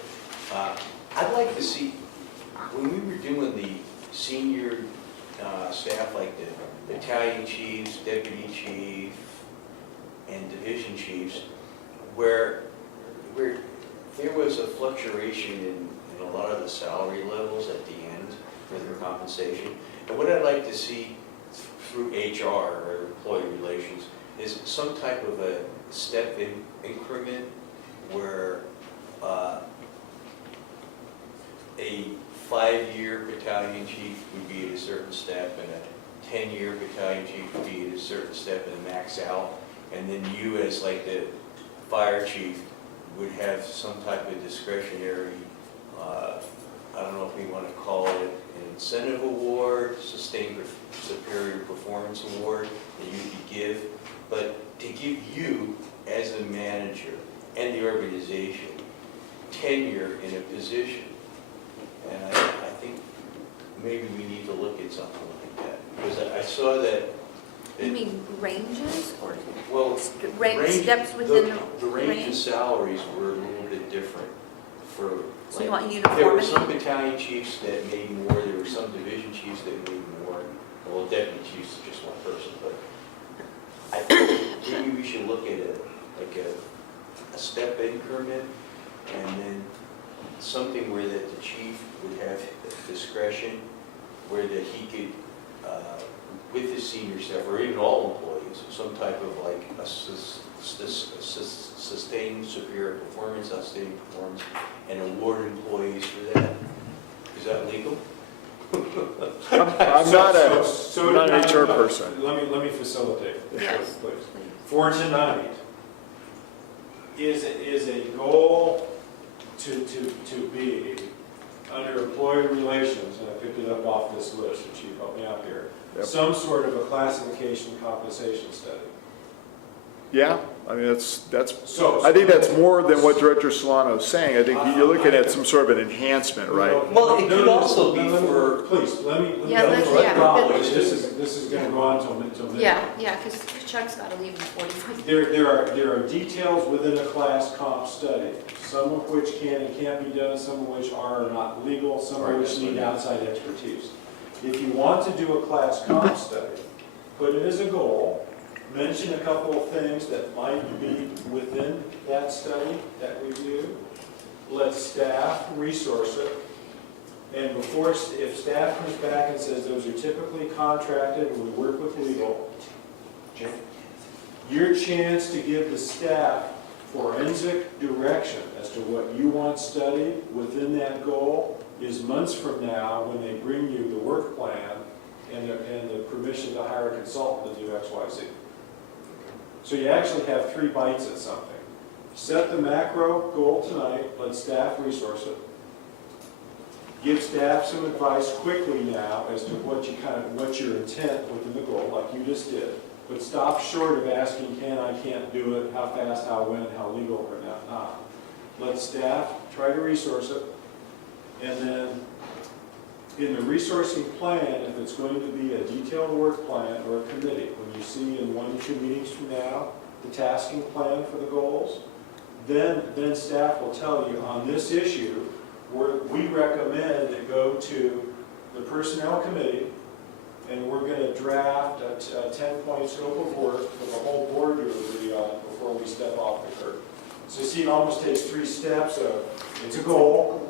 I'd like to see, when we were doing the senior staff, like the battalion chiefs, deputy chief, and division chiefs, where there was a fluctuation in a lot of the salary levels at the end for their compensation. And what I'd like to see through HR or employee relations, is some type of a step increment where a 5-year battalion chief would be at a certain step, and a 10-year battalion chief would be at a certain step and max out, and then you as like the fire chief would have some type of discretionary, I don't know if we want to call it an incentive award, sustained superior performance award that you could give, but to give you as a manager and the organization tenure in a position. And I think maybe we need to look at something like that, because I saw that. You mean ranges or Well, steps within the range of salaries were a little bit different for. So you want There were uniformity? some battalion chiefs that made more, there were some division chiefs that made more. Well, deputy chiefs is just one person, but I think maybe we should look at a step increment, and then something where that the chief would have discretion, where that he could, with his senior staff, or even all employees, some type of like a sustained superior performance, outstanding performance, and award employees for that. Is that legal? I'm not an HR person. Let me facilitate. Yes, Please. please. For tonight, is a goal to be under employee relations, and I picked it up off this list, and Chief helped me out here, Yep. some sort of a classification compensation study. Yeah, I mean, that's, So. I think that's more than what Director Solano is saying. I think you're looking at some sort of an enhancement, right? Well, it could also be No, for- Please, let me. Yeah, let Rob, this is gonna go on until midnight. Yeah, because Chuck's got to leave in 45. There are details within a class comp study, some of which can and can't be done, some of which are not legal, some of which need outside expertise. If you want to do a class comp study, put it as a goal, mention a couple of things that might be within that study, that review. Let staff resource it. And before, if staff comes back and says those are typically contracted, and we work with legal, your chance to give the staff forensic direction as to what you want studied within that goal is months from now when they bring you the work plan and the permission to hire a consultant to do X, Y, Z. So you actually have 3 bites at something. Set the macro goal tonight, let staff resource it. Give staff some advice quickly now as to what's your intent within the goal, like you just did. But stop short of asking, can't do it, how fast, how when, how legal, or not. Let staff try to resource it. And then in the resourcing plan, if it's going to be a detailed work plan or a committee, when you see in 1 to 2 meetings from now, the tasking plan for the goals, then staff will tell you on this issue, we recommend it go to the personnel committee, and we're going to draft a 10-point scope of work for the whole board to agree on before we step off the curb. So see, it almost takes 3 steps of, it's a goal,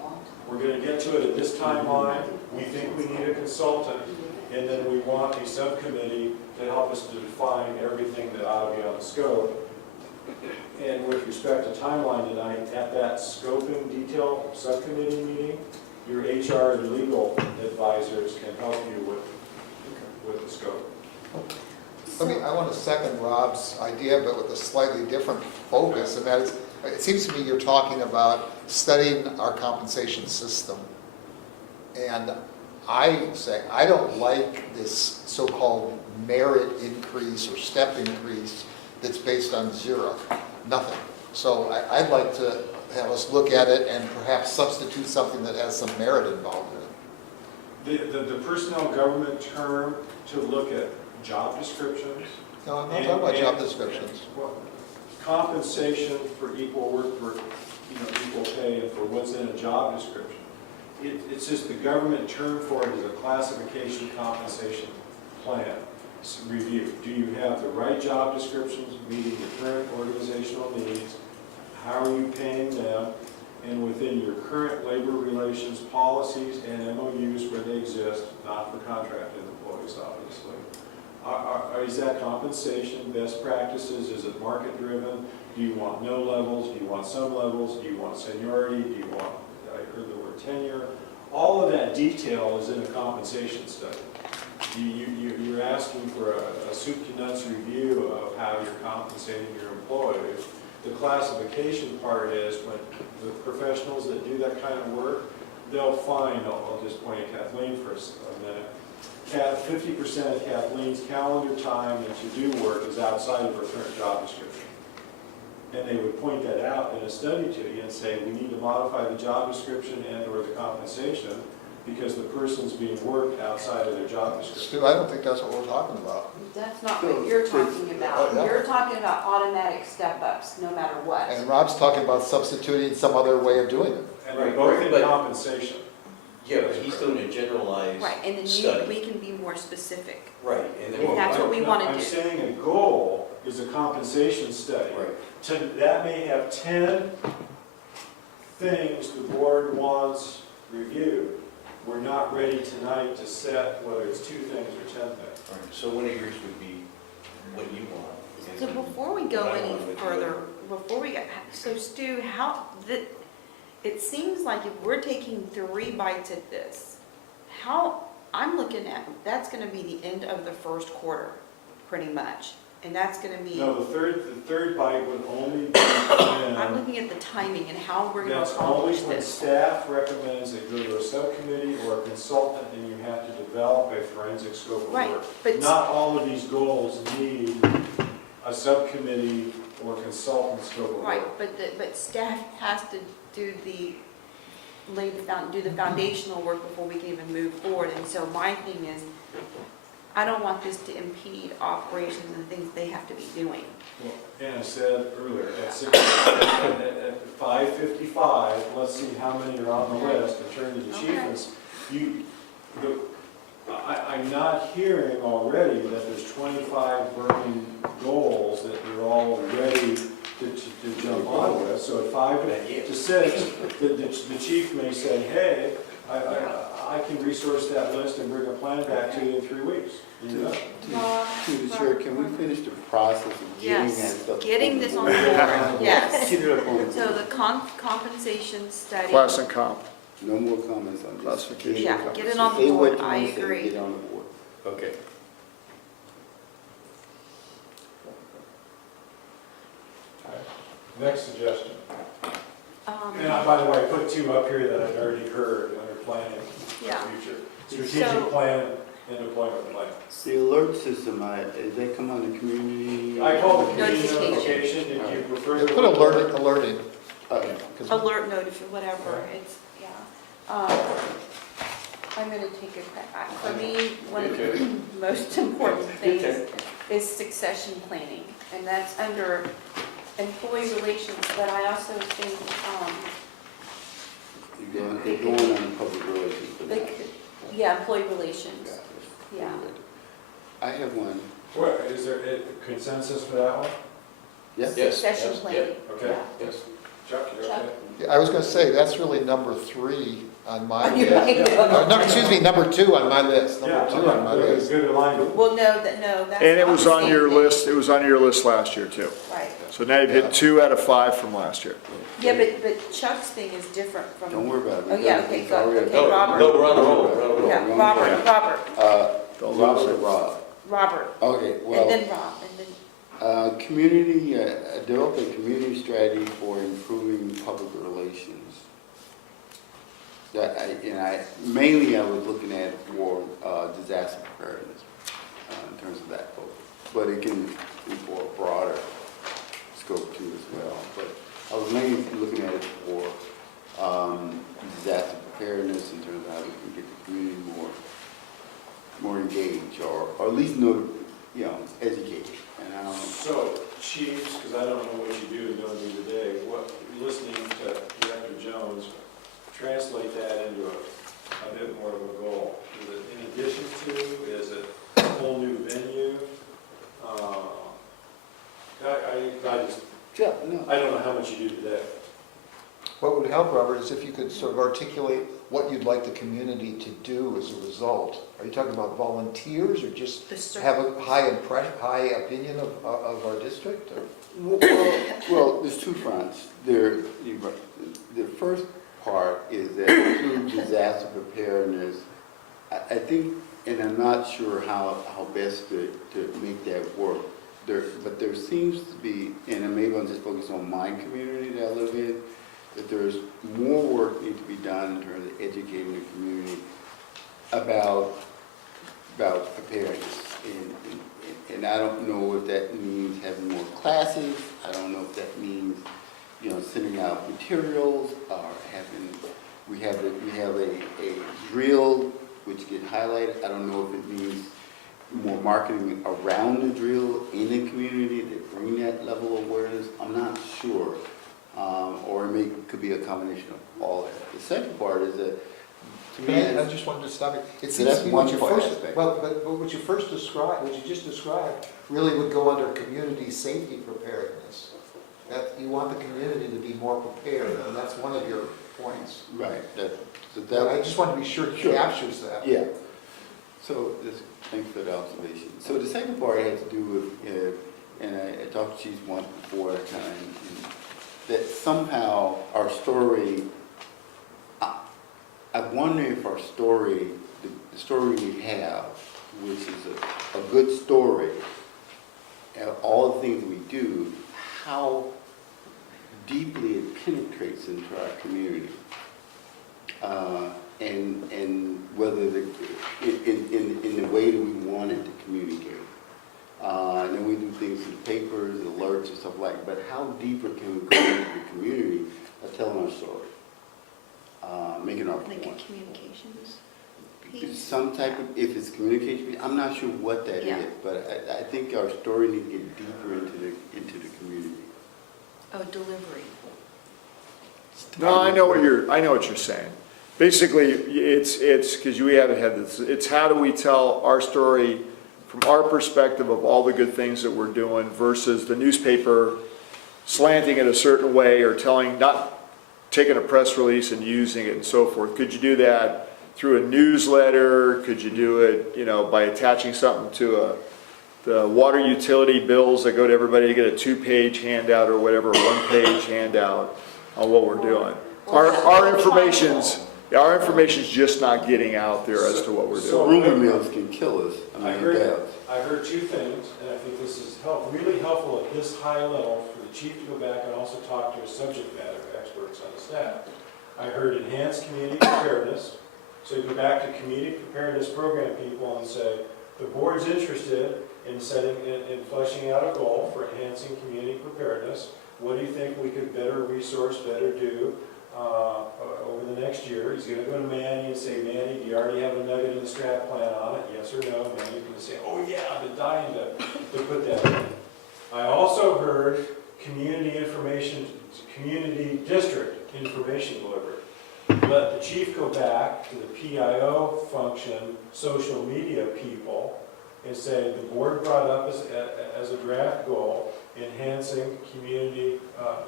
we're going to get to it at this timeline, we think we need a consultant, and then we want a subcommittee to help us to define everything that ought to be on the scope. And with respect to timeline tonight, at that scoping detail subcommittee meeting, your HR and legal advisors can help you with the scope. I want to second Rob's idea, but with a slightly different focus, and that is, it seems to me you're talking about studying our compensation system. And I say, I don't like this so-called merit increase or step increase that's based on 0, nothing. So I'd like to have us look at it and perhaps substitute something that has some merit involved in it. The personnel government term to look at job descriptions. No, I'm not talking about job descriptions. Well, compensation for equal work for, equal pay and for what's in a job description. It's just the government term for it is a classification compensation plan review. Do you have the right job descriptions meeting the current organizational needs? How are you paying them? And within your current labor relations policies and MOUs where they exist, not for contracted employees, obviously. Is that compensation, best practices, is it market driven? Do you want no levels, do you want some levels, do you want seniority, do you want, I heard the word tenure? All of that detail is in a compensation study. You're asking for a soup to nuts review of how you're compensating your employees. The classification part is when the professionals that do that kind of work, they'll find, I'll just point at Kathleen for a minute, 50% of Kathleen's calendar time and to-do work is outside of her current job description. And they would point that out in a study to you and say, we need to modify the job description and/or the compensation because the person's being worked outside of their job description. Stu, I don't think that's what we're talking about. That's not what you're talking about. Oh, yeah. You're talking about automatic step-ups, no matter what. And Rob's talking about substituting some other way of doing it. And they're Right, both in but- compensation. Yeah, but he's doing a generalized Right, and then study. we can be more specific. Right, and then. If that's what we wanna do. I'm saying a goal is a compensation study. Right. That may have 10 things the board wants reviewed. We're not ready tonight to set whether it's 2 things or 10 things. All right, so one of yours would be what you want. So before we go What I any want with further, before we get, so Stu, it seems like if we're taking 3 bites at this, I'm looking at, that's gonna be the end of the first quarter, pretty much. And that's gonna be, No, the third bite would only be I'm when, looking at the timing and how we're gonna that's only accomplish when this. staff recommends they go to a subcommittee or a consultant and you have to develop a forensic scope of Right, work. but Not all of these goals need a subcommittee or consultant scope of work. Right, but staff has to do the foundational work before we can even move forward. And so my thing is, I don't want this to impede operations and things they have to be doing. Well, and I said earlier, at 5:55, let's see how many are on the list, and turn to the chief. Okay. I'm not hearing already that there's 25 burning goals that you're all ready to jump on with. So at 5 to 6, the chief may say, hey, I can resource that list and bring a plan back to you in 3 weeks. You know? To the chair, can we finish the process of getting that Yes, stuff? getting this on board, yes. Get it up on So board. the compensation study. Class and comp. No more comments on this. Classification. Yeah, get it on Say what board, you I want to say, agree. Get on the board. Okay. Next suggestion. Um, By the way, I put 2 up here that I've already heard under planning for Yeah. the future. So- Strategic plan and deployment plan. The alert system, does that come under community? I call it community Notification. notification, if you prefer. Put alerting. Alert notice, whatever, it's, yeah. I'm gonna take a crack. For me, one of the most important things is succession planning, and that's under employee relations, but I also think, You're going on public relations for that. yeah, employee relations, Got it. yeah. I have one. What, is there a consensus for that one? Yes? Yes, Succession yes, planning. Okay. yeah. Yes. Chuck, you Chuck? okay? Yeah, I was gonna say, that's really number 3 on my On your list. list. No, excuse me, number 2 on my list, Yeah, number 2 on my good, list. good alignment. Well, no, that's. And it not was the on same your thing. list, it was on your list last year too. Right. So now you've hit 2 out of 5 from last year. Yeah, but Chuck's thing is different from. Don't worry about it. Oh, yeah, okay, It's go, already- okay, No, Robert. no, we're on a roll, we're on a roll. Yeah, Robert, Don't lose Robert, it. Rob. Robert, Okay, and well, then Rob, and then, community, develop a community strategy for improving public relations. Mainly I was looking at for disaster preparedness in terms of that book, but it can be for a broader scope too as well. But I was mainly looking at it for disaster preparedness in terms of how we can get the community more engaged or at least educated. And I don't know. So, chiefs, because I don't know what you do and don't do today, listening to Director Jones, translate that into a bit more of a goal. Is it in addition to, is it a whole new venue? I just, Yeah, no. I don't know how much you do today. What would help, Robert, is if you could sort of articulate what you'd like the community to do as a result. Are you talking about volunteers or just have a high opinion of our district? Or? Well, there's two fronts. The first part is that through disaster preparedness, I think, and I'm not sure how best to make that work. But there seems to be, and maybe I'm just focused on my community that I live in, that there's more work needs to be done in terms of educating the community about preparedness. And I don't know if that means having more classes. I don't know if that means, sending out materials or we have a drill which get highlighted. I don't know if it means more marketing around the drill in the community that bring that level of awareness. I'm not sure. Or it could be a combination of all that. The second part is that, to me, I just wanted to stop it. It So seems that's to me one what you part first, aspect. well, but what you first described, what you just described, really would go under community safety preparedness. That you want the community to be more prepared, and that's one of your points. right, But I just want to be sure it captures that. yeah. So, thanks for the observation. So the second part has to do with, and I talked to Chief once before, that somehow our story, I wonder if our story, the story we have, which is a good story, and all the things we do, how deeply it penetrates into our community. And whether in the way that we want it to communicate. And then we do things in the papers, alerts and stuff like that, but how deeper can we go into the community of telling our story? Making our Like a point. communications piece? Some type of, if it's communication, I'm not sure what that Yeah. is, but I think our story needs to get deeper into the community. Oh, delivery. No, I know what you're saying. Basically, it's, because we haven't had this, it's how do we tell our story from our perspective of all the good things that we're doing versus the newspaper slanting it a certain way or not taking a press release and using it and so forth. Could you do that through a newsletter? Could you do it, by attaching something to the water utility bills that go to everybody to get a 2-page handout or whatever, 1-page handout on what we're doing? Our information's just not getting out there as to what we're So doing. rumor mills can kill us. I it heard, does. I heard two things, and I think this is really helpful at this high level for the chief to go back and also talk to his subject matter experts on the staff. I heard enhanced community preparedness. So you go back to community preparedness program people and say, the board's interested in fleshing out a goal for enhancing community preparedness. What do you think we could better resource, better do over the next year? He's going to go to Manny and say, Manny, do you already have a nugget in the strat plan on it? Yes or no? Manny's going to say, oh yeah, I've been dying to put that in. I also heard community district information delivery. Let the chief go back to the PIO function, social media people, and say the board brought up as a draft goal, enhancing community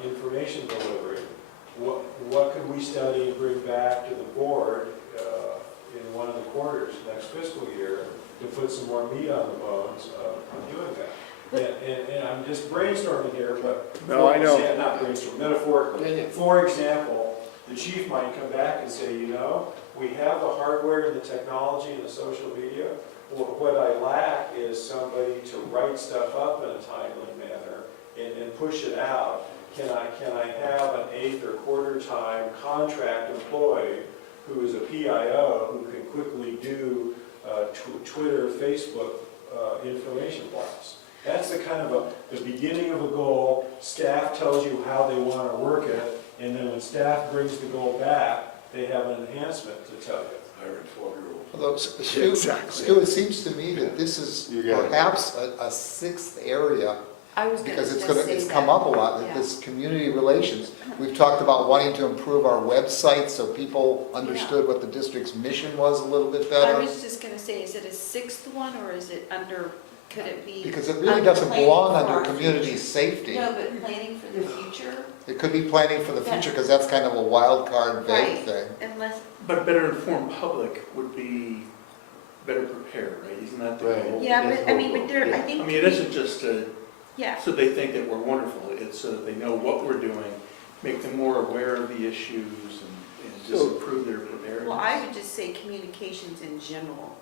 information delivery. What could we study and bring back to the board in one of the quarters next fiscal year to put some more meat on the bones of doing that? And I'm just brainstorming here, but No, I know. not brainstorming, metaphorically. For example, the chief might come back and say, we have the hardware and the technology and the social media. What I lack is somebody to write stuff up in a timely manner and push it out. Can I have an 8th or quarter time contract employee who is a PIO who can quickly do Twitter, Facebook information blasts? That's the kind of the beginning of a goal. Staff tells you how they want to work it, and then when staff brings the goal back, they have an enhancement to tell you. I read 12-year-old. Although, Stu, Exactly. Stu, it seems to me that this is You got it. perhaps a sixth area, I was going to because just say it's that. come up a lot, that Yeah. this community relations. We've talked about wanting to improve our website so people understood what the district's mission was a little bit I better. was just going to say, is it a 6th one or is it under could it be? Because it really doesn't planning belong for under our community future? safety. No, but planning for the future, It could be planning for the future, because that's kind of a wild card vague Right. thing. unless, But better informed public would be better prepared, right? Isn't that the Right. goal? yeah, but I mean, but there, I I think. mean, it isn't just Yeah, so they think that we're wonderful, it's so that they know what we're doing, make them more aware of the issues and just So- improve their preparedness. well, I would just say communications in general.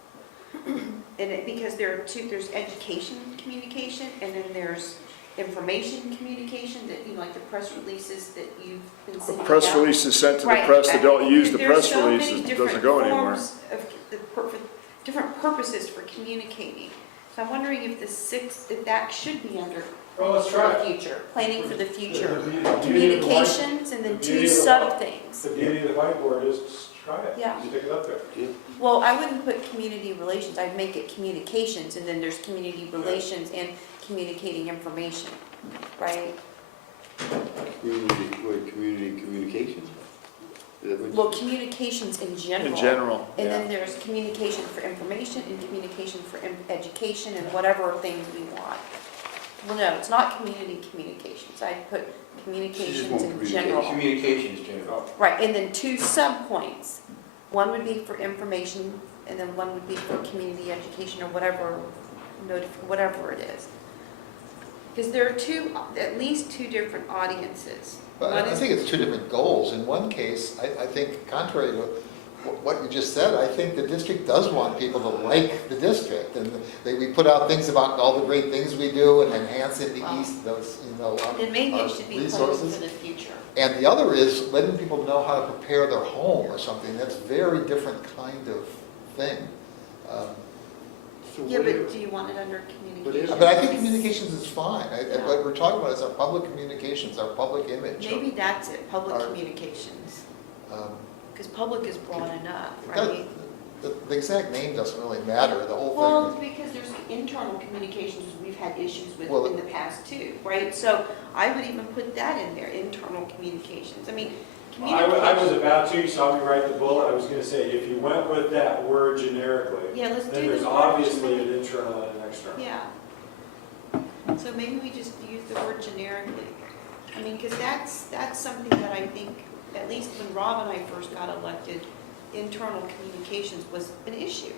And it, because there are two, there's education communication, and then there's information communication that, you know, like the press releases that you've been A sending out. press release is sent to the Right. press that don't use the There's press so many releases, it different doesn't go anywhere. forms of for different purposes for communicating. So I'm wondering if if that should be under Well, let's for try the it. future, planning for the future. The beauty of the white- Communications and then the two beauty of the sub-things. The beauty of the whiteboard is just try it. Yeah. Just stick it up there. Well, I wouldn't put community relations, I'd make it communications, and then there's community relations and communicating information, right? Community communication? Is that what you- Well, communications in general. In general, And yeah. then there's communication for information and communication for education and whatever things we want. Well, no, it's not community communications, I'd put communications want in communication. general. Communications general. Right, and then two sub-points. One would be for information, and then one would be for community education or whatever, whatever it is. Because there are at least two different audiences. But One I is- think it's two different goals. In one case, I think contrary to what you just said, I think the district does want people to like the district. And we put out things about all the great things we do and enhancing the Wow. east, those, you know, And maybe our it should be planning resources. for the future. And the other is letting people know how to prepare their home or something. That's a very different kind of thing. So Yeah, what but if- do you want it under communications? But I think communications is fine. What we're talking about is our public communications, our public image. Maybe that's it, public Our- communications. Um, Because public is broad enough, it does- right? The exact name doesn't really matter, the whole Well, thing. because there's internal communications we've had issues with Well, in the past too, right? So I would even put that in there, internal communications. I mean, I was communications. about to, you saw me write the bullet, I was gonna say, if you went with that word generically, Yeah, let's do then the there's word obviously generic. an internal and an external. Yeah. So maybe we just use the word generically. I mean, because that's something that I think, at least when Rob and I first got elected, internal communications was an issue,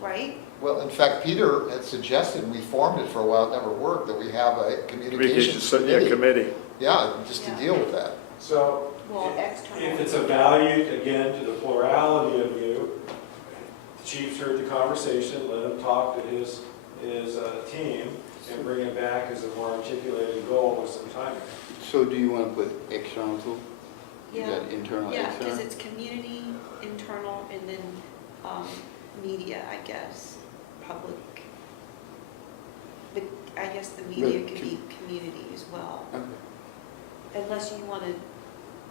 right? Well, in fact, Peter had suggested, and we formed it for a while, it never worked, that we have a communications committee. Committee. Yeah, just to Yeah. deal with that. So, Well, external. if it's a value, again, to the plurality of you, the chief's heard the conversation, let him talk to his team, and bring it back as a more articulated goal with some timing. So do you want to put external too? You Yeah. got internal, Yeah, because external? it's community, internal, and then media, I guess, public. But I guess the media But could be community as well, Okay. unless you want to,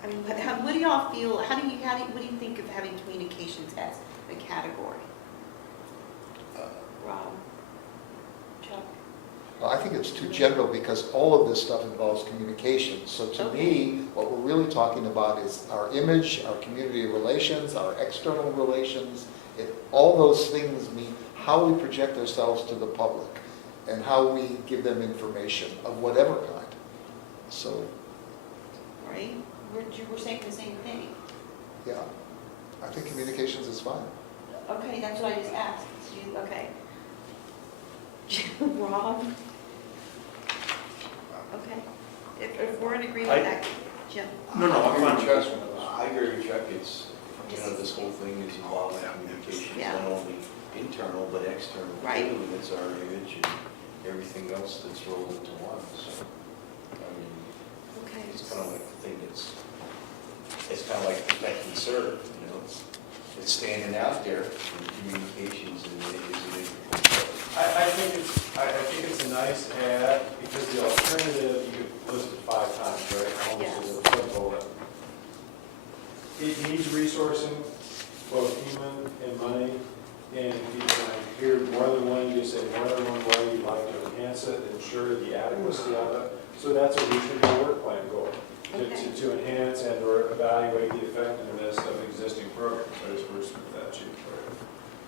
I mean, what do y'all feel, what do you think of having communications as a category? Rob? Chuck? Well, I think it's too general because all of this stuff involves communication. So to me, what we're really talking about is our image, our community relations, our external relations. All those things mean how we project ourselves to the public and how we give them information of whatever kind. So, Right? We're saying the same thing. yeah, I think communications is fine. Okay, that's what I just asked. Okay. Rob? Okay. If we're in agreement with that, Jim? No, I'm fine with Chuck, this one. I agree with Chuck, it's, you know, this whole thing is involving communications, Yeah. not only internal, but external. Right. too, and it's our image and everything else that's rolled into one, so, I mean, Okay. it's kind of like the thing that's, it's kind of like protect and serve, you know, it's standing out there in communications and it is an integral. I think it's a nice add, because the alternative, you could list it 5 times, right? Almost as a sub-bullet. It needs resourcing, both human and money, and if I hear more than one, you say more than one way you'd like to enhance it, ensure the adequacy of it. So that's a reasonable work plan goal, to enhance and or evaluate the effectiveness of existing programs. I just wordsmithed that, Chief.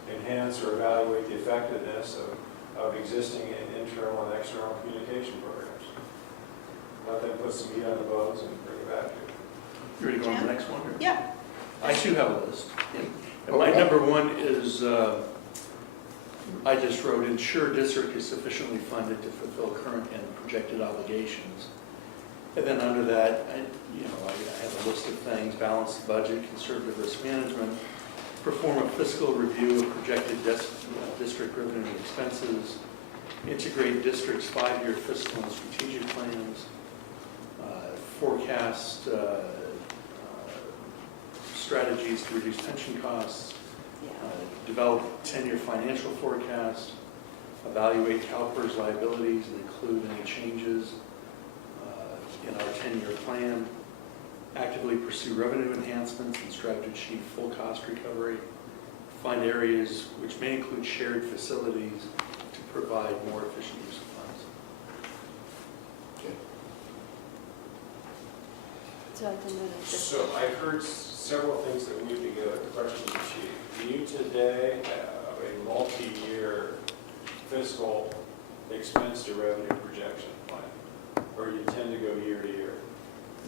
Enhance or evaluate the effectiveness of existing and internal and external communication programs. Let them put some meat on the bones and bring it back to you. You ready to go on to the next one? or? Yeah. I too have a list. And my number one is, I just wrote, ensure district is sufficiently funded to fulfill current and projected obligations. And then under that, I have a list of things: balanced budget, conservative risk management, perform a fiscal review of projected district revenue and expenses, integrate district's 5-year fiscal and strategic plans, forecast strategies to reduce pension costs, develop 10-year financial forecast, evaluate CalPERS liabilities and include any changes in our 10-year plan, actively pursue revenue enhancements and strive to achieve full cost recovery, find areas which may include shared facilities to provide more efficient use of funds. So I heard several things that we need to get a question sheet. Do you today have a multi-year fiscal expense to revenue projection plan? Or you tend to go year to year?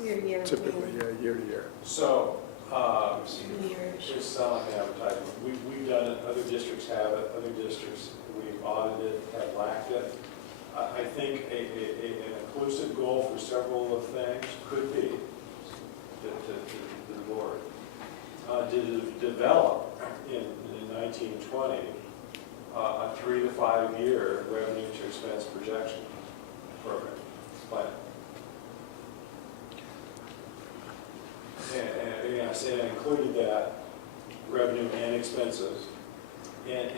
Year. Typically, yeah, year to year. So, Years. just sound like an advertisement. We've done it, other districts have it, other districts we've audited have lacked it. I think an inclusive goal for several of things could be the board. Did develop in 1920 a 3 to 5 year revenue to expense projection program plan. And I say I included that revenue and expenses. And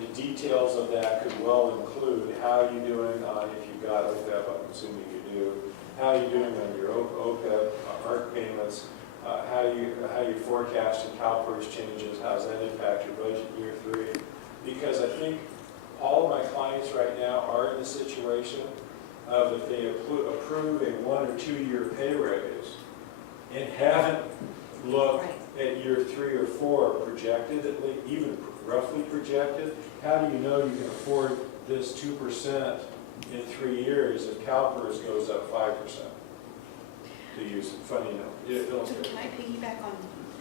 the details of that could well include how you're doing on, if you've got OPEB, I'm assuming you do, how you're doing on your OPEB, ARC payments, how you forecasting CalPERS changes, how does that impact your budget in year 3? Because I think all of my clients right now are in the situation of if they approve a 1 or 2 year pay raise and haven't looked at year 3 or 4 projected, at least, even roughly projected, how do you know you can afford this 2% in 3 years if CalPERS goes up 5%? To use funny note. So can I piggyback on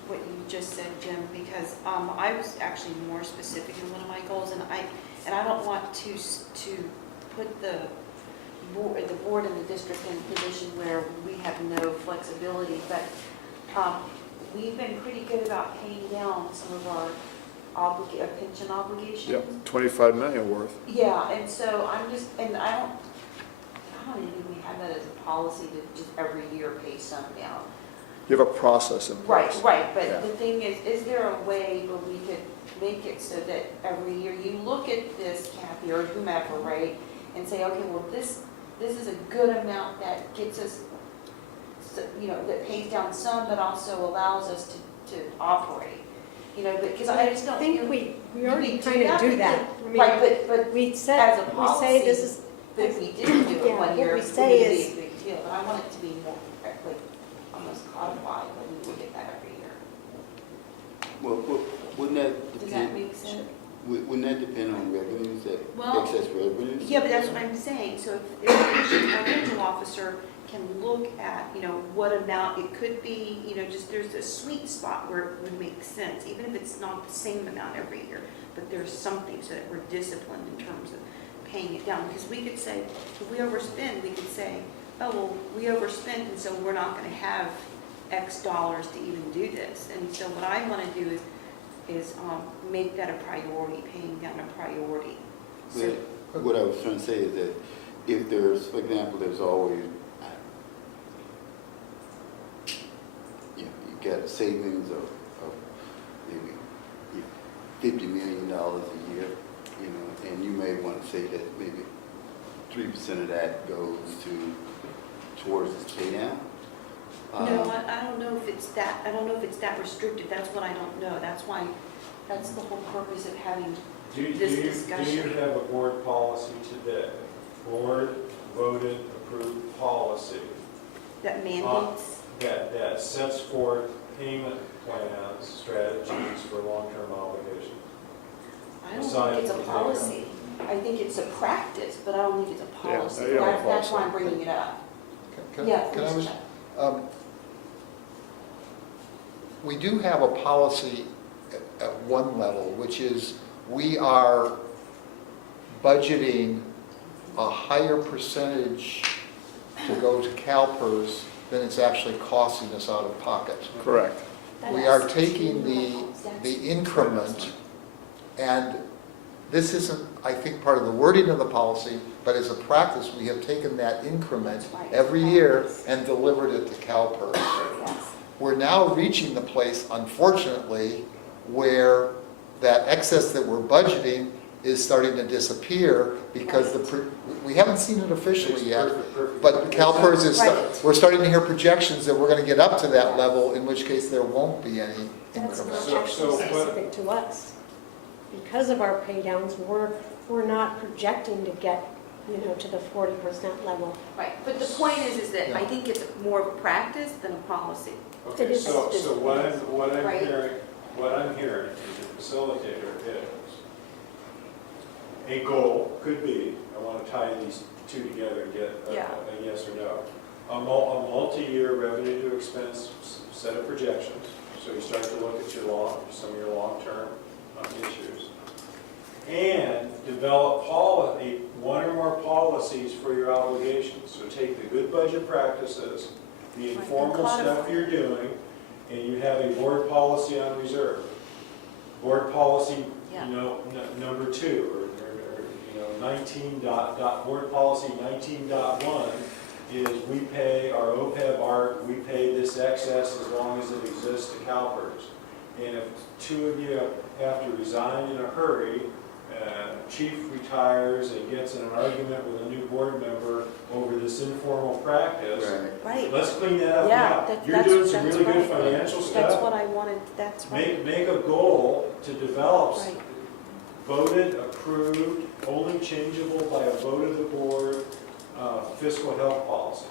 what you just said, Jim? Because I was actually more specific in one of my goals, and I don't want to put the board and the district in a position where we have no flexibility, but we've been pretty good about paying down some of our pension obligations. Yep, 25 million worth. Yeah, and so I'm just, and I don't even think we have that as a policy to just every year pay some down. You have a process in place. Right, but Yeah. the thing is there a way where we could make it so that every year you look at this, Kathy, or whomever, right, and say, okay, well, this is a good amount that gets us, that pays down some, but also allows us to operate. Because I just don't I think we already kind of do that. I mean, Right, but we as say a policy, this is, but if we didn't do it Yeah, one what year, we it say wouldn't is- be a big deal. But I want it to be more, like, almost codified, that we would get that every year. Well, wouldn't that Does that depend, make sense? wouldn't that depend on revenues, Well, excess revenues? Yeah, but that's what I'm saying. So if the financial officer can look at, what amount it could be, just there's a sweet spot where it would make sense, even if it's not the same amount every year, but there's something so that we're disciplined in terms of paying it down. Because we could say, if we overspend, we could say, oh, well, we overspent, and so we're not going to have X dollars to even do this. And so what I want to do is make that a priority, paying down a priority. So, But what I was trying to say is that if there's, for example, there's always, you got savings of maybe $50 million a year, and you may want to say that maybe 3% of that goes towards this pay down. no, I don't know if it's that, restrictive. That's what I don't know. That's the whole purpose of having this discussion. Do you have a board policy today, board voted approved policy That mandates, that sets forth payment plans, strategies for long-term obligations? I don't think it's a policy. I think it's a practice, but I don't think it's a Yeah, policy. you don't have a That's why I'm policy. bringing it up. Can Yeah, can I please, just- Chuck. We do have a policy at one level, which is we are budgeting a higher percentage to go to CalPERS than it's actually costing us out of pocket. Correct. We are taking the increment, and this isn't, I think, part of the wording of the policy, but as a practice, we have taken that increment every year and delivered it to CalPERS. Yes. We're now reaching the place, unfortunately, where that excess that we're budgeting is starting to disappear because we haven't seen it officially yet, but CalPERS is, Right. we're starting to hear projections that we're going to get up to that level, in which case there won't be any That's increment. not actually specific to us. Because of our pay downs, we're not projecting to get, to the 40% level. Right, but the point is that I think it's more of a practice than a policy. It Okay, is so just- what I'm Right. hearing as a facilitator is, a goal could be, I want to tie these two together and get Yeah. a yes or no. A multi-year revenue to expense set of projections, so you start to look at some of your long-term issues. And develop one or more policies for your obligations. So take the good budget practices, the informal stuff you're doing, and you have a board policy on reserve. Board policy, Yeah. number 2, or 19 board policy 19.1 is we pay our OPEB ARC, we pay this excess as long as it exists to CalPERS. And if 2 of you have to resign in a hurry, chief retires and gets in an argument with a new board member over this informal practice, Right. let's clean that up Yeah, now. that- You're that's- doing some that's really good right. financial That's stuff. what I wanted, that's right. Make a goal to develop Right. voted, approved, only changeable by a vote of the board, fiscal health policies.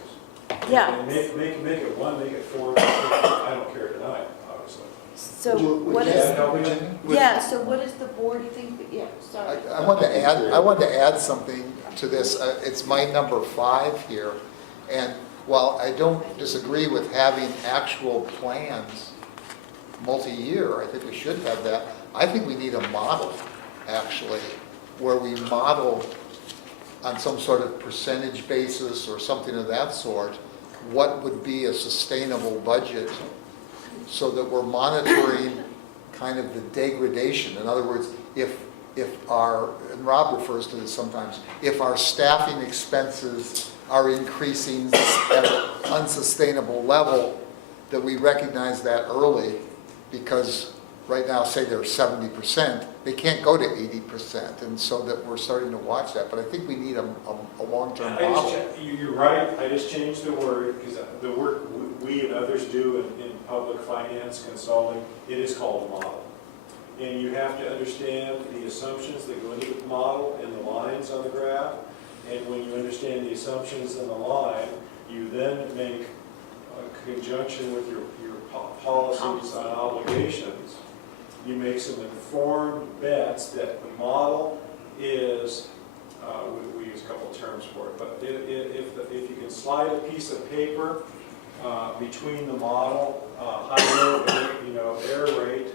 Yeah. And make it 1, make it 4, I don't care tonight, obviously. So Would what you is, help me, Jimmy? yeah, so what is the board, you think, yeah, sorry. I wanted to add something to this. It's my number 5 here. And while I don't disagree with having actual plans multi-year, I think we should have that. I think we need a model, actually, where we model on some sort of percentage basis or something of that sort, what would be a sustainable budget so that we're monitoring kind of the degradation. In other words, if our, and Rob refers to this sometimes, if our staffing expenses are increasing at an unsustainable level, that we recognize that early, because right now, say they're 70%, they can't go to 80%, and so that we're starting to watch that. But I think we need a long-term model. You're right, I just changed the word, because the work we and others do in public finance consulting, it is called a model. And you have to understand the assumptions that go into the model and the lines on the graph. And when you understand the assumptions in the line, you then make a conjunction with your policies on obligations. You make some informed bets that the model is, we use a couple terms for it, but if you can slide a piece of paper between the model, high-low, error rate,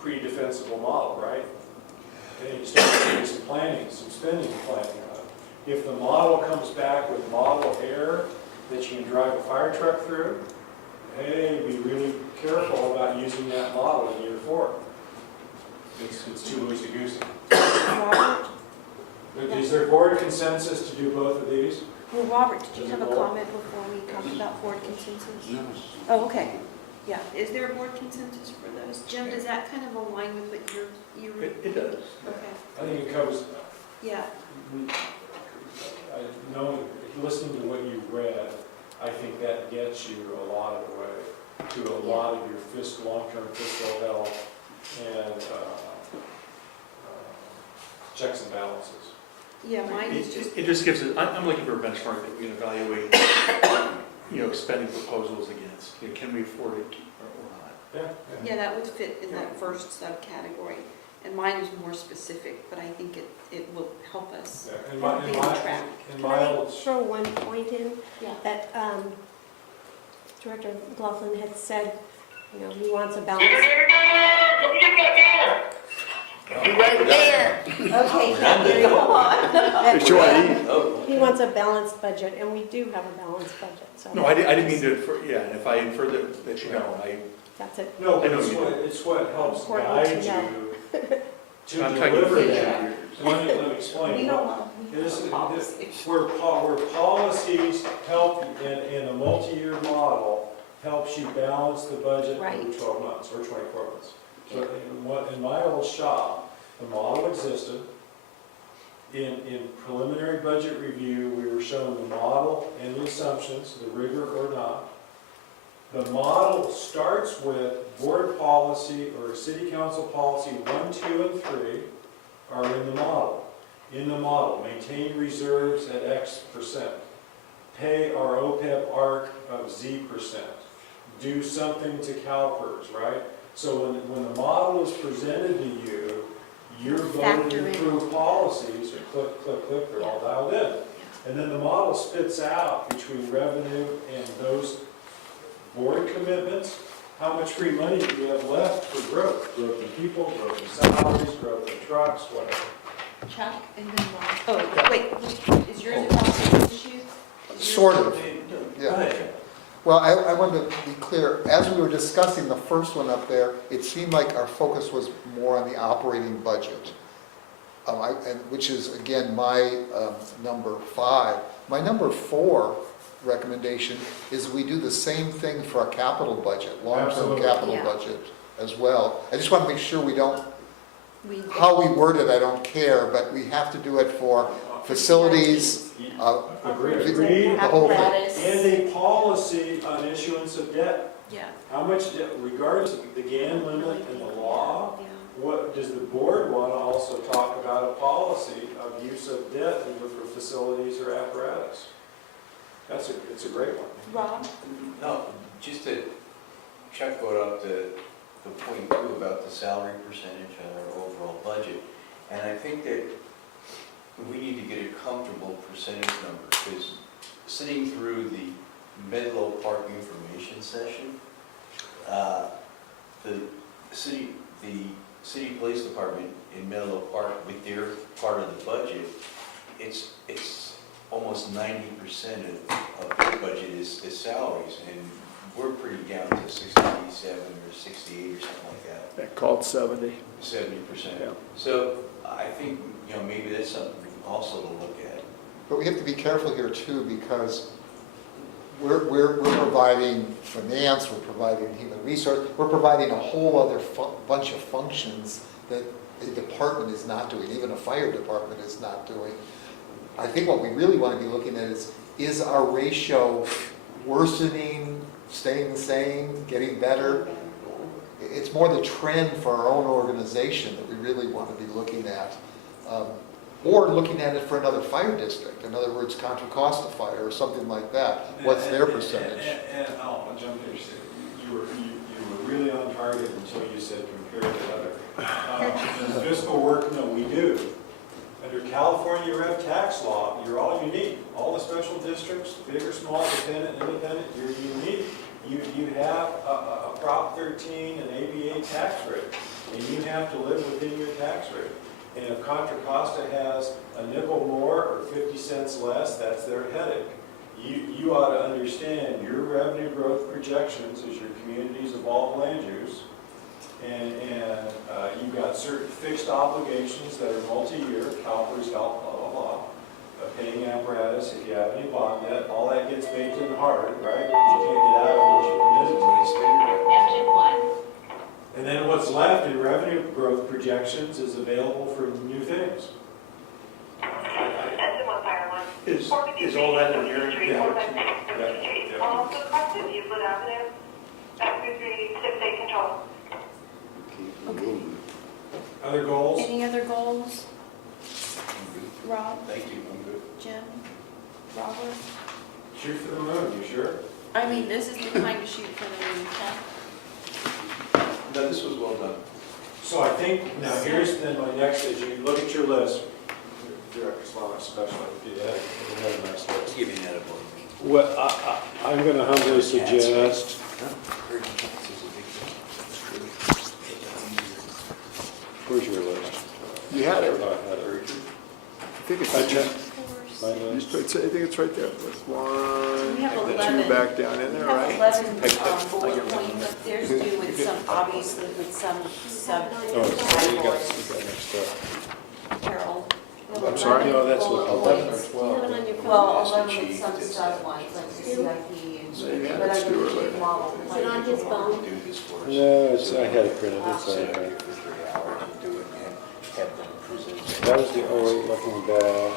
pretty defensible model, right? Okay, you start doing some planning, some spending planning on it. If the model comes back with model error that you can drive a fire truck through, hey, be really careful about using that model in year 4. It's too loosey-goosey. Robert? Is there board consensus to do both of these? Well, Robert, did you have a comment before we talk about board consensus? No. Oh, okay. Yeah, is there a board consensus for those? Jim, does that kind of align with what you were? It does. Okay, I think it covers, yeah, I know, listening to what you read, I think that gets you a lot of the way to a lot of your long-term fiscal health and checks and balances. yeah, mine is just, It just gives it, I'm looking for a benchmark that we can evaluate, spending proposals against. Can we afford it or not? Yeah. yeah, that would fit in that first subcategory. And mine is more specific, but I think it will help us Yeah, be on track. in Can my I old, throw one point in? Yeah. That Director McLaughlin had said, you know, he wants a balance. Right there. Okay, Kathy, come on. Makes you want to eat. Oh, He wants a balanced budget, and we do have a balanced budget, so. No, I didn't mean to, yeah, and if I infer that, you know, That's it. no, but I know it's you it's what helps Important to guide know. you to I'm talking deliver future that. years. Let me We explain. don't want, we This have is, policy. where policies help in a multi-year model, helps you balance the budget Right. over 12 months or 24 months. So in my old shop, the model existed. In preliminary budget review, we were shown the model and the assumptions, the rigor or not. The model starts with board policy or city council policy 1, 2, and 3 are in the model. In the model, maintain reserves at X%. Pay our OPEB arc of Z%. Do something to CalPERS, right? So when the model is presented to you, you're voting Factor to in. approve policies, or click, click, click, they're all dialed in. And then the model spits out between revenue and those board commitments, how much free money do you have left for growth? Growth in people, growth in salaries, growth in trucks, whatever. Chuck and then Rob. Oh, wait, is yours about the issues? Sort of, go yeah. ahead. Well, I wanted to be clear, as we were discussing the first one up there, it seemed like our focus was more on the operating budget. Which is, again, my number 5. My number 4 recommendation is we do the same thing for our capital budget, long-term Absolutely. capital Yeah. budget as well. I just want to make sure we don't, We, how we word it, I don't care, but we have to do it for facilities, Agreed. the whole thing. apparatus. And a policy on issuance of debt. Yeah. How much debt, regardless of the GAN limit and the law, Yeah. what, does the board want to also talk about a policy of use of debt either for facilities or apparatus? It's a great one. Rob? No, just to, Chuck brought up the point too about the salary percentage on our overall budget. And I think that we need to get a comfortable percentage number, because sitting through the Medlow Park information session, the city police department in Medlow Park, with their part of the budget, it's almost 90% of their budget is salaries, and we're pretty down to 67 or 68 or something like that, That called 70. 70%. Yeah. So I think, maybe that's something also to look at. But we have to be careful here too, because we're providing finance, we're providing human resource, we're providing a whole other bunch of functions that a department is not doing, even a fire department is not doing. I think what we really want to be looking at is our ratio worsening, staying the same, getting better? It's more the trend for our own organization that we really want to be looking at. Or looking at it for another fire district, in other words, Contra Costa Fire or something like that. What's their percentage? And I'll jump in. You were really on target until you said compared to other. Fiscal work, no, we do. Under California Rev tax law, you're all unique. All the special districts, big or small, dependent, independent, you're unique. You have a Prop 13 and ABA tax rate, and you have to live within your tax rate. And if Contra Costa has a nickel more or 50 cents less, that's their headache. You ought to understand your revenue growth projections as your communities evolve land use. And you've got certain fixed obligations that are multi-year, CalPERS, blah, blah, blah. Paying apparatus, if you have any bond debt, all that gets baked in hard, right? Because you can't get out of it once you commit it. And then what's left in revenue growth projections is available for new things. Is all that in your? Okay. Other goals? Any other goals? Rob, Thank you, I'm good. Jim, Robert? Shoot for the moon, you sure? I mean, this is the time to shoot for the moon, Chuck. No, this was well done. So I think, now here's then my next, as you look at your list, Director Slavic especially, you had a nice list. Give me that a What I'm going to humbly suggest, where's your list? You had it. I had it. I think it's, I checked my I list. think it's right there. There's one, We have and 11. two back down in We there, have right? 11 bullet points. There's due with some, obviously with some sub Oh, so you got categories. mixed up. Carol. I'm sorry? No, that's what, 11 or Do you have it on your phone? Well, 11 with some sub ones, like the CIP and, So you had but it, I Stuart, would later. model. Is it on his phone? do this for us. No, it's, I had it printed, it's Sit on up here. here for 3 hours and do it and have them present. That was the, oh, wait, looking back,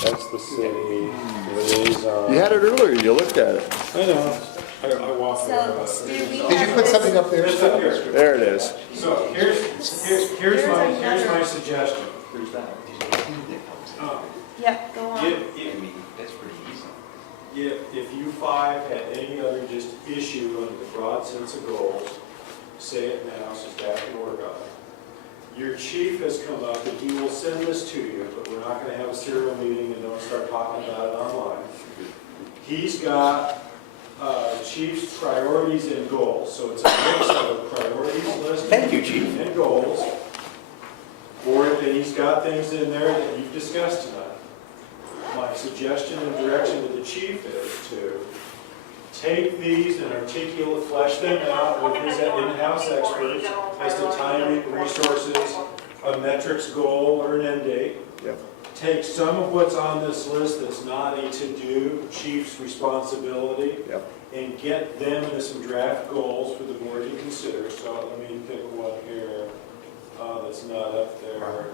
that's the city, liaison. You had it earlier, you looked at it. I know, I walked So, over. Stu, we Did you have put this- something up there? Just up here. There it is. So here's my suggestion. There's that. Yep, go on. I mean, that's pretty easy. If you five had any other just issue under the broad sense of goals, say it now so staff can work on it. Your chief has come up and he will send this to you, but we're not going to have a serial meeting and don't start talking about it online. He's got chief's priorities and goals, so it's a mix of a priorities list. Thank you, Chief. And goals. Or and he's got things in there that you've discussed tonight. My suggestion and direction to the chief is to take these and articulate, flesh them out with his in-house experts as to timing, resources, a metrics goal or an end date. Yep. Take some of what's on this list that's not a to-do, chief's responsibility, Yep. and get them into some draft goals for the board to consider. So let me pick one here that's not up there.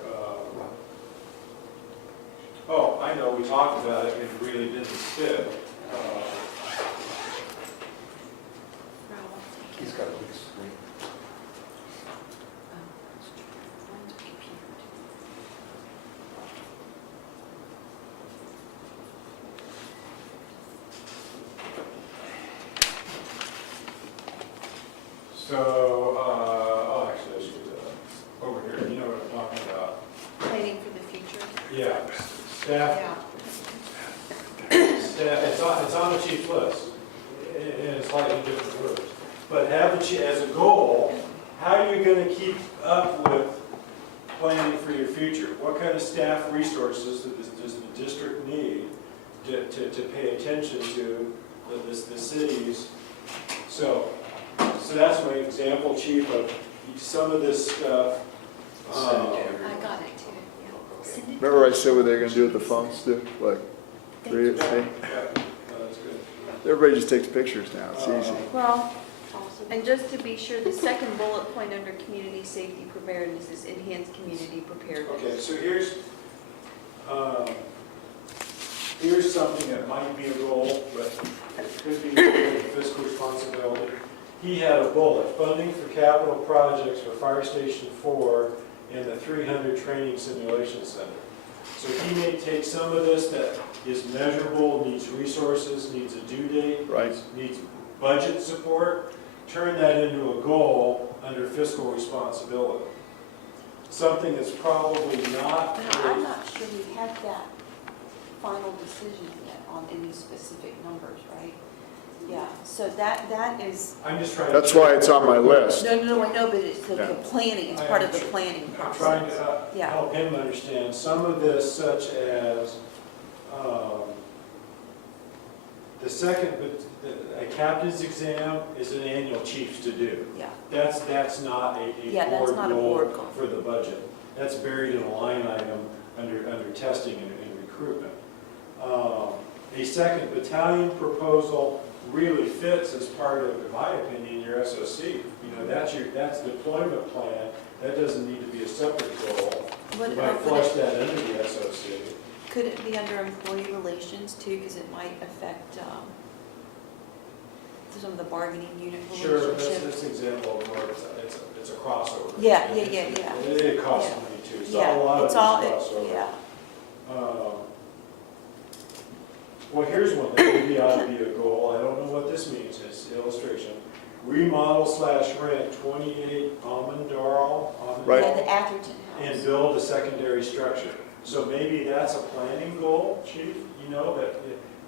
Oh, I know, we talked about it, and it really didn't fit. He's got a big screen. So, oh, actually, I should, over here, you know what I'm talking about. Planning for the future. Yeah, staff, it's on the chief's list, in slightly different words. But have the chief, as a goal, how are you gonna keep up with planning for your future? What kind of staff resources does the district need to pay attention to the cities? So that's my example, chief, of some of this stuff. I got it too, yeah. Send it. Remember I said what they're gonna do with the phones, Stu? Like, create it, Yeah, see? that's good. Everybody just takes pictures now, it's easy. Well, and just to be sure, the second bullet point under community safety preparedness is enhanced community preparedness. Okay, so here's something that might be a goal, but it could be a fiscal responsibility. He had a bullet, funding for capital projects for Fire Station 4 and the 300 Training Simulation Center. So he may take some of this that is measurable, needs resources, needs a due date, Right. needs budget support, turn that into a goal under fiscal responsibility. Something that's probably not. But I'm not sure we have that final decision yet on any specific numbers, right? Yeah, so that is, I'm just trying to. That's why it's on my list. no, I know, but it's the Yeah. planning, it's part of the planning I'm trying process. to Yeah. help him understand some of this, such as the second, a captain's exam is an annual chief's to do. Yeah, That's not a Yeah, that's board not a goal board goal. for the budget. That's buried in a line item under testing and recruitment. A second battalion proposal really fits as part of, in my opinion, your SOC. You know, that's deployment plan. That doesn't need to be a separate goal. What You might about, flush that into the SOC. could it be under employee relations too, because it might affect some of the bargaining unit Sure, relationships? that's an example of where it's a crossover. Yeah. It costs money too, so a Yeah, lot of it's it's all, crossover. yeah, Well, here's one that maybe ought to be a goal. I don't know what this means, it's illustration. remodel/rent 28 Almondale, Right. Yeah, the Atherton and House. build a secondary structure. So maybe that's a planning goal, chief, you know, that,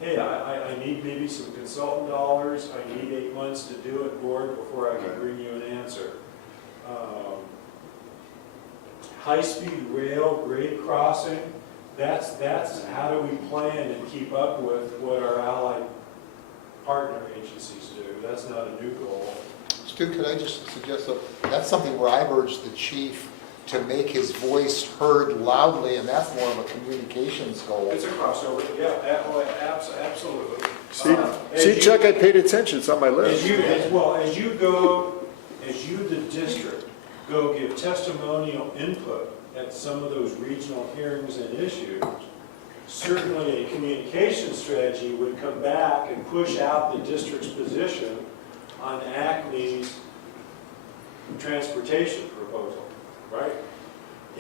hey, I need maybe some consultant dollars, I need 8 months to do it, board, before I can bring you an answer. High-speed rail grade crossing, that's how do we plan and keep up with what our allied partner agencies do? That's not a new goal. Stu, could I just suggest that, that's something where I've urged the chief to make his voice heard loudly, and that's more of a communications goal. It's a crossover, yeah, absolutely. See, Chuck, I paid attention, it's on my As list. you, the district, go give testimonial input at some of those regional hearings and issues, certainly a communication strategy would come back and push out the district's position on Acme's transportation proposal, right?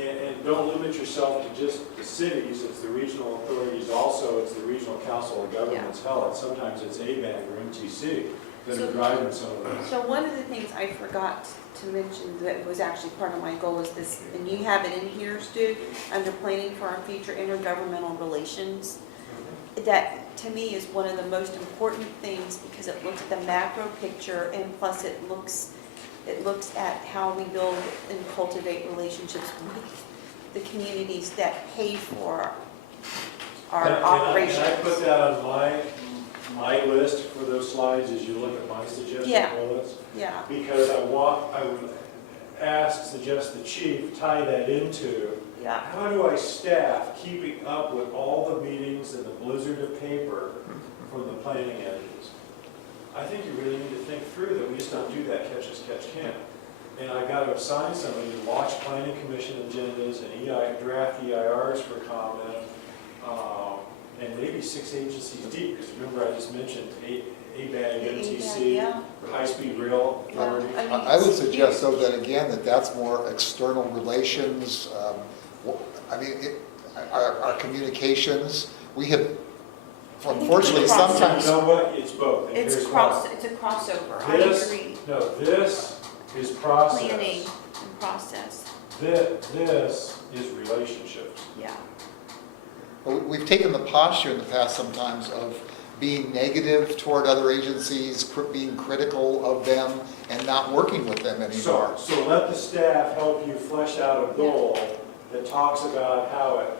And don't limit yourself to just the cities, it's the regional authorities also, it's the regional council of governments, hell, and sometimes it's ABAG or MTC that are driving some of this. So one of the things I forgot to mention that was actually part of my goal is this, and you have it in here, Stu, under planning for our future intergovernmental relations. That, to me, is one of the most important things because it looks at the macro picture and plus it looks at how we build and cultivate relationships with the communities that pay for our operations. And I put that on my list for those slides as you look at my suggested Yeah. bullets. Yeah, Because I would suggest the chief tie that into yeah, how do I staff keeping up with all the meetings and the blizzard of paper from the planning entities? I think you really need to think through that. We just don't do that catch as catch can. And I got to assign somebody to watch planning commission agendas and draft EIRs for comment, and maybe 6 agencies deep, because remember I just mentioned ABAG, MTC, yeah. high-speed rail authority. I would suggest, though, that again, that's more external relations. Our communications, we have, unfortunately, it's cross- sometimes. You know what? It's both. And it's here's why. it's a crossover, I This, agree. no, this is process. Planning and process, This is relationships. yeah. We've taken the posture in the past sometimes of being negative toward other agencies, being critical of them, and not working with them anymore. So let the staff help you flesh out a goal that talks about how at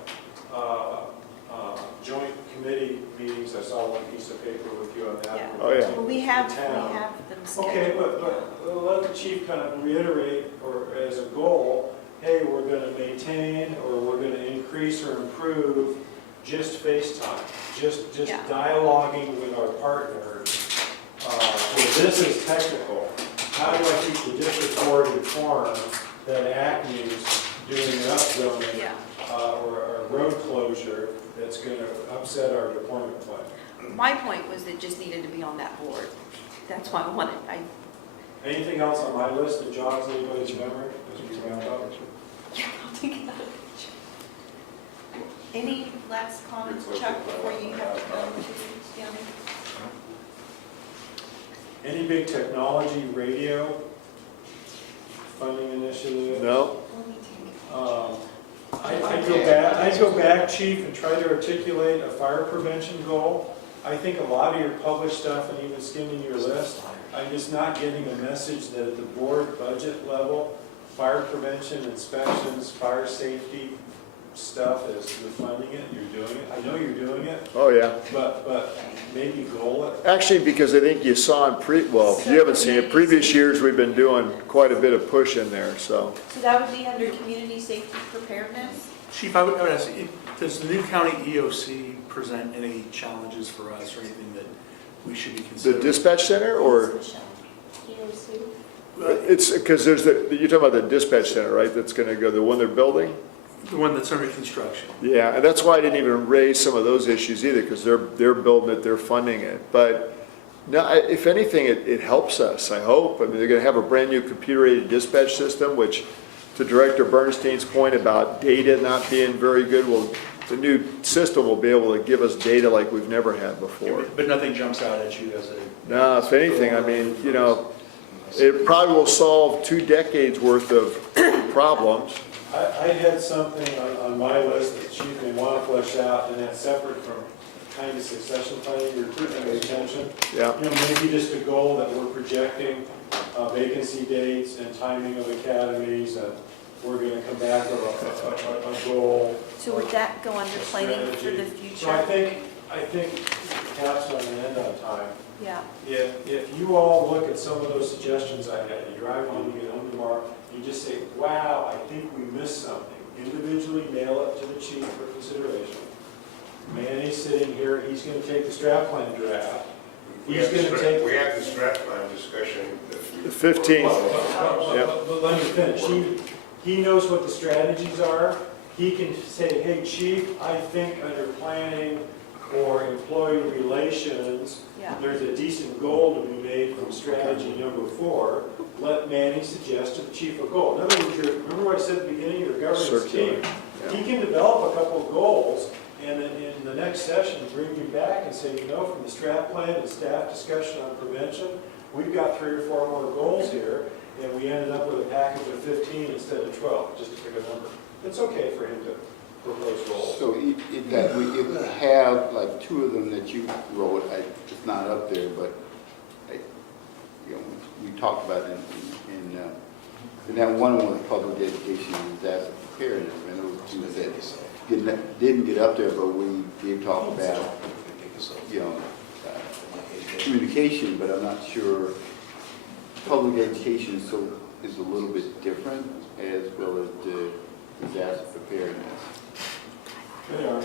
joint committee meetings, I saw one piece of paper with you on that. Yeah. Oh, yeah. Well, we have Town. them scheduled. Okay, but let the chief kind of reiterate, or as a goal, hey, we're going to maintain, or we're going to increase or improve just FaceTime, just Yeah. dialoguing with our partners. So this is technical. How do I keep the district board informed that Acme's doing an upzoning Yeah. or a road closure that's going to upset our deployment plan? My point was it just needed to be on that board. That's why I wanted, Anything else on my list that jogs anybody's memory as we round up? I'll take another picture. Any last comments, Chuck, before you have to go to Downey? Any big technology, radio, funding initiative? No? Let me take it. I'd go back, chief, and try to articulate a fire prevention goal. I think a lot of your published stuff and even skimming your list, I'm just not getting a message that at the board budget level, fire prevention, inspections, fire safety stuff, as you're funding it, you're doing it. I know you're doing it, Oh, yeah. but maybe goal it. Actually, because I think you saw in well, you haven't seen it, previous years, we've been doing quite a bit of push in there, so. So that would be under community safety preparedness? Chief, I would ask, does the new county EOC present any challenges for us or anything that we should be The considering? dispatch center, or, it's, because there's you're talking about the dispatch center, right, that's gonna go, the one they're building? The one that's under construction. Yeah, and that's why I didn't even raise some of those issues either, because they're building it, they're funding it. But no, if anything, it helps us, I hope. I mean, they're gonna have a brand-new computer-aided dispatch system, which, to Director Bernstein's point about data not being very good, well, the new system will be able to give us data like we've never had before. But nothing jumps out at you as a... No, if anything, I mean, you know, It probably will solve 2 decades worth of problems. I had something on my list that the chief may want to flesh out, and that's separate from kind of succession planning, recruitment and retention. Yeah. You know, maybe just a goal that we're projecting vacancy dates and timing of academies, and we're going to come back with a goal. So would that go under planning for the Strategy. future? So I think caps on the end on time. Yeah, If you all look at some of those suggestions I had, you drive home, you get home tomorrow, you just say, wow, I think we missed something. Individually mail it to the chief for consideration. Manny's sitting here, he's gonna take the strap plan draft. He's gonna take. We had the strat plan discussion. The 15th. But let me finish. He knows what the strategies are. He can say, hey, chief, I think under planning or employee relations, yeah. there's a decent goal to be made from strategy number 4. Let Manny suggest to the chief a goal. In other words, remember what I said at the beginning, your governance Circular. team. He can develop a couple of goals, and then in the next session, bring you back and say, you know, from the strat plan and staff discussion on prevention, we've got 3 or 4 more goals here, and we ended up with a package of 15 instead of 12, just to pick a number. It's okay for him to propose goals. So if we have like 2 of them that you wrote, it's not up there, but you know, we talked about it in that one was public education and disaster preparedness, and those 2 that didn't get up there, but we did talk about, you know, communication, but I'm not sure. Public education is a little bit different, as well as the disaster preparedness. They are.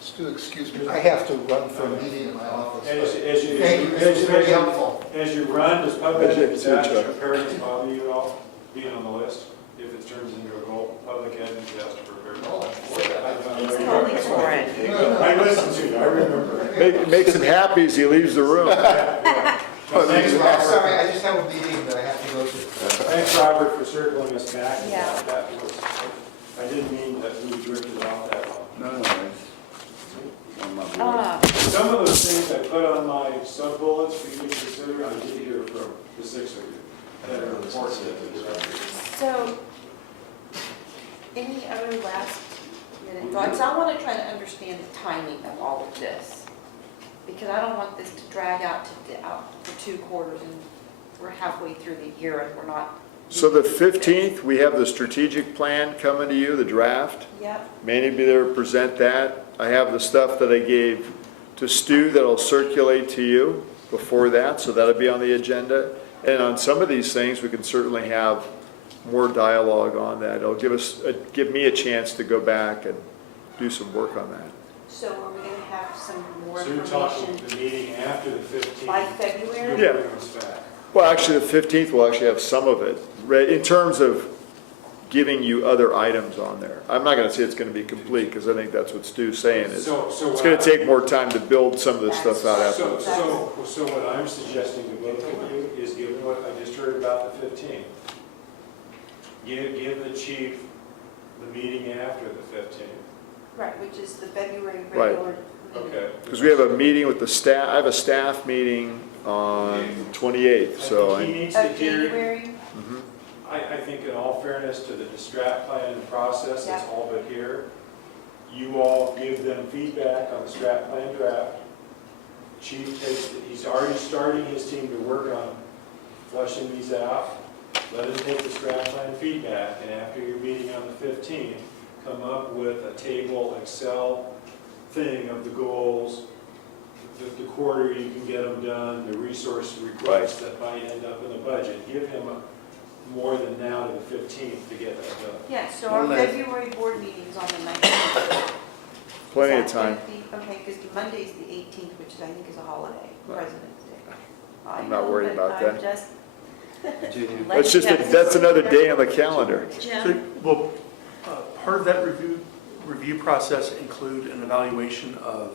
Stu, excuse me, I have to run for a meeting in my office. As you Thank you, this was very helpful. As you run, does public As you- disaster preparedness bother you at all, being on the list? If it turns into a goal, public ed and disaster preparedness? He's totally for it. I listened to you, I remember. Makes him happy as he leaves the room. Thanks, I'm Robert. sorry, I just have a meeting that I have to go to. Thanks, Robert, for circling us back. Yeah. That was, I didn't mean that we drifted off that long. No, it's on my board. Some of those things I put on my sub-bullets for you to consider, I did hear from the 6 of you that are important to the director. So, any other last minute thoughts? I want to try to understand the timing of all of this, because I don't want this to drag out for 2 quarters, and we're halfway through the year and we're not. So the 15th, we have the strategic plan coming to you, the draft. Yep, Manny will be there to present that. I have the stuff that I gave to Stu that'll circulate to you before that, so that'll be on the agenda. And on some of these things, we can certainly have more dialogue on that. It'll give me a chance to go back and do some work on that. so are we going to have some more So you're talking information the meeting after the 15th? by February? Yeah. Bring us back. Well, actually, the 15th will actually have some of it, right, in terms of giving you other items on there. I'm not going to say it's going to be complete, because I think that's what Stu's saying, is So it's going to take more time to build some of this stuff out So, afterwards. so what I'm suggesting to both of you is, given what I just heard about the 15th, give the chief the meeting after the 15th. Right, which is the February Right. regular meeting. Okay. Because we have a meeting with the staff, I have a staff meeting on 28th, so. I think he needs Of to hear, January? Mhm. I think in all fairness to the strat plan and process, it's Yeah. all but here. You all give them feedback on the strat plan draft. Chief he's already starting his team to work on fleshing these out. Let him take the strat plan feedback, and after your meeting on the 15th, come up with a table, Excel thing of the goals, the quarter you can get them done, the resource requests that might end up in the budget. Give him more than now to the 15th to get that done. Yeah, so our Well, February board meeting's on the 19th. Plenty of Is that time. gonna be- Okay, because Monday's the 18th, which I think is a holiday, Right. President's Day. I I'm not know, worried but about I'm that. just- Virginia. That's just, that's another day on the calendar. So, Jim? will part of that review process include an evaluation of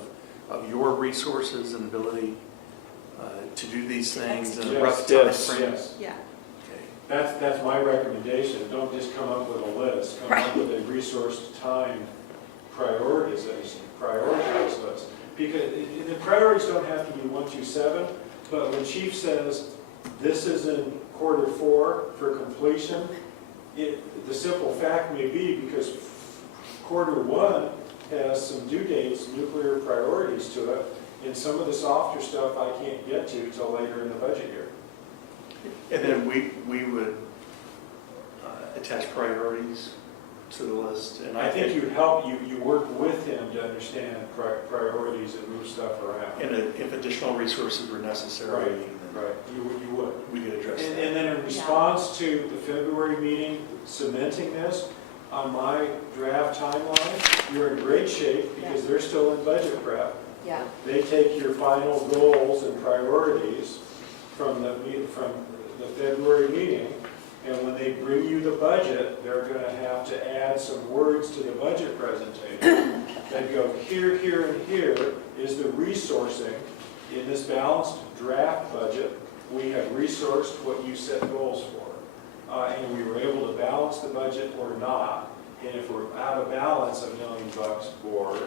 your resources and ability to do these things in a rough Yes, timeframe? Yes. Yeah, Okay. That's my recommendation. Don't just come up with a list. Come up with a resource time priorities list. Because the priorities don't have to be 1, 2, 7. but when Chief says, this is in Q4 for completion, the simple fact may be because Q1 has some due dates, nuclear priorities to it, and some of the softer stuff I can't get to till later in the budget year. And then we would attach priorities to the list. And I think you help, you work with him to understand priorities and move stuff around. And if additional resources were necessary, then Right, you would. we could address And that. and then in response to the February meeting cementing this, on my draft timeline, you're in great shape because they're still in budget prep. Yeah. They take your final goals and priorities from the February meeting, and when they bring you the budget, they're gonna have to add some words to the budget presentation that go, here, here, and here is the resourcing. In this balanced draft budget, we have resourced what you set goals for. And we were able to balance the budget or not. And if we're out of balance $1 million board,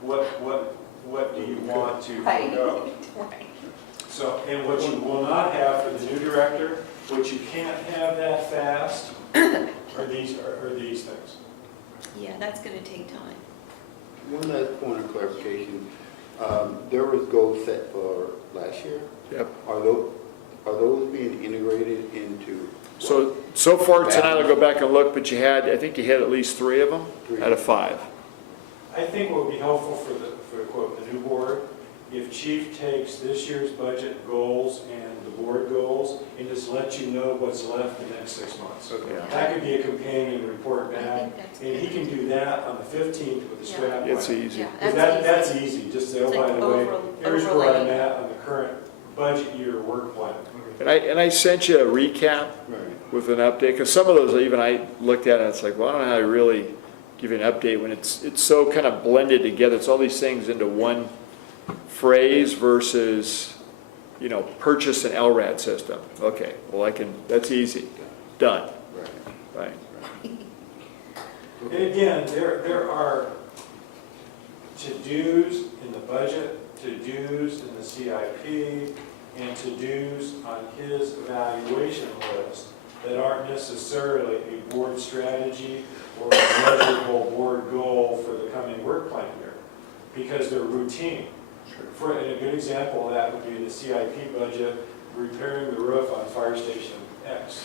what do you want to forego? Right. So, and what you will not have for the new director, what you can't have that fast, are these things. Yeah, that's gonna take time. One last point of clarification. There was goals set for last year. Yep. Are those being integrated into? So far tonight, I'll go back and look, but I think you had at least 3 of them out of 5. I think what would be helpful for quote, the new board, if Chief takes this year's budget goals and the board goals and just let you know what's left the next 6 months. Yeah. That could be a companion report I back, think that's and he good. can do that on the 15th with the Yeah. strat plan. It's easy. Yeah, Because that's easy, just say, oh, It's by like the way, here's where I'm overlay. at on the current budget year work plan. And I sent you a recap Right. with an update, because some of those, even I looked at it, and it's like, well, I don't know how to really give you an update when it's so kind of blended together. It's all these things into one phrase versus, purchase an LRAD system. Okay, well, that's easy, done, Right. right? And again, there are to-dos in the budget, to-dos in the CIP, and to-dos on his evaluation list that aren't necessarily a board strategy or a measurable board goal for the coming work plan year, because they're routine. And a good example of that would be the CIP budget, repairing the roof on Fire Station X.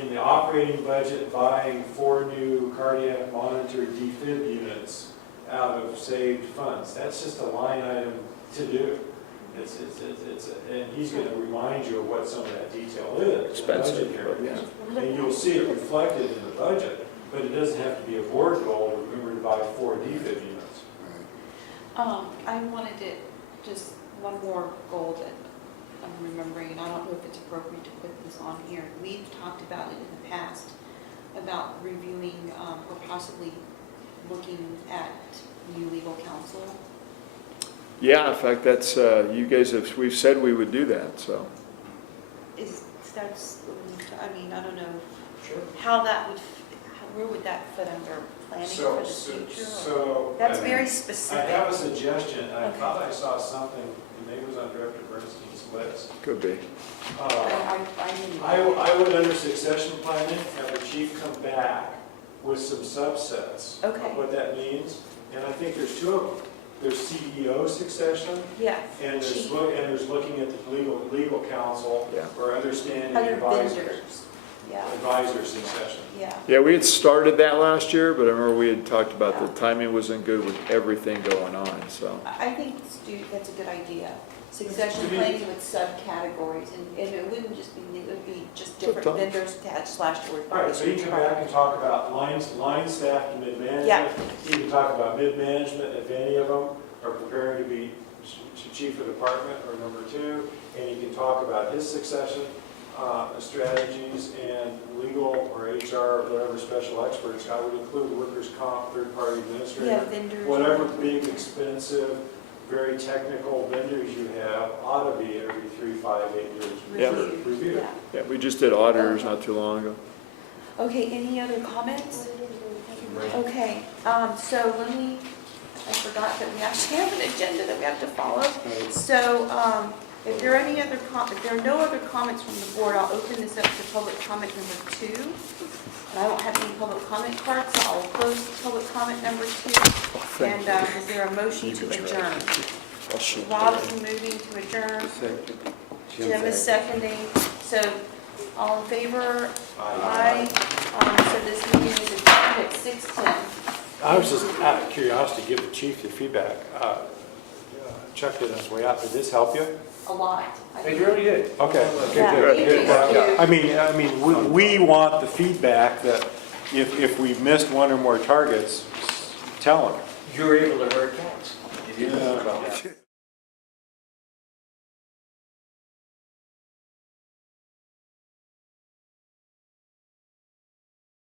In the operating budget, buying 4 new cardiac monitor defib units out of saved funds. That's just a line item to do. And he's going to remind you of what some of that detail is. Expensive, in the but budget yeah. hearings. And you'll see it reflected in the budget, but it doesn't have to be a board goal to remember to buy 4 defib units. I wanted to, just one more goal that I'm remembering, and I don't know if it's appropriate to put this on here. We've talked about it in the past, about reviewing or possibly looking at new legal counsel. Yeah, in fact, that's, we've said we would do that, so. I don't know how that would, where would that fit under planning for the future? or- That's very I specific. have a suggestion. I Okay. thought I saw something, and maybe it was on Director Bernstein's list. Could be. I would, under succession planning, have the chief come back with some subsets Okay. of what that means. And I think there's 2 of them. There's CEO succession, Yes. and Chief. there's looking at the legal counsel Yeah. or other standing Other advisors. vendors. Yeah, Advisor succession. yeah. Yeah, we had started that last year, but I remember we had talked about the timing wasn't good with everything going on, so. I think, Stu, that's a good idea. Succession To me- planning with subcategories, and it wouldn't just be, it would be just different Sometimes. vendors attached / or. All right, so you can come back and talk about line staff to mid-management. Yeah. You can talk about mid-management, if any of them are preparing to be chief of department or number 2. And you can talk about his succession strategies, and legal or HR, whatever special experts. I would include workers' comp, third-party administrator. Yeah, vendors. Whatever big, expensive, very technical vendors you have ought to be every 3, 5, 8 years Yeah. reviewed. Yeah. Yeah, we just did auditors not too long ago. Okay, any other comments? Okay, so I forgot that we actually have an agenda that we have to follow. So, If there are any other, if there are no other comments from the board, I'll open this up to public comment number 2. And I don't have any public comment cards, so I'll close public comment number 2. And is there a motion to adjourn? Rob is moving to adjourn. Jim is seconding. So all in favor? Aye. So this meeting is adjourned at 6:10. I was just out of curiosity, give the chief the feedback. Chuck did on his way out. Did this help you? A lot. They really did. Okay. Yeah. Good. Thank you. I mean, we want the feedback that if we've missed one or more targets, tell them. You were able to herd cats. You didn't know about that.